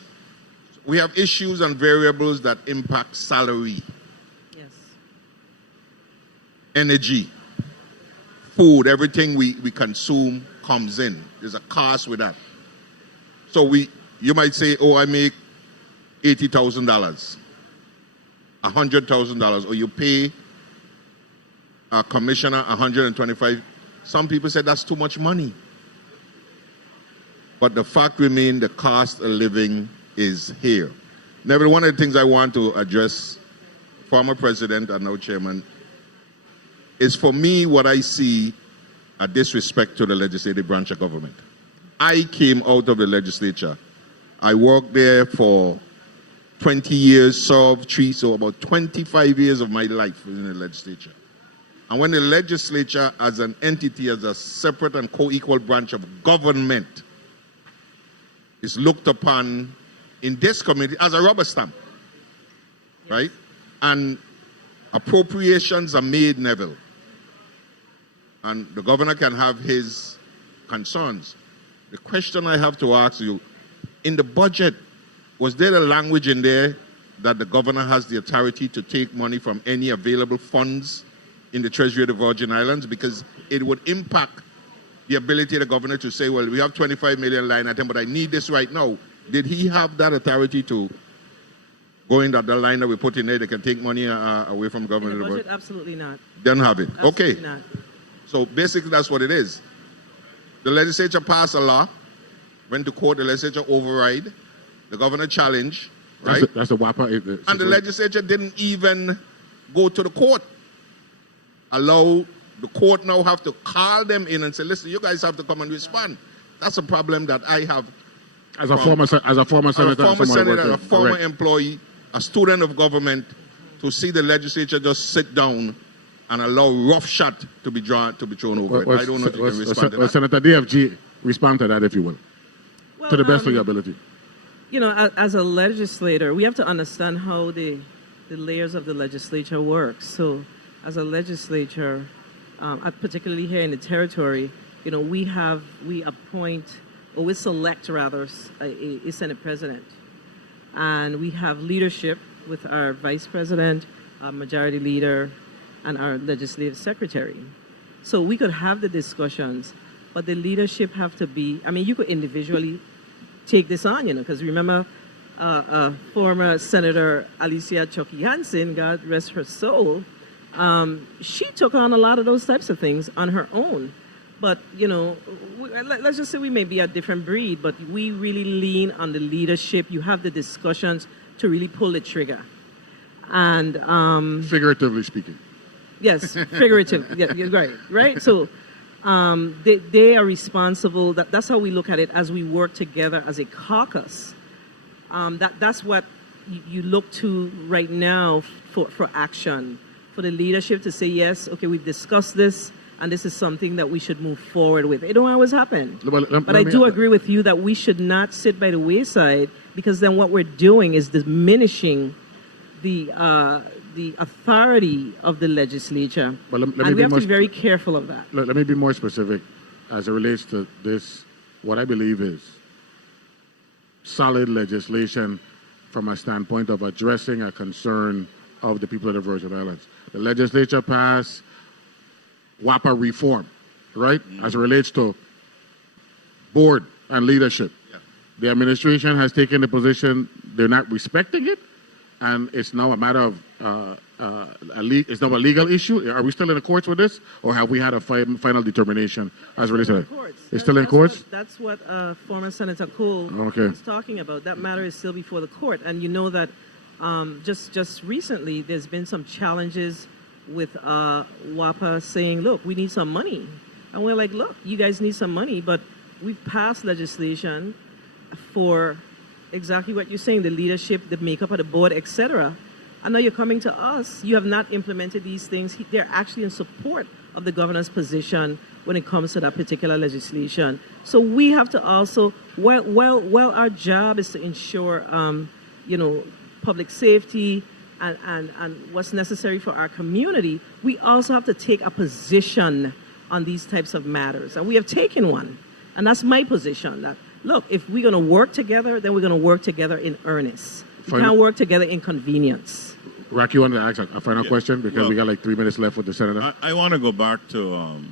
We have issues and variables that impact salary, Yes. energy, food, everything we consume comes in. There's a cost with that. So you might say, oh, I make $80,000, $100,000, or you pay a commissioner $125,000. Some people say that's too much money. But the fact remains, the cost of living is here. Neville, one of the things I want to address, former president and now chairman, is for me what I see a disrespect to the legislative branch of government. I came out of the legislature. I worked there for 20 years, served three, so about 25 years of my life was in the legislature. And when the legislature as an entity, as a separate and co-equal branch of government, is looked upon in this community as a rubber stamp, right? And appropriations are made, Neville. And the governor can have his concerns. The question I have to ask you, in the budget, was there a language in there that the governor has the authority to take money from any available funds in the Treasury of the Virgin Islands? Because it would impact the ability of the governor to say, well, we have 25 million line item, but I need this right now. Did he have that authority to go in that the line that we put in there, they can take money away from government? In the budget, absolutely not. Don't have it. Absolutely Okay. not. So basically that's what it is. The legislature passed a law, went to court, the legislature override, the governor challenged, right? That's the WAPA. And the legislature didn't even go to the court. Allow the court now have to call them in and say, listen, you guys have to come and respond. That's a problem that I have. As a former senator, a former employee, a student of government, to see the legislature just sit down and allow roughshod to be thrown over it. I don't know if you can respond to that. Senator DFG, respond to that if you will, to the best of your ability. You know, as a legislator, we have to understand how the layers of the legislature work. So, as a legislature, particularly here in the territory, you know, we appoint, or we select rather, a Senate president. And we have leadership with our vice president, our majority leader, and our legislative secretary. So we could have the discussions, but the leadership have to be, I mean, you could individually take this on, you know, because remember, former Senator Alicia Chucky Hansen, God rest her soul, she took on a lot of those types of things on her own. But, you know, let's just say we may be a different breed, but we really lean on the leadership. You have the discussions to really pull the trigger. And figuratively speaking. Yes, figurative. Yeah, right. So they are responsible. That's how we look at it as we work together as a caucus. That's what you look to right now for action, for the leadership to say, yes, okay, we've discussed this, and this is something that we should move forward with. It don't always happen. But I do agree with you that we should not sit by the wayside, because then what we're doing is diminishing the authority of the legislature. And we have to be very careful of that. Let me be more specific as it relates to this, what I believe is solid legislation from a standpoint of addressing a concern of the people of the Virgin Islands. The legislature passed WAPA reform, right, as it relates to board and leadership. Yeah. The administration has taken the position they're not respecting it, and it's now a matter of it's now a legal issue. Are we still in the courts with this, or have we had a final determination as related to that? It's still in courts? That's what former Senator Cole was talking about. That matter is still before the court. And you know that just recently there's been some challenges with WAPA saying, look, we need some money. And we're like, look, you guys need some money, but we've passed legislation for exactly what you're saying, the leadership, the makeup of the board, etc. And now you're coming to us. You have not implemented these things. They're actually in support of the governor's position when it comes to that particular legislation. So we have to also, well, our job is to ensure, you know, public safety, and what's necessary for our community, we also have to take a position on these types of matters. And we have taken one. And that's my position, that, look, if we're going to work together, then we're going to work together in earnest. We can't work together in convenience. Rocky, you want to ask a final question? Because we got like 3 minutes left with the senator. I want to go back to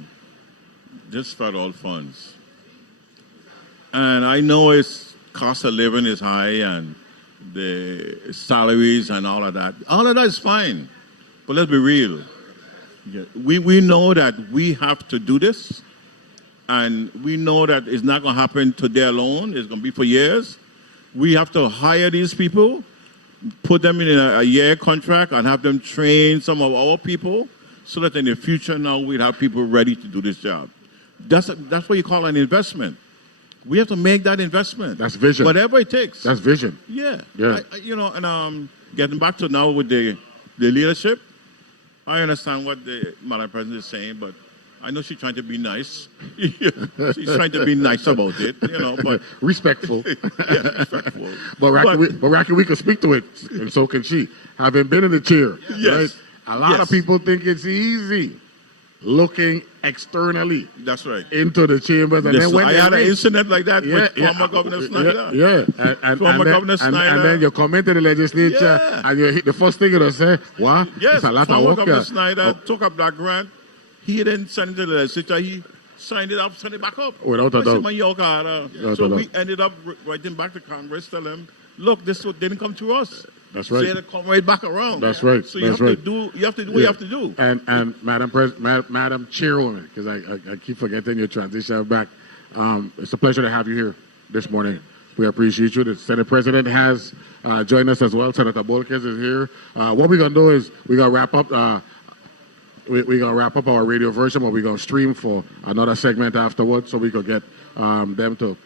just federal funds. And I know its cost of living is high and the salaries and all of that. All of that is fine. But let's be real. We know that we have to do this. And we know that it's not going to happen today alone. It's going to be for years. We have to hire these people, put them in a year contract, and have them train some of our people so that in the future now we'll have people ready to do this job. That's what you call an investment. We have to make that investment. That's vision. Whatever it takes. That's vision. Yeah. Yeah. And getting back to now with the leadership, I understand what the Madam President is saying, but I know she's trying to be nice. She's trying to be nice about it, but respectful. Yeah, respectful. But Rocky, we can speak to it, and so can she. Having been in the chair, yes. Right? A lot of people think it's easy looking externally. That's right. Into the chambers, and then when I had an incident like that with former Governor Snyder. Yeah. And then you come into the legislature, and you hit the first thing you say, "Wow, yes, it's a lot former of work." Governor Snyder took up that grant. He didn't send it to the legislature. He signed it up, sent it back up. Without a doubt. So we ended up writing back to Congress, tell them, look, this didn't come to us. That's right. So they come right back around. That's right. So you have to do what you have to do. And Madam Chairwoman, because I keep forgetting your transition back. It's a pleasure to have you here this morning. We appreciate you. The Senate President has joined us as well. Senator Bolkes is here. What we're gonna do is we're gonna wrap up. We're going to wrap up our radio version, but we're going to stream for another segment afterwards so we could get them to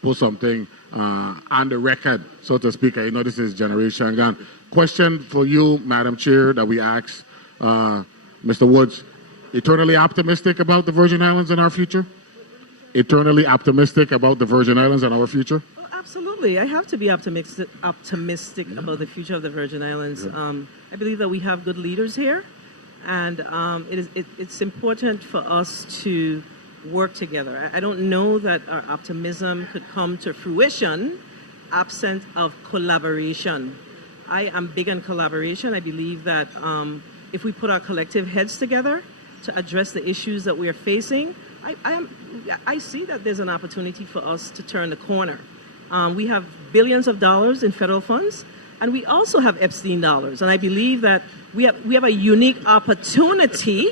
put something on the record, so to speak. This is Generation Gone. Question for you, Madam Chair, that we asked Mr. Woods. Eternally optimistic about the Virgin Islands and our future? Eternally optimistic about the Virgin Islands and our future? Oh, absolutely. I have to be optimistic about the future of the Virgin Islands. I believe that we have good leaders here. And it's important for us to work together. I don't know that our optimism could come to fruition absent of collaboration. I am big on collaboration. I believe that if we put our collective heads together to address the issues that we are facing, I see that there's an opportunity for us to turn the corner. We have billions of dollars in federal funds, and we also have Epstein dollars. And I believe that we have a unique opportunity.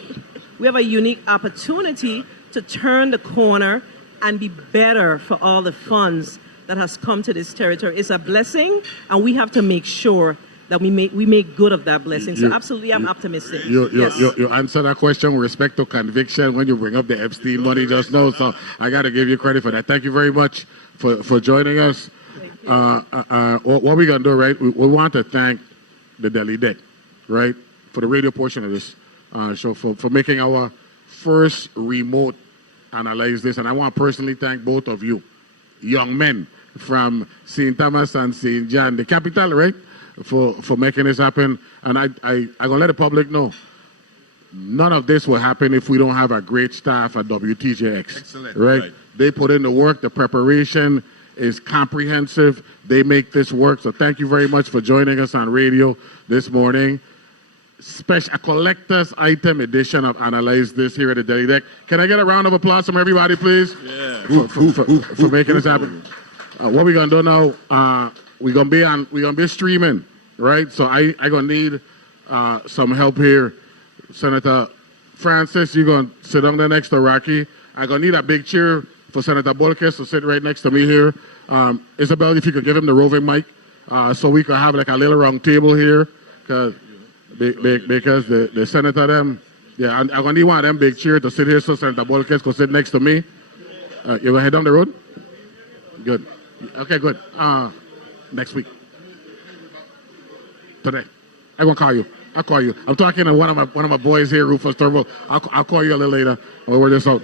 We have a unique opportunity to turn the corner and be better for all the funds that has come to this territory. It's a blessing, and we have to make sure that we make good of that blessing. So absolutely, I'm optimistic. You answer that question with respect to conviction when you bring up the Epstein money just now. So I got to give you credit for that. Thank you very much for joining us. What we're going to do, right, we want to thank the Delhi Deck, right, for the radio portion of this show, for making our first remote Analyze This. And I want to personally thank both of you, young men from St. Thomas and St. John, the capital, right, for making this happen. And I'm going to let the public know, none of this will happen if we don't have a great staff at WTJX. Excellent. Right? They put in the work, the preparation is comprehensive. They make this work. So thank you very much for joining us on radio this morning. A collector's item edition of Analyze This here at the Delhi Deck. Can I get a round of applause from everybody, please? Yeah. For making this happen. What we're gonna do now? We're gonna be streaming, right? So I gonna need some help here. Senator Francis, you're gonna sit down there next to Rocky. I'm gonna need a big chair for Senator Bolkes to sit right next to me here. Isabel, if you could give him the roving mic, so we could have like a little round table here, because the senator them, I'm gonna need one of them big chairs to sit here so Senator Bolkes could sit next to me. You gonna head down the road? Good. Okay, good. Next week. Today. I'm gonna call you. I'll call you. I'm talking to one of my boys here, Rufus Turbo. I'll call you a little later. We'll work this out.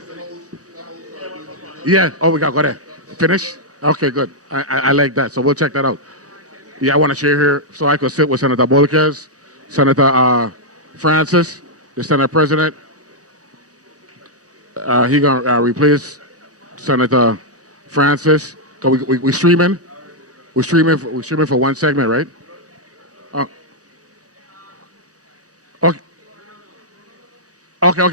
Yeah. Oh, we got go there. Finish? Okay, good. I like that. So we'll check that out. Yeah, I want to share here so I could sit with Senator Bolkes. Senator Francis, the Senate President. He gonna replace Senator Francis. We streaming. We're streaming for one segment, right? Okay.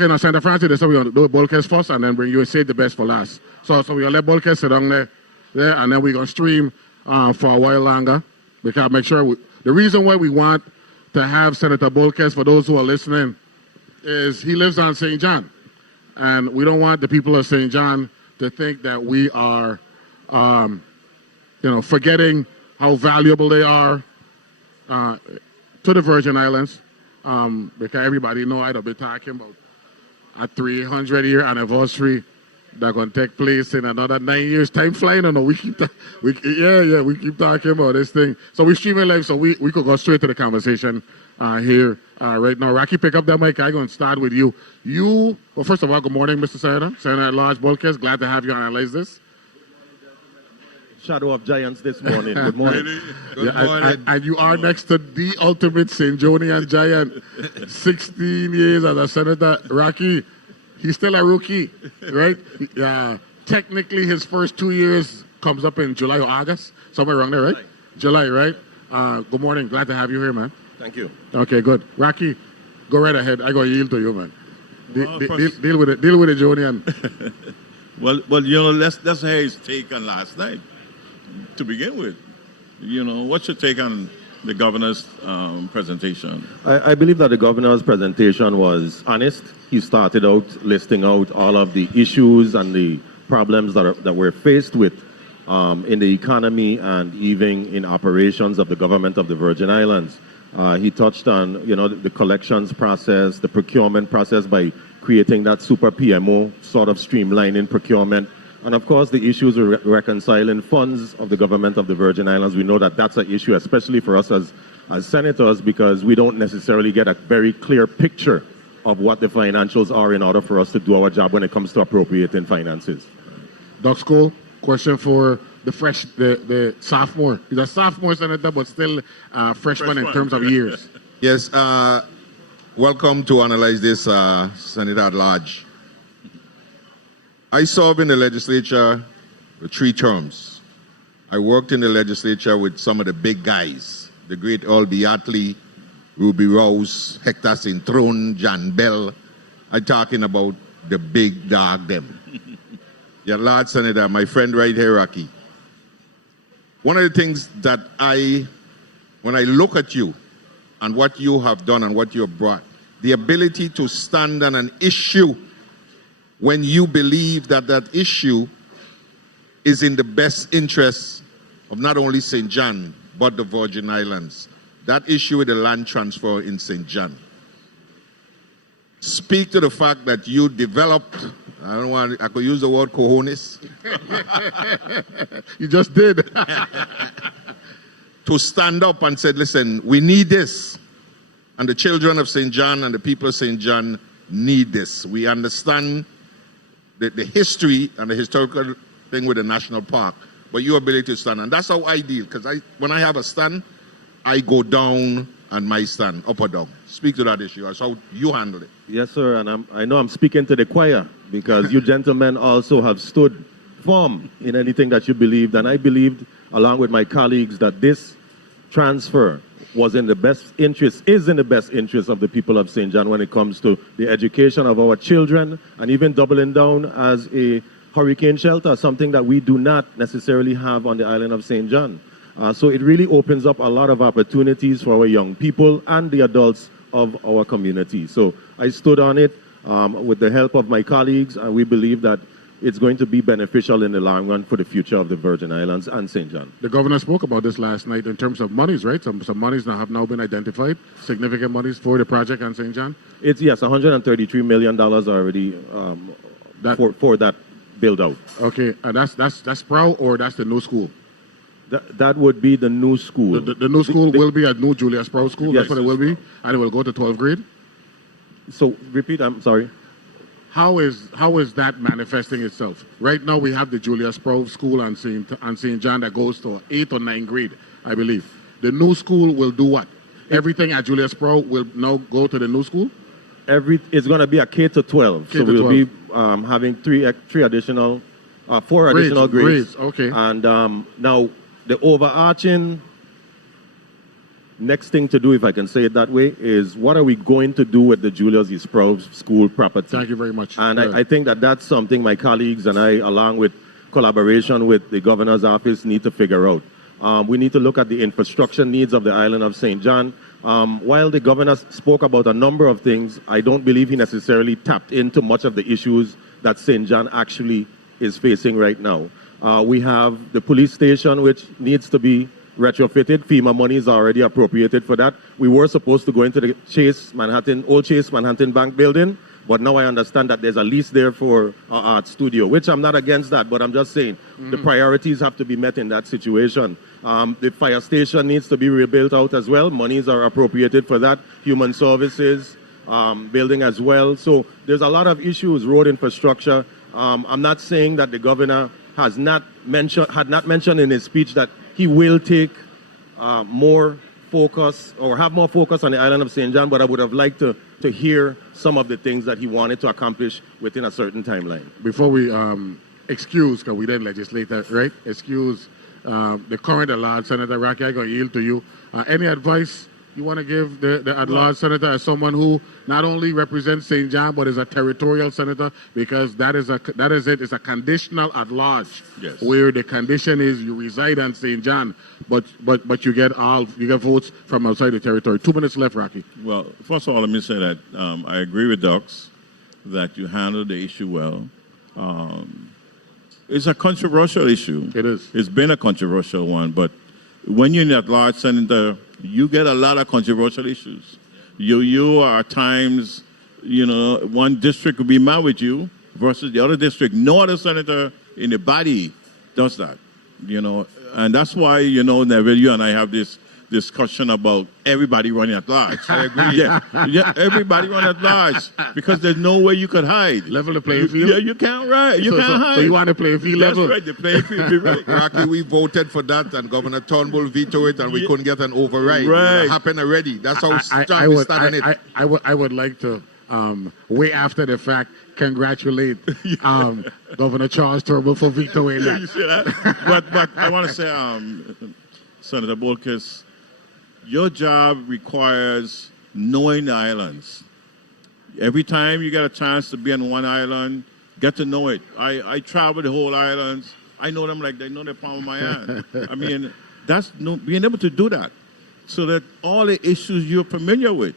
Now, Senator Francis, so we're going to do Bolkes first and then bring you save the best for last. So we're going to let Bolkes sit down there, and then we're going to stream for a while longer. Because make sure the reason why we want to have Senator Bolkes, for those who are listening, is he lives on St. John. And we don't want the people of St. John to think that we are, forgetting how valuable they are to the Virgin Islands. Because everybody know I'd be talking about a 300-year anniversary that's going to take place in another 9 years. Time flying, or no? We keep talking about this thing. So we're streaming live, so we could go straight to the conversation here right now. Rocky, pick up that mic. I'm going to start with you. Well, first of all, good morning, Mr. Senator. Senator at Large Bolkes, glad to have you analyze this. Shadow of giants this morning. Good morning. Good morning. And you are next to the ultimate St. Jonian giant. 16 years as a senator. Rocky, he's still a rookie, right? Technically, his first 2 years comes up in July or August. Somewhere around there, right? July, right? Good morning. Glad to have you here, man. Thank you. Okay, good. Rocky, go right ahead. I go yield to you, man. Deal with it. Deal with it, Jonian. Well, let's hear his take on last night. To begin with, what's your take on the governor's presentation? I believe that the governor's presentation was honest. He started out listing out all of the issues and the problems that we're faced with in the economy and even in operations of the government of the Virgin Islands. He touched on, the collections process, the procurement process by creating that super PMO, sort of streamlining procurement. And of course, the issues of reconciling funds of the government of the Virgin Islands. We know that that's an issue, especially for us as senators, because we don't necessarily get a very clear picture of what the financials are in order for us to do our job when it comes to appropriating finances. Doc School, question for the sophomore. He's a sophomore senator, but still freshman in terms of years. Yes, welcome to analyze this, Senator at Large. I served in the legislature for 3 terms. I worked in the legislature with some of the big guys, the great Earl Beatley, Ruby Rose, Hector St. Throne, John Bell. I'm talking about the big dog them. Your large senator, my friend right here, Rocky. One of the things that when I look at you and what you have done and what you have brought, the ability to stand on an issue when you believe that that issue is in the best interest of not only St. John, but the Virgin Islands. That issue with the land transfer in St. John. Speak to the fact that you developed, I could use the word cojones. You just did. To stand up and said, listen, we need this. And the children of St. John and the people of St. John need this. We understand the history and the historical thing with the national park, but your ability to stand. And that's how I deal, because when I have a stand, I go down and my stand, up or down. Speak to that issue. That's how you handle it. Yes, sir, and I know I'm speaking to the choir, because you gentlemen also have stood firm in anything that you believed, and I believed, along with my colleagues, that this transfer was in the best interest, is in the best interest of the people of St. John when it comes to the education of our children, and even doubling down as a hurricane shelter, something that we do not necessarily have on the island of St. John. So it really opens up a lot of opportunities for our young people and the adults of our community. So I stood on it with the help of my colleagues, and we believe that it's going to be beneficial in the long run for the future of the Virgin Islands and St. John. The governor spoke about this last night in terms of monies, right? Some monies that have now been identified, significant monies for the project on St. John? It's, yes, $133 million already for that build-out. Okay, and that's Sprout, or that's the new school? That would be the new school. The new school will be a new Julia Sprout school? Yes. That's what it will be? And it will go to 12th grade? So, repeat, I'm sorry. How is that manifesting itself? Right now, we have the Julia Sprout School on St. John that goes to 8th or 9th grade, I believe. The new school will do what? everything at Julius Sproul will now go to the new school? It's going to be a K to 12. K so to we'll 12. be having four additional grades. Okay. And now the overarching next thing to do, if I can say it that way, is what are we going to do with the Julius E. Sproul School property? Thank you very much. And I think that that's something my colleagues and I, along with collaboration with the governor's office, need to figure out. We need to look at the infrastructure needs of the island of St. John. While the governor spoke about a number of things, I don't believe he necessarily tapped into much of the issues that St. John actually is facing right now. We have the police station, which needs to be retrofitted. FEMA money is already appropriated for that. We were supposed to go into the old Chase Manhattan Bank building, but now I understand that there's a lease there for an art studio, which I'm not against that, but I'm just saying the priorities have to be met in that situation. The fire station needs to be rebuilt out as well. Monies are appropriated for that. Human services building as well. So there's a lot of issues, road infrastructure. I'm not saying that the governor had not mentioned in his speech that he will take more focus or have more focus on the island of St. John, but I would have liked to hear some of the things that he wanted to accomplish within a certain timeline. Before we excuse, because we didn't legislate that, right? Excuse the current at-large Senator Rocky, I'm going to yield to you. Any advice you want to give the at-large senator as someone who not only represents St. John, but is a territorial senator? Because that is it. It's a conditional at-large, yes, where the condition is you reside on St. John, but you get votes from outside the territory. 2 minutes left, Rocky. Well, first of all, let me say that I agree with Dux that you handled the issue well. It's a controversial issue. It is. It's been a controversial one, but when you're in that large senator, you get a lot of controversial issues. You are at times, one district will be mad with you versus the other district. No other senator in the body does that, and that's why, Neville, you and I have this discussion about everybody running at large. I agree. Yeah, everybody running at large because there's no way you could hide. Level the playing field? Yeah, you can't hide. You can't hide. So you want to play field level? That's right, the playing field be right. Rocky, we voted for that, and Governor Turnbull vetoed it, and we couldn't get an override. Right. It happened already. That's how strong we stand on it. I would like to, way after the fact, congratulate Governor Charles Turnbull for vetoing that. You see that? But I want to say, Senator Bolkes, your job requires knowing the islands. Every time you get a chance to be on one island, get to know it. I travel the whole islands. I know them like they know the palm of my hand. I mean, that's being able to do that so that all the issues you're familiar with,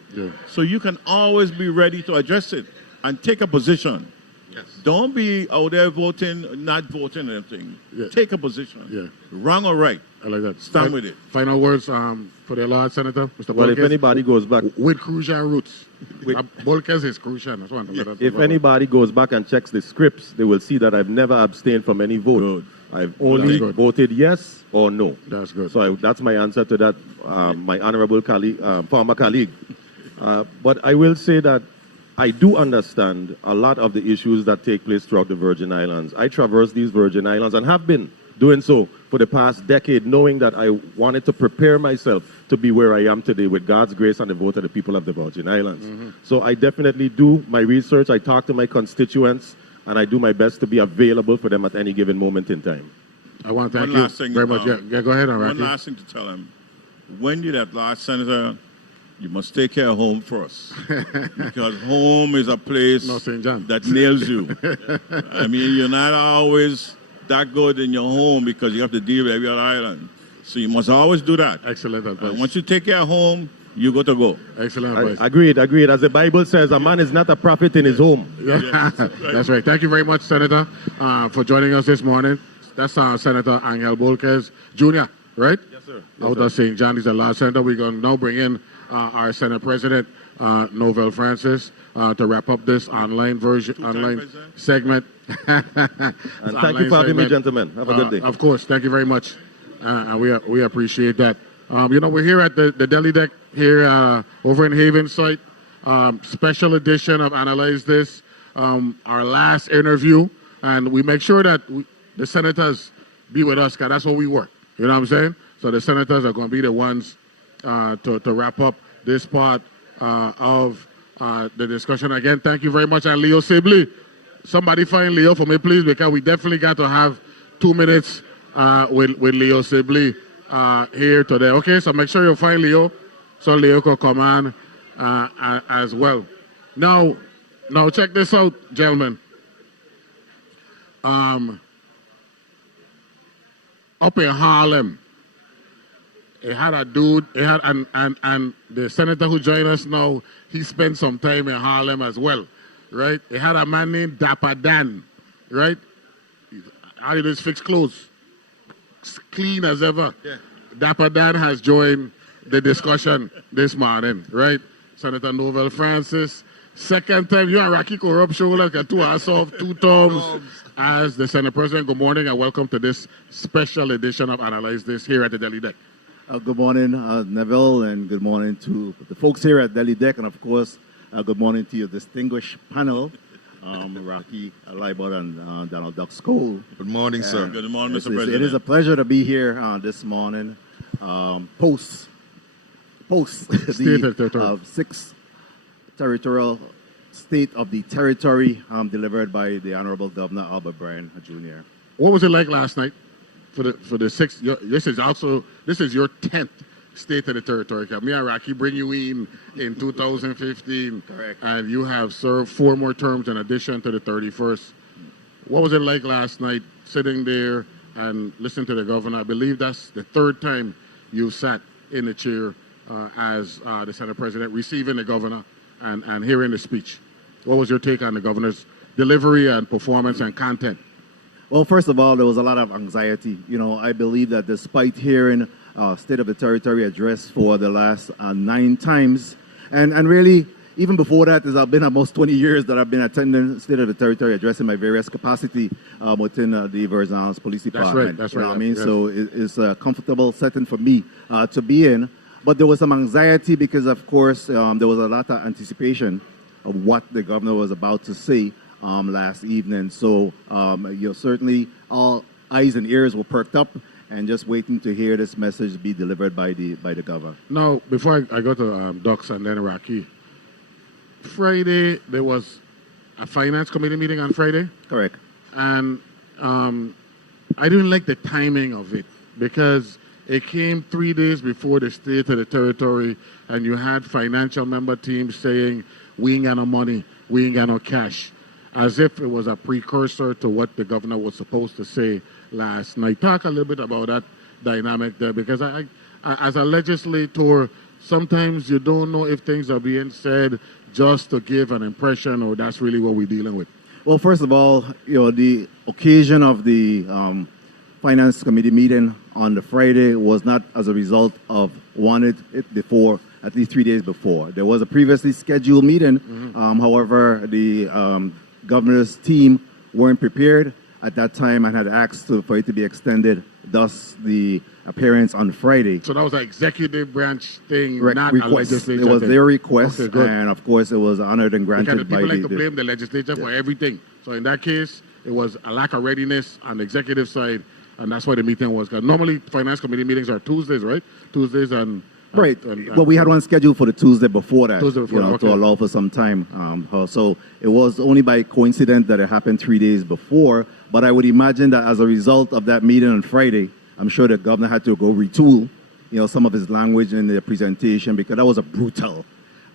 so you can always be ready to address it and take a position. Yes. Don't be out there voting, not voting anything. Yeah. Take a position. Yeah. Wrong or right. I like that. Stand with it. Final words for the large senator, Mr. Well, Bolkes. if anybody goes back, with Crucian roots. Bolkes is Crucian. That's one. if anybody goes back and checks the scripts, they will see that I've never abstained from any vote. Good. I've only voted yes or no. That's good. So that's my answer to that, my honorable colleague, former colleague. But I will say that I do understand a lot of the issues that take place throughout the Virgin Islands. I traverse these Virgin Islands and have been doing so for the past decade, knowing that I wanted to prepare myself to be where I am today with God's grace and the vote of the people of the Virgin Islands. So I definitely do my research. I talk to my constituents, and I do my best to be available for them at any given moment in time. I want to thank One you last thing, very much. Yeah, go ahead, One last thing to tell him. When you're that large senator, you must take care of home first. Because home is a place that nails you. I mean, you're not always that good in your home because you have to deal with every other island. So you must always do that. Excellent advice. Once you take care of home, you got to go. Excellent advice. Agreed. As the Bible says, a man is not a prophet in his home. Yeah. That's right. Thank you very much, Senator, for joining us this morning. That's Senator Angel Bolkes Jr., right? Yes, sir. Out of St. John. He's the last senator. We're going to now bring in our Senate President, Neville Francis, to wrap up this online segment. And thank you for having me, gentlemen. Have a good day. Of course. Thank you very much. And we appreciate that. We're here at the deli deck here over in Haven site. Special edition of Analyze This, our last interview. And we make sure that the senators be with us, because that's what we work. You know what I'm saying? So the senators are going to be the ones to wrap up this part of the discussion. Again, thank you very much. And Leo Sibley, somebody find Leo for me, please, because we definitely got to have 2 minutes with Leo Sibley here today. Okay, so make sure you find Leo so Leo can come on as well. Now check this out, gentlemen. Up in Harlem, it had a dude, and the senator who joined us now, he spent some time in Harlem as well, right? It had a man named Dapper Dan, right? All he did is fix clothes, clean as ever. Yeah. Dapper Dan has joined the discussion this morning, right? Senator Novell Francis, second time, you and Rocky Corrupt show like a 2 hours off, 2 terms as the Senate President. Good morning and welcome to this special edition of Analyze This here at the Delhi Deck. Good morning, Neville, and good morning to the folks here at Delhi Deck, and of course, good morning to your distinguished panel, Rocky, Liburd, and Daniel Cole. Good morning, sir. Good morning, Mr. President. It is a pleasure to be here this morning, post the sixth territorial state of the territory delivered by the Honorable Governor Albert Bryan Jr. What was it like last night for the sixth? This is your 10th state of the territory. Me and Rocky bring you in 2015. Correct. And you have served 4 more terms in addition to the 31st. What was it like last night sitting there and listening to the governor? I believe that's the 3rd time you sat in the chair as the Senate President, receiving the governor and hearing the speech. What was your take on the governor's delivery and performance and content? Well, first of all, there was a lot of anxiety. You know, I believe that despite hearing State of the Territory address for the last 9 times, and really, even before that, there's been almost 20 years that I've been attending State of the Territory address in my various capacity within the Virgin Islands Police Department. That's right. You know what I mean? Yes. So it's a comfortable setting for me to be in. But there was some anxiety because, of course, there was a lot of anticipation of what the governor was about to say last evening. So, certainly all eyes and ears were perked up and just waiting to hear this message be delivered by the governor. Now, before I go to Docs and then Rocky, Friday, there was a finance committee meeting on Friday. Correct. And I didn't like the timing of it because it came 3 days before the state of the territory, and you had financial member teams saying, we ain't got no money, we ain't got no cash, as if it was a precursor to what the governor was supposed to say last night. Talk a little bit about that dynamic there, because I as a legislator, sometimes you don't know if things are being said just to give an impression or that's really what we're dealing with. Well, first of all, the occasion of the Finance Committee meeting on the Friday was not as a result of wanted it before, at least 3 days before. There was a previously scheduled meeting. However, the governor's team weren't prepared at that time and had asked for it to be extended, thus the appearance on Friday. So that was an executive branch thing, not request. A legislature It was thing. their request, Okay, and of course it was honored and granted because by people like to blame the legislature for everything. So in that case, it was a lack of readiness on the executive side, and that's why the meeting was. Because normally finance committee meetings are Tuesdays, right? Tuesdays and right. Well, we had one scheduled for the Tuesday before that, okay. to allow for some time. So it was only by coincidence that it happened 3 days before. But I would imagine that as a result of that meeting on Friday, I'm sure the governor had to go retool, some of his language in the presentation, because that was a brutal,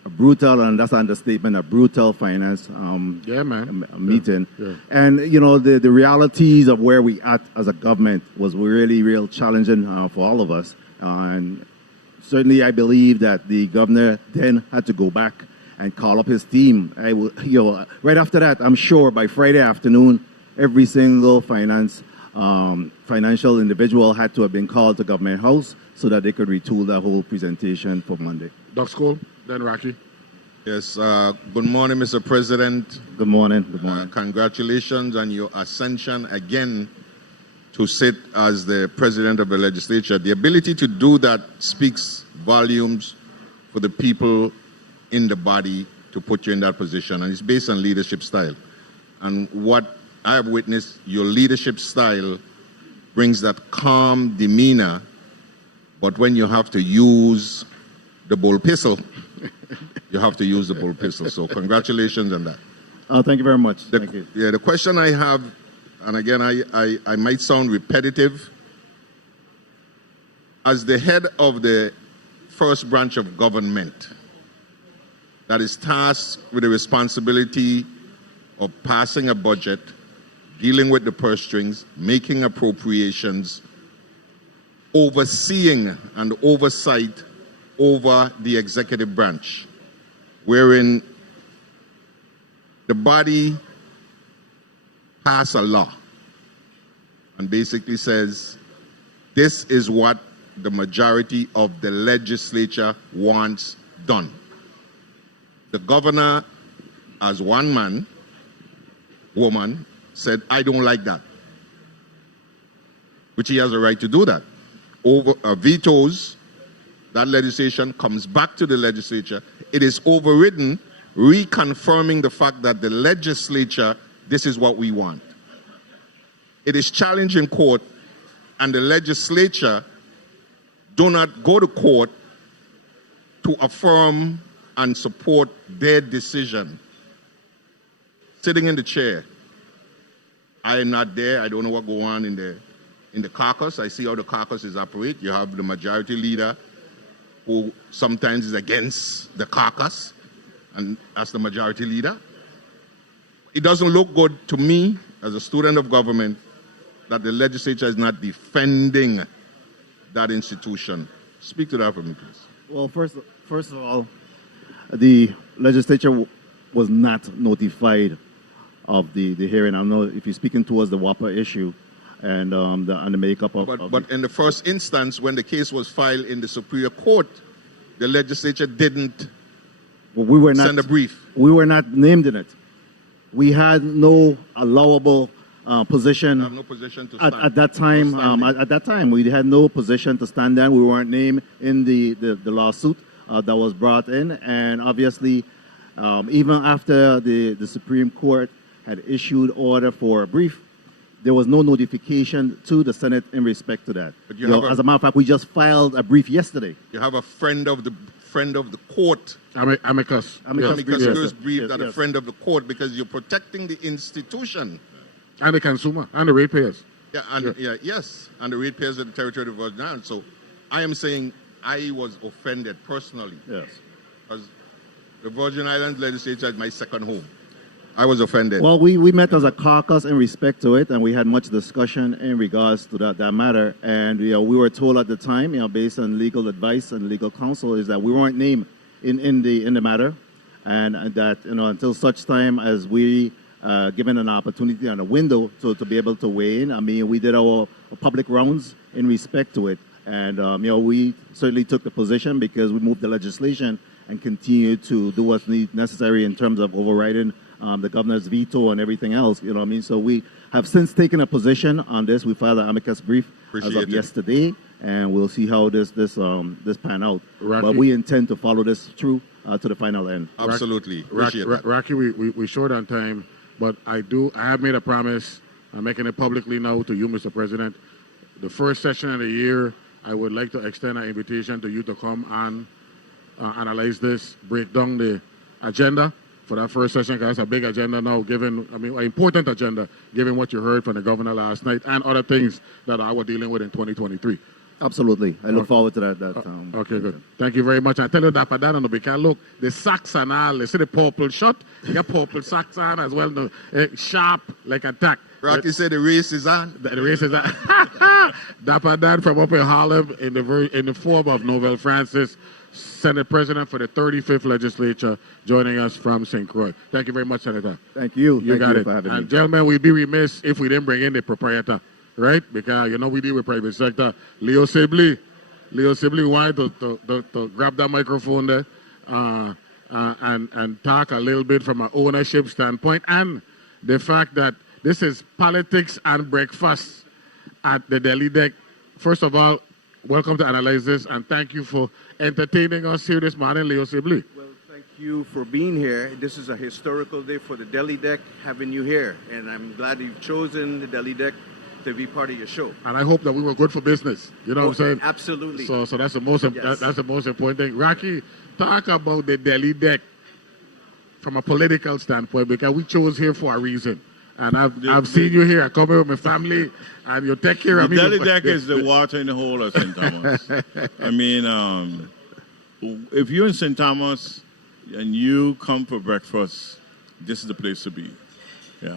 and that's an understatement, a brutal finance meeting. Yeah. And, the realities of where we at as a government was really, real challenging for all of us. And certainly I believe that the governor then had to go back and call up his team. Right after that, I'm sure by Friday afternoon, every single financial individual had to have been called to Government House so that they could retool that whole presentation for Monday. Doc School, then Rocky. Yes, good morning, Mr. President. Good morning. Good morning. Congratulations on your ascension again to sit as the President of the Legislature. The ability to do that speaks volumes for the people in the body to put you in that position, and it's based on leadership style. And what I have witnessed, your leadership style brings that calm demeanor, but when you have to use the bull pistol, you have to use the bull pistol. So congratulations on that. Thank you very much. Thank you. Yeah, the question I have, and again, I might sound repetitive. As the head of the first branch of government that is tasked with the responsibility of passing a budget, dealing with the purse strings, making appropriations, overseeing and oversight over the executive branch, wherein the body pass a law and basically says, this is what the majority of the legislature wants done. The governor, as one man, woman, said, I don't like that, which he has a right to do that. Vetoes that legislation, comes back to the legislature. It is overridden, reconfirming the fact that the legislature, this is what we want. It is challenged in court, and the legislature do not go to court to affirm and support their decision. Sitting in the chair, I am not there. I don't know what goes on in the caucus. I see how the caucuses operate. You have the majority leader who sometimes is against the caucus, and as the majority leader. It doesn't look good to me as a student of government that the legislature is not defending that institution. Speak to that for me, please. Well, first of all, the legislature was not notified of the hearing. I don't know if you're speaking towards the WAPA issue and the makeup of... But in the first instance, when the case was filed in the Superior Court, the legislature didn't send a brief. We were not named in it. We had no allowable position. No position to stand. At that time. At that time, we had no position to stand down. We weren't named in the lawsuit that was brought in, and obviously, even after the Supreme Court had issued order for a brief, there was no notification to the Senate in respect to that. As a matter of fact, we just filed a brief yesterday. You have a friend of the court. Amicus. Amicus brief that a friend of the court, because you're protecting the institution. And the consumer, and the ratepayers. Yeah, and yes, and the ratepayers of the territory of the Virgin Islands. So I am saying I was offended personally. Yes. Because the Virgin Islands legislature is my second home. I was offended. Well, we met as a caucus in respect to it, and we had much discussion in regards to that matter. And we were told at the time, based on legal advice and legal counsel, is that we weren't named in the matter, and that until such time as we given an opportunity and a window to be able to weigh in. I mean, we did our public rounds in respect to it, and we certainly took the position because we moved the legislation and continued to do what's necessary in terms of overriding the governor's veto and everything else. You know what I mean? So we have since taken a position on this. We filed an amicus brief as of yesterday, and we'll see how this pan out. Rocky, but we intend to follow this through to the final end. Absolutely. Rocky, we short on time, but I have made a promise. I'm making it publicly now to you, Mr. President. The first session of the year, I would like to extend an invitation to you to come and analyze this, break down the agenda for that first session, because it's a big agenda now, an important agenda, given what you heard from the governor last night and other things that I was dealing with in 2023. Absolutely. I look forward to that. Okay, good. Thank you very much. I tell you that, but that because look, the socks and all, they see the purple shot, you got purple socks on as well, sharp like a tack. Rocky said the race is on. The race is on. Dapper Dan from up in Harlem in the form of Novell Francis, Senate President for the 35th Legislature, joining us from St. Croix. Thank you very much, Senator. Thank you. You got it. For having me. Gentlemen, we'd be remiss if we didn't bring in the proprietor, right? Because, we deal with private sector. Leo Sibley wanted to grab that microphone there and talk a little bit from an ownership standpoint, and the fact that this is politics and breakfast at the Delhi Deck. First of all, welcome to Analyze This, and thank you for entertaining us here this morning, Leo Sibley. Well, thank you for being here. This is a historical day for the Delhi Deck, having you here, and I'm glad you've chosen the Delhi Deck to be part of your show. And I hope that we were good for business. You know what I'm saying? Absolutely. So that's the most that's the most important thing. Rocky, talk about the Delhi deck from a political standpoint, because we chose here for a reason. And I've seen you here. I come here with my family, and you take care of me. The Delhi deck is the water in the hole of St. Thomas. I mean, if you're in St. Thomas and you come for breakfast, this is the place to be. Yeah,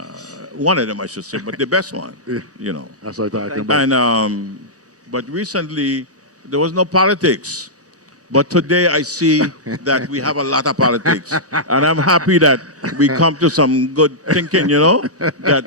one of them I should say, but the best one. You know. That's what I'm talking about. And but recently there was no politics. But today I see that we have a lot of politics. And I'm happy that we come to some good thinking, you know, that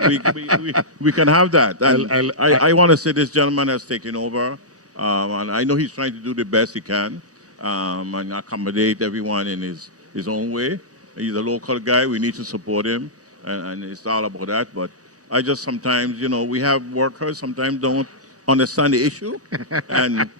we can have that. And I want to say this gentleman has taken over. And I know he's trying to do the best he can and accommodate everyone in his own way. He's a local guy. We need to support him. And it's all about that. But I just sometimes, you know, we have workers sometimes don't understand the issue. And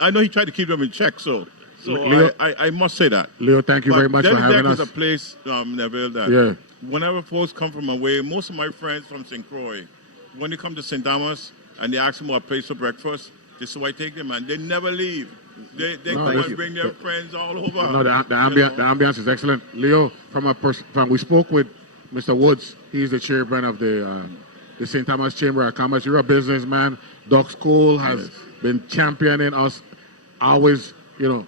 I know he tried to keep them in check, so Leo, I must say that. Leo, thank you very much for having us. Delhi Deck is a place, Neville, that whenever folks come from away, most of my friends from St. Croix, when they come to St. Thomas and they ask them about a place for breakfast, this is why I take them, and they never leave. They come and bring their friends all over. No, the ambiance is excellent. Leo, we spoke with Mr. Woods. He's the chairman of the St. Thomas Chamber of Commerce. You're a businessman. Doc School has been championing us, always, you know,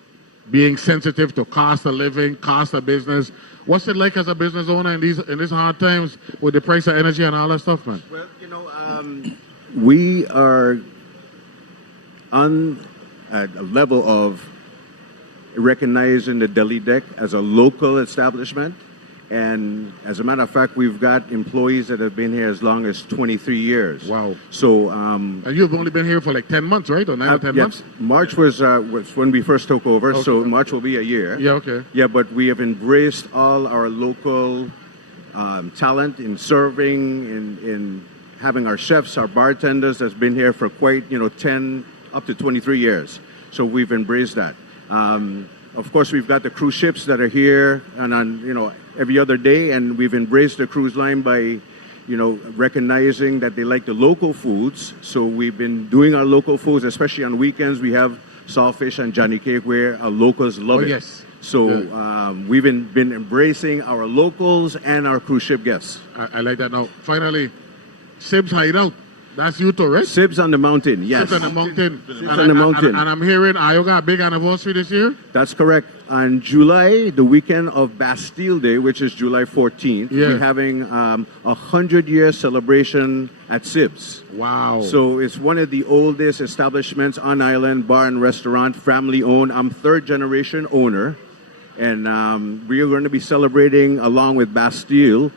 being sensitive to cost of living, cost of business. What's it like as a business owner in these hard times with the price of energy and all that stuff, man? Well, you know, we are on a level of recognizing the Delhi Deck as a local establishment. And as a matter of fact, we've got employees that have been here as long as 23 years. Wow. So, and you've only been here for like 10 months, right? Or 9 or 10 months? March was when we first took over, so March will be a year. Yeah, okay. Yeah, but we have embraced all our local talent in serving, in having our chefs, our bartenders that's been here for quite, 10 up to 23 years. So we've embraced that. Of course, we've got the cruise ships that are here and on, every other day, and we've embraced the cruise line by, recognizing that they like the local foods. So we've been doing our local foods, especially on weekends. We have saltfish and Johnny cake where our locals love it. Yes. So we've been embracing our locals and our cruise ship guests. I like that. Now, finally, Sib's Hideout. That's you too, right? Sib's on the mountain, yes. Sib's on the mountain. Sib's on the mountain. And I'm hearing, you got a big anniversary this year? That's correct. On July, the weekend of Bastille Day, which is July 14th, we're having a 100-year celebration at Sib's. Wow. So it's one of the oldest establishments on island, bar and restaurant, family-owned. I'm third-generation owner. And we are going to be celebrating along with Bastille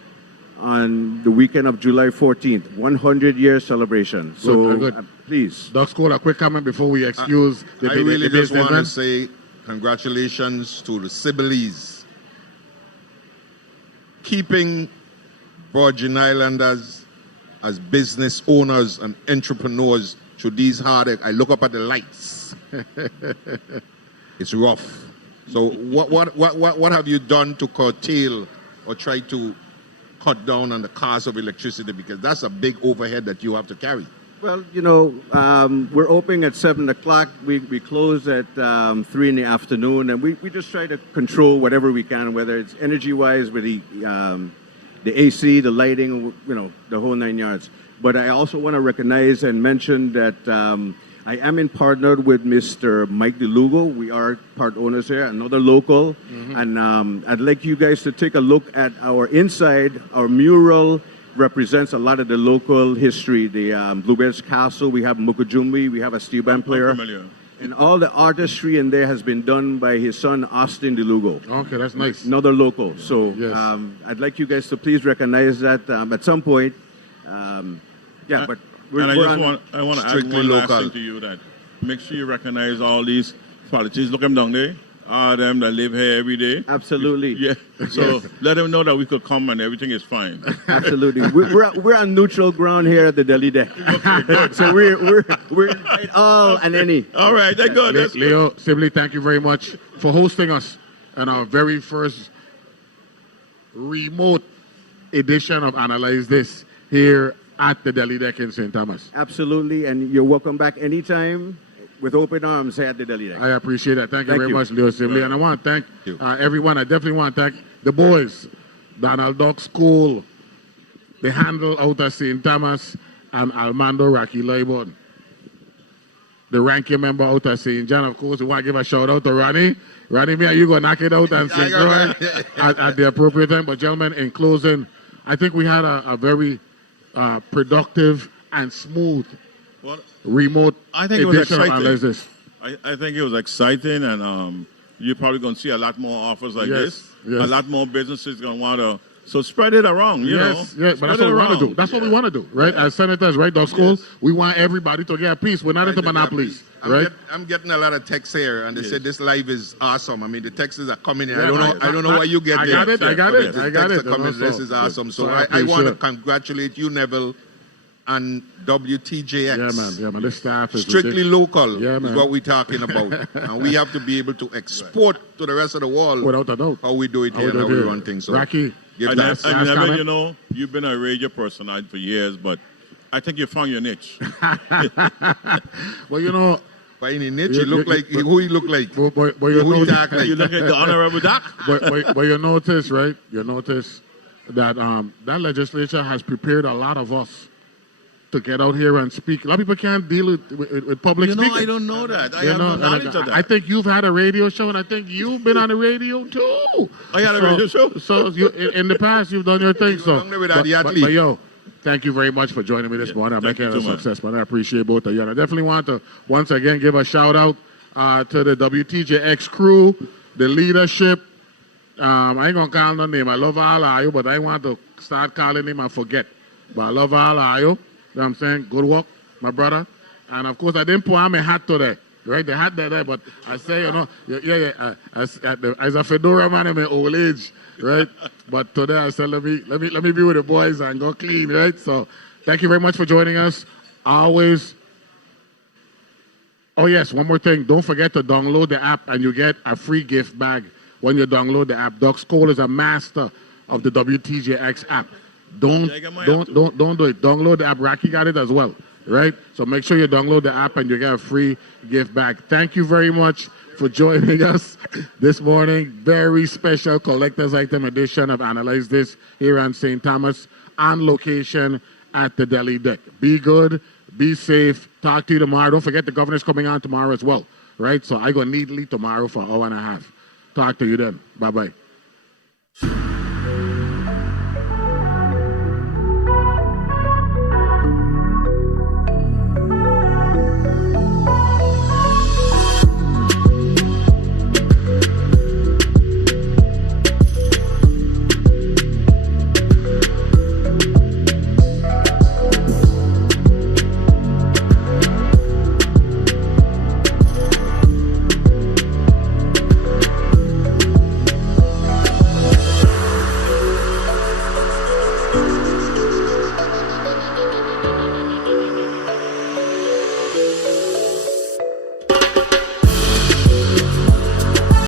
on the weekend of July 14th, 100-year celebration. So please. Doc School, a quick comment before we excuse I really just want to say congratulations to the Sibley's. Keeping Virgin Islanders as business owners and entrepreneurs through these hard. I look up at the lights. It's rough. So what have you done to curtail or try to cut down on the cost of electricity, because that's a big overhead that you have to carry? Well, we're opening at 7 o'clock. We close at 3 in the afternoon, and we just try to control whatever we can, whether it's energy-wise with the AC, the lighting, the whole 9 yards. But I also want to recognize and mention that I am in partner with Mr. Mike DeLugo. We are part owners here, another local. And I'd like you guys to take a look at our inside. Our mural represents a lot of the local history. The Bluebirds Castle, we have Mukujumbi, we have a steel band player. And all the artistry in there has been done by his son, Austin DeLugo. Okay, that's nice. Another local. So I'd like you guys to please recognize that at some point. But I want to add one last thing to you, that make sure you recognize all these politicians. Look them down there. All them that live here every day. Absolutely. Yeah. So let them know that we could come and everything is fine. Absolutely. We're on neutral ground here at the Delhi Deck. Okay, good. So we're invite all and any. All right, that's good. Leo, Sibley, thank you very much for hosting us on our very first remote edition of Analyze This here at the Deli Deck in St. Thomas. Absolutely, and you're welcome back anytime with open arms at the Deli Deck. I appreciate that. Thank you very much, Leo Sibley. And I want to thank everyone. I definitely want to thank the boys, Donald Duck School, the handle out of St. Thomas, and Almando Rocky Liburd. The ranking member out of St. John, of course. We want to give a shout out to Ronnie. Ronnie, me and you go knock it out and St. Croix at the appropriate time. But gentlemen, in closing, I think we had a very productive and smooth remote edition of Analysis. I think it was exciting, and you're probably going to see a lot more offers like this. Yes. A lot more businesses going to want to. So spread it around, you know. Yes, but that's what we want to do. That's what we want to do, right? As senators, right, Duck School, we want everybody to get a piece. We're not into monopolies, right? I'm getting a lot of texts here, and they said this live is awesome. I mean, the texts are coming in. I don't know why you get it. I got it. This is awesome. So I want to congratulate you, Neville, and WTJX. Yeah, man. This staff is strictly local. Yeah, man. Is what we're talking about, and we have to be able to export to the rest of the world without a doubt how we do it here and how we run things. So Rocky. And Neville, you know, you've been a radio personality for years, but I think you found your niche. Well, you know, by any niche, you look like who you look like. But you look like the Honorable Doc. But you notice, right? You notice that that legislature has prepared a lot of us to get out here and speak. A lot of people can't deal with public speaking. I don't know that. I have no knowledge of that. I think you've had a radio show, and I think you've been on the radio too. I had a radio show. So in the past, you've done your thing. So, but yo, thank you very much for joining me this morning. I'm making it a success, man. I appreciate both of you. And I definitely want to once again give a shout out to the WTJX crew, the leadership. I ain't gonna call no name. I love all of you, but I want to start calling him and forget. But I love all of you. You know what I'm saying? Good work, my brother. And of course, I didn't put on my hat today, right? The hat there, but I say, you know, as a fedora man in my old age, right? But today I said, let me be with the boys and go clean, right? So thank you very much for joining us. Always. Oh yes, one more thing. Don't forget to download the app and you get a free gift bag when you download the app. Doc Cole is a master of the WTJX app. Don't do it. Download the app. Rocky got it as well, right? So make sure you download the app and you get a free gift bag. Thank you very much for joining us this morning. Very special collector's item edition of Analyze This here on St. Thomas on location at the Deli Deck. Be good, be safe. Talk to you tomorrow. Don't forget the governor's coming on tomorrow as well, right? So I go need leave tomorrow for an hour and a half. Talk to you then. Bye-bye.